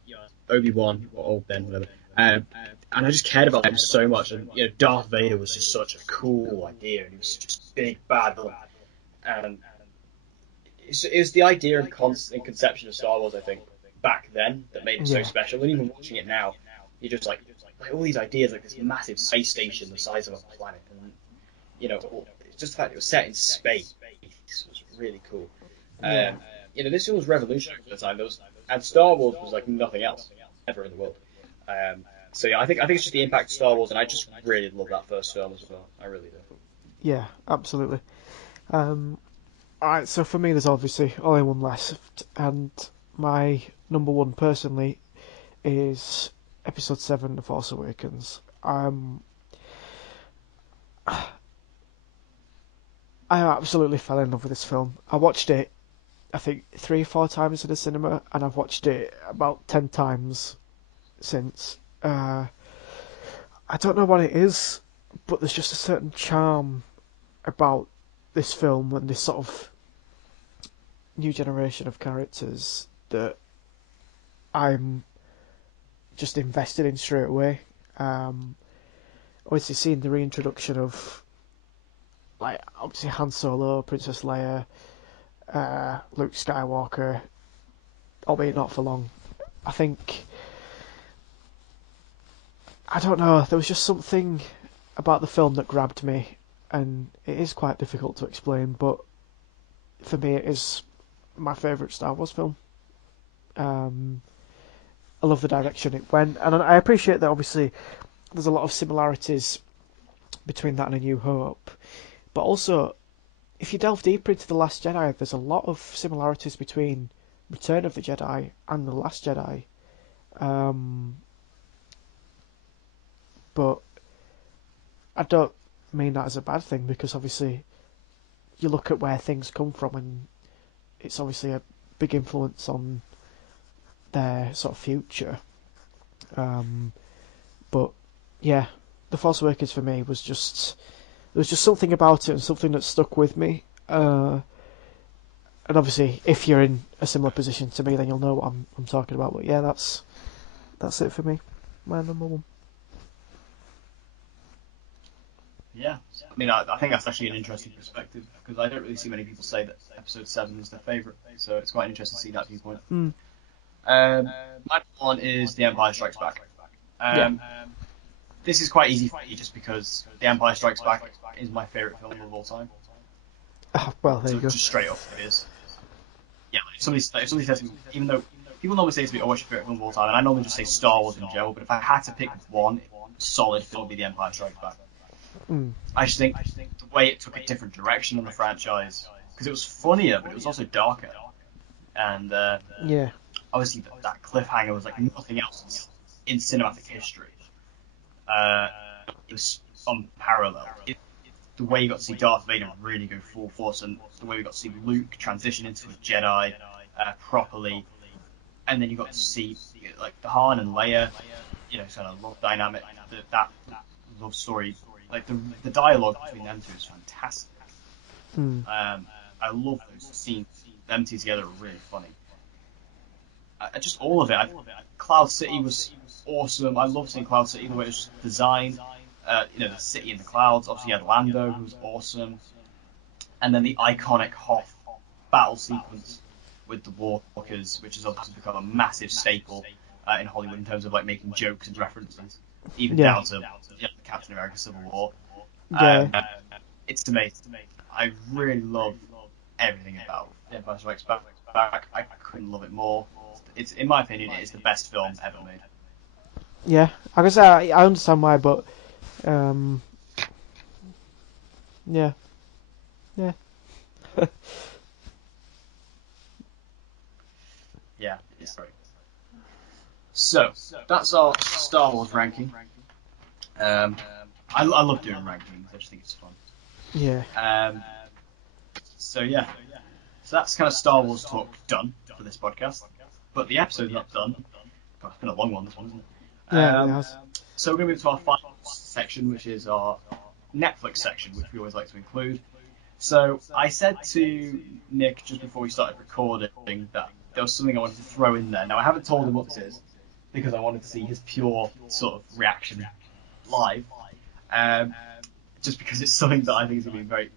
Obi-Wan, or old Ben, whatever. And I just cared about them so much. And Darth Vader was just such a cool idea, and he was just big bad villain. And it was the idea and conception of Star Wars, I think, back then that made it so special. And even watching it now, you're just like all these ideas, like this massive space station the size of a planet, and it's just the fact it was set in space was really cool. This film was revolutionary for the time. And Star Wars was like nothing else ever in the world. So yeah, I think it's just the impact of Star Wars, and I just really love that first film as well. I really do. Yeah, absolutely. Alright, so for me, there's obviously only one left, and my number 1 personally is Episode 7, The Force Awakens. I absolutely fell in love with this film. I watched it, I think, 3 or 4 times in the cinema, and I've watched it about 10 times since. I don't know what it is, but there's just a certain charm about this film and this sort of new generation of characters that I'm just invested in straight away. Obviously, seeing the reintroduction of, like, obviously Han Solo, Princess Leia, Luke Skywalker, albeit not for long. I think, I don't know, there was just something about the film that grabbed me, and it is quite difficult to explain, but for me it is my favourite Star Wars film. I love the direction it went, and I appreciate that obviously there's a lot of similarities between that and A New Hope, but also if you delve deeper into The Last Jedi, there's a lot of similarities between Return of the Jedi and The Last Jedi. But I don't mean that as a bad thing, because obviously you look at where things come from, and it's obviously a big influence on their sort of future. But yeah, The Force Awakens for me was just, there was just something about it and something that stuck with me. And obviously, if you're in a similar position to me, then you'll know what I'm talking about. But yeah, that's it for me. My number 1. Yeah, I mean, I think that's actually an interesting perspective because I don't really see many people say that Episode 7 is their favourite, so it's quite interesting to see that viewpoint. Mm. My one is The Empire Strikes Back. Yeah. This is quite easy for me just because The Empire Strikes Back is my favourite film of all time. Oh, well, there So you go. just straight up, it is. Yeah, if somebody says to me, even though people normally say to me, "Oh, what's your favourite film of all time?" and I normally just say Star Wars in general, but if I had to pick one solid film, it would be The Empire Strikes Back. Mm. I just think the way it took a different direction on the franchise, because it was funnier, but it was also darker, and Yeah. obviously that cliffhanger was like nothing else in cinematic history. Uh, it was unparalleled. The way you got to see Darth Vader really go full force, and the way we got to see Luke transition into a Jedi properly, and then you got to see like the Han and Leia, kind of love dynamic, that love story, like the dialogue between them two is fantastic. Mm. I love those scenes. Them two together are really funny. Just all of it. Cloud City was awesome. I love seeing Cloud City the way it was designed. The city in the clouds. Obviously, you had Lando, who was awesome, and then the iconic Hoth battle sequence with the Walkers, which has obviously become a massive staple in Hollywood in terms of like making jokes and references, even Yeah. down to Captain America: Civil War. Yeah. It's amazing. I really love everything about The Empire Strikes Back. I couldn't love it more. It's, in my opinion, it is the best film ever made. Yeah. I guess I understand why, but um, yeah. Yeah. Yeah, it's great. So that's our Star Wars ranking. I love doing rankings. I just think it's fun. Yeah. So yeah, so that's kind of Star Wars talk done for this podcast. But the episode's not done. God, it's been a long one, this one, isn't it? Yeah, it has. So we're going to move to our final section, which is our Netflix section, which we always like to include. So I said to Nick just before we started recording that there was something I wanted to throw in there. Now I haven't told him what this is because I wanted to see his pure sort of reaction live. Um, just because it's something that I think is going to be very,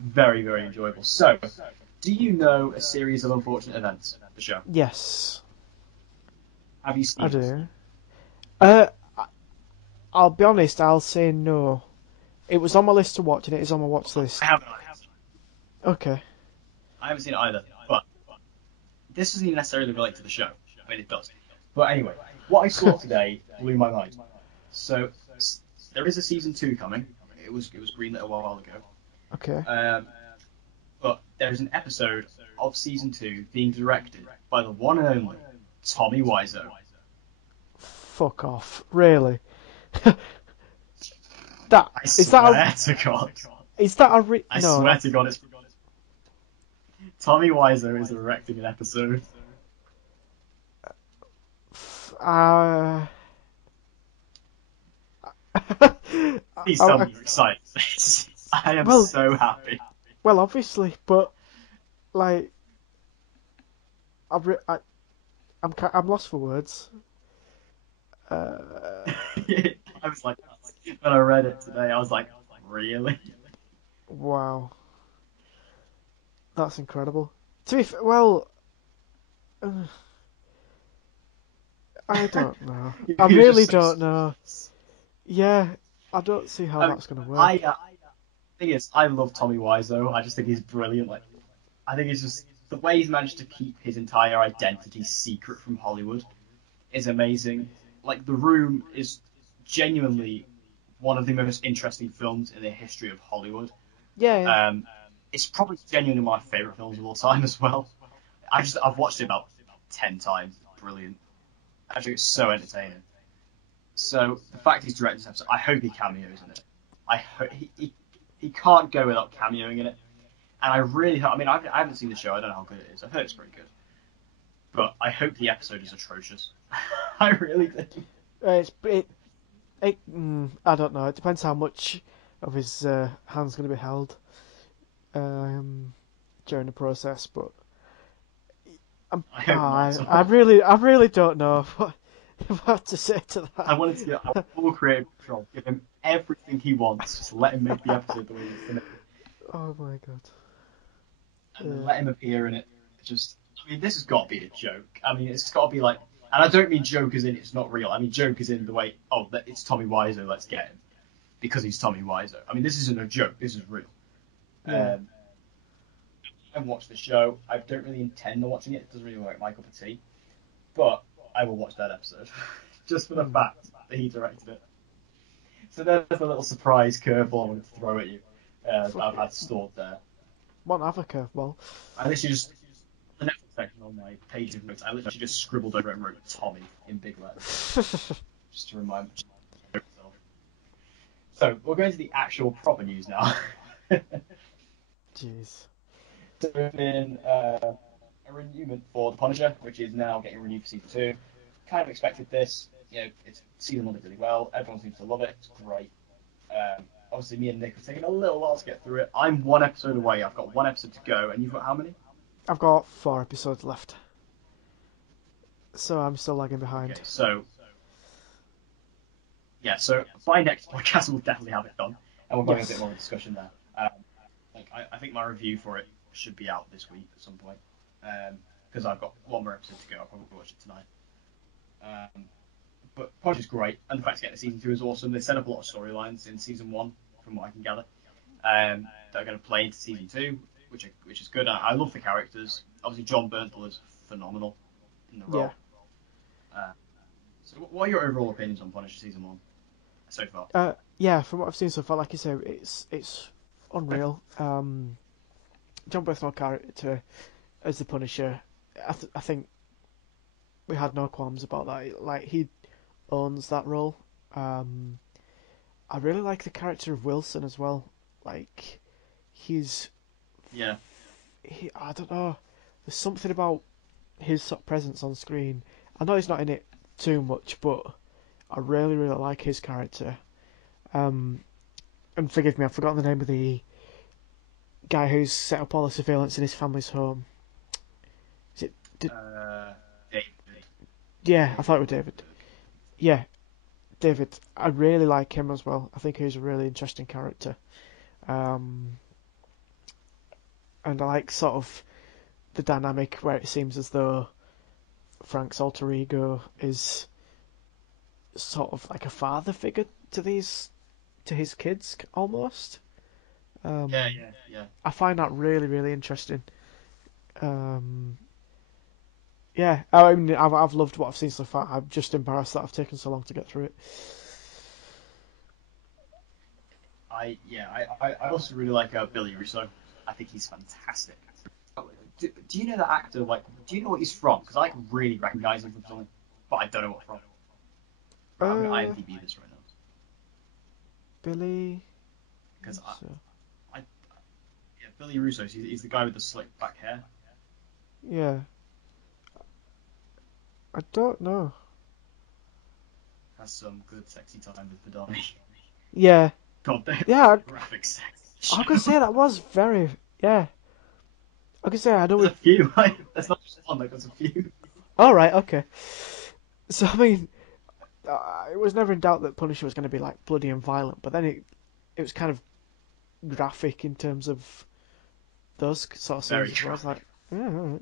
very, very enjoyable. So, do you know A Series of Unfortunate Events, the show? Yes, Have you I seen it? do. I'll be honest. I'll say no. It was on my list to watch, and it is on my watch list. I haven't. Okay. I haven't seen it either. But this doesn't even necessarily relate to the show. I mean, it does. But anyway, what I saw today blew my mind. So, there is a season 2 coming. It was greenlit a while ago. Okay. But there is an episode of season 2 being directed by the one and only Tommy Wiseau. Fuck off. Really? That I is that swear to God. is that a I no? swear to God, it's Tommy Wiseau is directing an episode. Uh, Please tell me you're excited. I am well, so happy. well, obviously, but like, I'm lost for words. I was like, when I read it today, I was like, really? Wow, that's incredible. To be well, I don't know. I You're really just so don't know. Yeah, I don't see how that's going to I work. thing is, I love Tommy Wiseau. I just think he's brilliant. Like, I think it's just the way he's managed to keep his entire identity secret from Hollywood is amazing. Like, The Room is genuinely one of the most interesting films in the history of Hollywood. Yeah, yeah. It's probably genuinely my favorite films of all time as well. I've watched it about 10 times. It's brilliant. Actually, it's so entertaining. So the fact he's directing this episode, I hope he cameos in it. I hope he can't go without cameoing in it. And I really hope. I mean, I haven't seen the show. I don't know how good it is. I've heard it's pretty good. But I hope the episode is atrocious. I really do. I don't know. It depends how much of his hand's going to be held during the process, but I hope not as I well. really don't know what to say to that. I wanted to get full creative control. Give him everything he wants. Just let him make the episode the way he wants to make it. Oh my god. And then let him appear in it. I mean, this has got to be a joke. I mean, it's got to be like. And I don't mean joke as in it's not real. I mean joke as in the way, oh, it's Tommy Wiseau, let's get him. Because he's Tommy Wiseau. I mean, this isn't a joke, this is real. Yeah. I haven't watched the show. I don't really intend on watching it. It doesn't really look like my cup of tea. But I will watch that episode. Just for the fact that he directed it. So there's a little surprise curveball I wanted to throw at you that I've had stored there. One other curveball. I literally just, the next section on my page of notes, I literally just scribbled over it and wrote Tommy in big letters. Just to remind myself. So, we're going to the actual proper news now. Jeez. So there's been a renewal for The Punisher, which is now getting renewed for season 2. Kind of expected this. It's season 1 did really well. Everyone seems to love it. It's great. Obviously, me and Nick have taken a little while to get through it. I'm one episode away. I've got one episode to go, and you've got how many? I've got 4 episodes left. So I'm still lagging behind. Okay, so by next podcast we'll definitely have it done, and we'll have a bit more of a discussion there. I think my review for it should be out this week at some point, because I've got one more episode to go. I'll probably watch it tonight. But Punisher's great, and the fact it's getting a season 2 is awesome. They set up a lot of storylines in season 1, from what I can gather, that are going to play into season 2, which is good. I love the characters. Obviously, John Bernthal is phenomenal in the role. So what are your overall opinions on Punisher season 1 so far? Yeah, from what I've seen so far, like you say, it's unreal. John Bernthal character as the Punisher, I think we had no qualms about that. Like, he owns that role. I really like the character of Wilson as well. Like, I don't know. There's something about his sort of presence on screen. I know he's not in it too much, but I really, really like his character. And forgive me, I've forgotten the name of the guy who's set up all the surveillance in his family's home. Is it? David. Yeah, I thought it was David. Yeah, David. I really like him as well. I think he's a really interesting character. And I like sort of the dynamic where it seems as though Frank's alter ego is sort of like a father figure to his kids almost. Yeah. I find that really, really interesting. Yeah, I mean, I've loved what I've seen so far. I'm just embarrassed that I've taken so long to get through it. I also really like Billy Russo. I think he's fantastic. Do you know that actor? Like, do you know what he's from? Because I can really recognize him from something, but I don't know what from. I'm going to IMDb this right now. Billy. Because Billy Russo. He's the guy with the slick back hair. Yeah. I don't know. Has some good sexy time with Padani. Yeah. God damn. Yeah. Graphic sex. I could say that was very. Yeah. I could say I know. There's a few. There's not just one. There's a few. All right. Okay. So I mean, it was never in doubt that Punisher was going to be like bloody and violent, but then it was kind of graphic in terms of those sort of scenes. I was like, yeah, all right.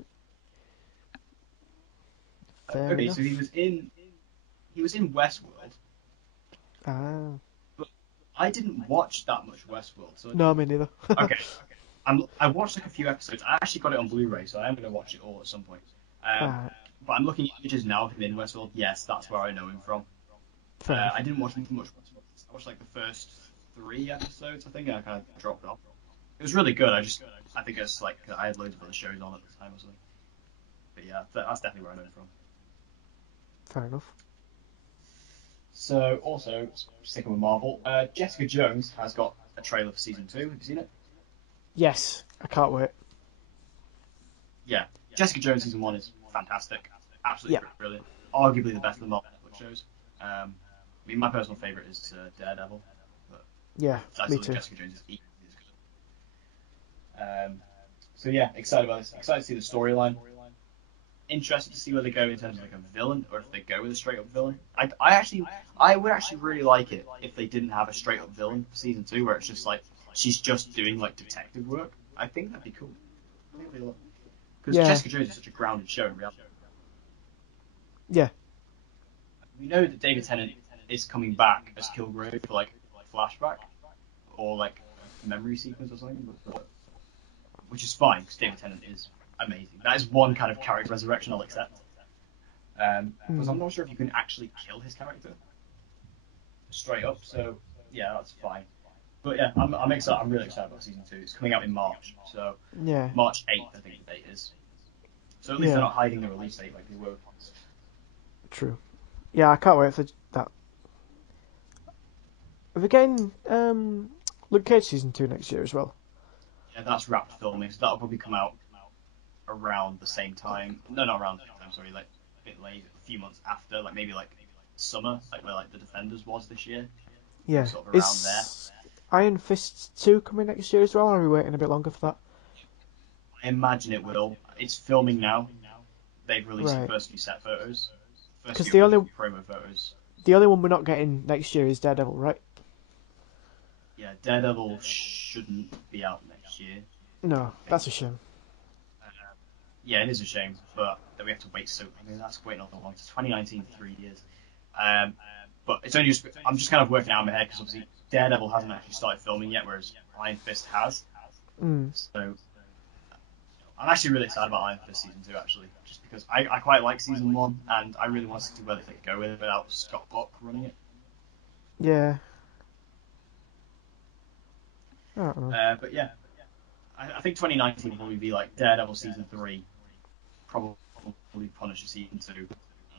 Fair enough. So he was in Westworld. Ah. But I didn't watch that much Westworld. So No, me neither. Okay. I watched like a few episodes. I actually got it on Blu-ray, so I am going to watch it all at some point. But I'm looking at images now of him in Westworld. Yes, that's where I know him from. I didn't watch much Westworld. I watched like the first 3 episodes, I think, and I kind of dropped off. It was really good. I think it's like I had loads of other shows on at the time or something. But yeah, that's definitely where I know him from. Fair enough. So, also, sticking with Marvel, Jessica Jones has got a trailer for season 2. Have you seen it? Yes, I can't wait. Yeah, Jessica Jones season 1 is fantastic. Absolutely brilliant. Arguably the best of the Marvel shows. I mean, my personal favourite is Daredevil. But yeah, me too. Jessica Jones is equally as good. So yeah, excited about this. Excited to see the storyline. Interested to see where they go in terms of like a villain, or if they go with a straight up villain. I would actually really like it if they didn't have a straight up villain for season 2, where it's just like she's just doing like detective work. I think that'd be cool. Because Jessica Jones is such a grounded show in reality. Yeah, we know that David Tennant is coming back as Kilgrave for like flashback or like a memory sequence or something, which is fine because David Tennant is amazing. That is one kind of character resurrection I'll accept. Because I'm not sure if you can actually kill his character straight up. So yeah, that's fine. But yeah, I'm excited. I'm really excited about season 2. It's coming out in March, so Yeah. March 8th, I think the date is. So at least they're not hiding the release date like they were. True. Yeah, I can't wait for that. Are we getting Luke Cage season 2 next year as well? Yeah, that's wrapped filming, so that'll probably come out around the same time. No, not around the same time. Sorry, like a bit late, a few months after, like maybe like summer, like where like the Defenders was this year. So Yeah. sort of around there. Is Iron Fist 2 coming next year as well, or are we waiting a bit longer for that? I imagine it will. It's filming now. They've released the Right. first few set photos, first Because few official promo photos. the only one we're not getting next year is Daredevil, right? Yeah, Daredevil shouldn't be out next year. I No, don't think. that's a shame. Uh, yeah, it is a shame, but that we have to wait. So I mean, that's waiting all long. It's 2019, 3 years. Um, but it's only just I'm just kind of working out in my head because obviously Daredevil hasn't actually started filming yet, whereas Iron Fist has. So I'm actually really excited about Iron Fist season 2 actually, just because I quite like season 1 and I really want to see where they go with it without Scott Buck running it. Yeah. I don't know. But yeah, I think 2019 will probably be like Daredevil season 3, probably Punisher season 2, and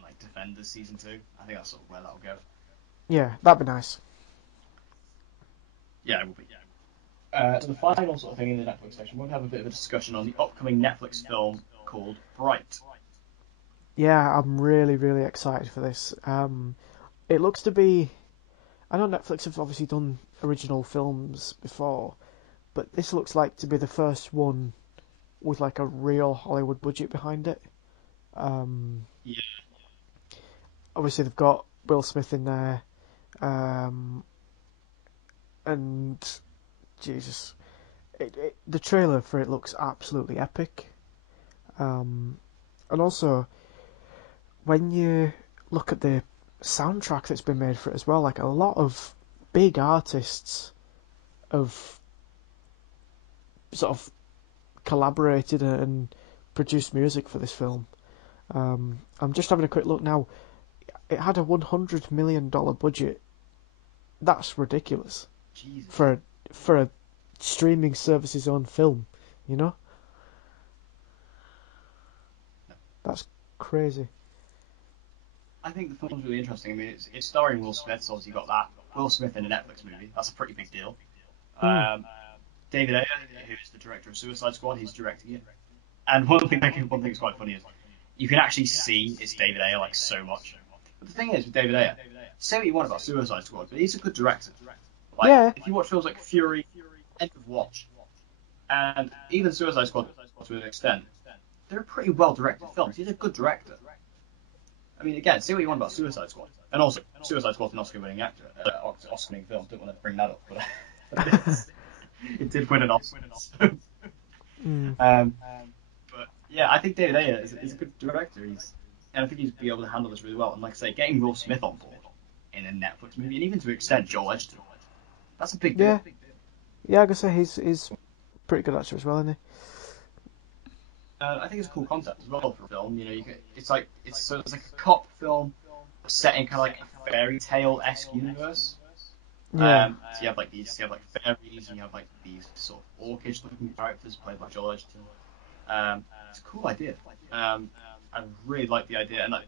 like Defenders season 2. I think that's sort of where that'll go. Yeah, that'd be nice. Yeah, it will be. So the final sort of thing in the Netflix section, we'll have a bit of a discussion on the upcoming Netflix film called Bright. Yeah, I'm really, really excited for this. It looks to be. I know Netflix have obviously done original films before, but this looks like to be the first one with like a real Hollywood budget behind it. Um, Yeah, Obviously they've got Will Smith in there, um, and Jesus, the trailer for it looks absolutely epic. And also when you look at the soundtrack that's been made for it as well, like a lot of big artists have sort of collaborated and produced music for this film. I'm just having a quick look now. It had a $100 million budget. That's ridiculous Jesus. for a streaming service's own film. You know, that's crazy. I think the film's really interesting. I mean, it's starring Will Smith, so obviously you got that. Will Smith in a Netflix movie. That's a pretty big deal. Mm. David Ayer, who's the director of Suicide Squad, he's directing it. And one thing that's quite funny is you can actually see it's David Ayer like so much. But the thing is with David Ayer, say what you want about Suicide Squad, but he's a good director. Like Yeah, if you watch films like Fury, End of Watch, and even Suicide Squad to an extent, they're pretty well directed films. He's a good director. I mean, again, say what you want about Suicide Squad, and also Suicide Squad's an Oscar-winning actor, Oscar-winning film. Don't want to bring that up, but it did win an Oscar. So. mm. But yeah, I think David Ayer is a good director. And I think he'd be able to handle this really well. And like I say, getting Will Smith on board in a Netflix movie, and even to extend Joel Edgerton, that's a big Yeah, deal. yeah. I gotta say he's pretty good actor as well, isn't I think it's a cool concept as well for a film. You know, it's like it's like a cop film set in kind of like a fairy tale esque universe. he? Yeah, So you have like fairies, and you have like these sort of orcish looking characters played by Joel Edgerton. It's a cool idea. I really like the idea, and like,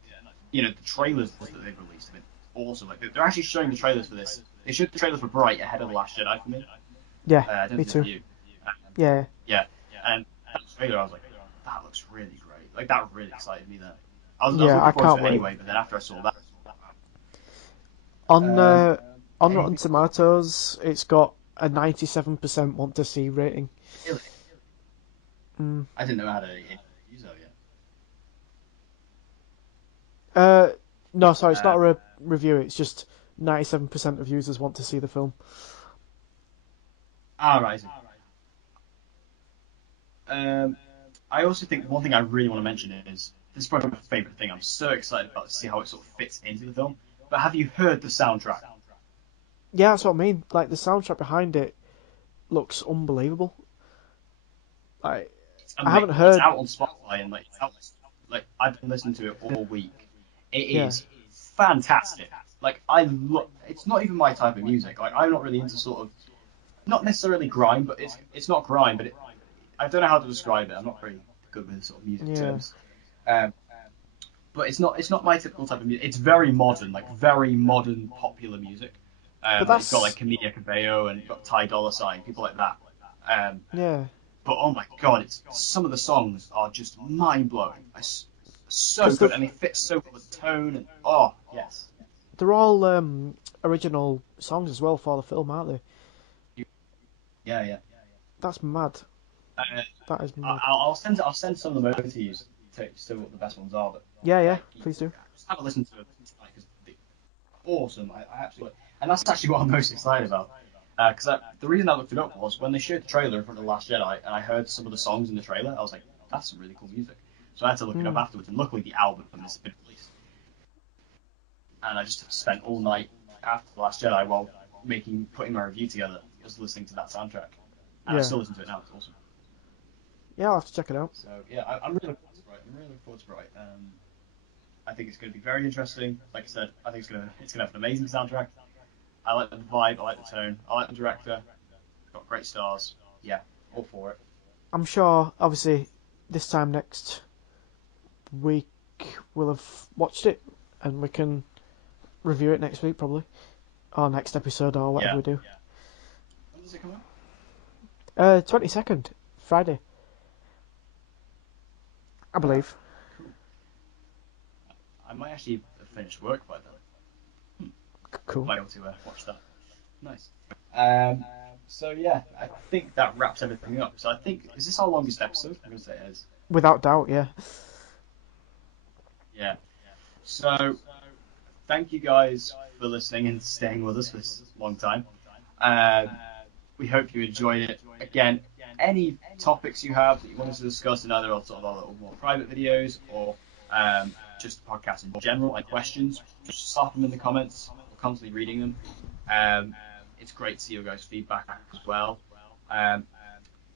you know, the trailers that they've released have been awesome. Like they're actually showing the trailers for this. They showed the trailers for Bright ahead of the Last Jedi for me. yeah. I don't Me know if too. you. Yeah, Yeah, and that trailer, I was like, that looks really great. Like that really excited me. Then I was yeah. looking I forward to can't it wait. anyway, but then after I saw that, On um, on Rotten anything Tomatoes, it's got a 97% want to see rating. really, Mm. I didn't know how to use that yet. Uh, no, sorry, it's not Uh, a review. It's just 97% of users want to see the film. right. Um, I also think one thing I really want to mention is this is probably my favourite thing. I'm so excited about to see how it sort of fits into the film. But have you heard the soundtrack? Yeah, that's what I mean. Like the soundtrack behind it looks unbelievable. Like It's I amazing. haven't It's heard. out on Spotify and like it's out, like I've been listening to it all week. It Yeah, is fantastic. Like I love. It's not even my type of music. Like I'm not really into sort of not necessarily grime, but it's not grime. But I don't know how to describe it. I'm not very good with sort of music yeah. terms. Um, but it's not my typical type of music. It's very modern, like very modern popular music. But Like you've got like that's Camila Cabello and you've got Ty Dolla Sign, people like that. Um, yeah. but oh my god, it's some of the songs are just mind blowing. So Because good, and they fit so well with the tone. And oh yes, they're all original songs as well for the film, aren't they? yeah, yeah. That's mad. Uh, That is mad. I'll send some of them over to you to see what the best ones are. But Yeah, yeah. like, Please do. just have a listen to it tonight because they're awesome. I absolutely, and that's actually what I'm most excited about. Because the reason I looked it up was when they showed the trailer in front of The Last Jedi, and I heard some of the songs in the trailer. I was like, that's some really cool music. So I had to look it up Hmm. afterwards, and luckily the album has been released. And I just spent all night after The Last Jedi while putting my review together, just listening to that soundtrack. And I Yeah. still listen to it now. It's awesome. Yeah, I'll have to check it out. So yeah, I'm really looking forward to Bright. I'm really looking forward to Bright. I think it's going to be very interesting. Like I said, I think it's gonna have an amazing soundtrack. I like the vibe. I like the tone. I like the director. Got great stars. Yeah, all for it. I'm sure, obviously, this time next week we'll have watched it and we can review it next week probably, or next episode or whatever Yeah. we do. When does it come out? 22nd, Friday, I Ah, believe. cool. I might actually have finished work by then. Cool. Might be able to watch that. Nice. So yeah, I think that wraps everything up. So I think is this our longest episode? I'm gonna say it is. Without doubt, yeah. Yeah. So thank you guys for listening and staying with us for this long time. Um, we hope you enjoyed it. Again, any topics you have that you want us to discuss in either of sort of our little more private videos or just the podcast in general, like questions, just slap them in the comments. We're constantly reading them. Um, it's great to see your guys' feedback as well. Um,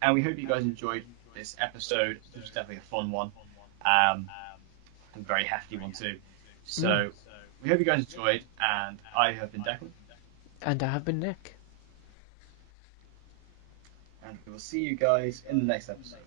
and we hope you guys enjoyed this episode. This was definitely a fun one, and a very hefty one too. Mm. So we hope you guys enjoyed, and I have been Declan, And I have been Nick. and we will see you guys in the next episode.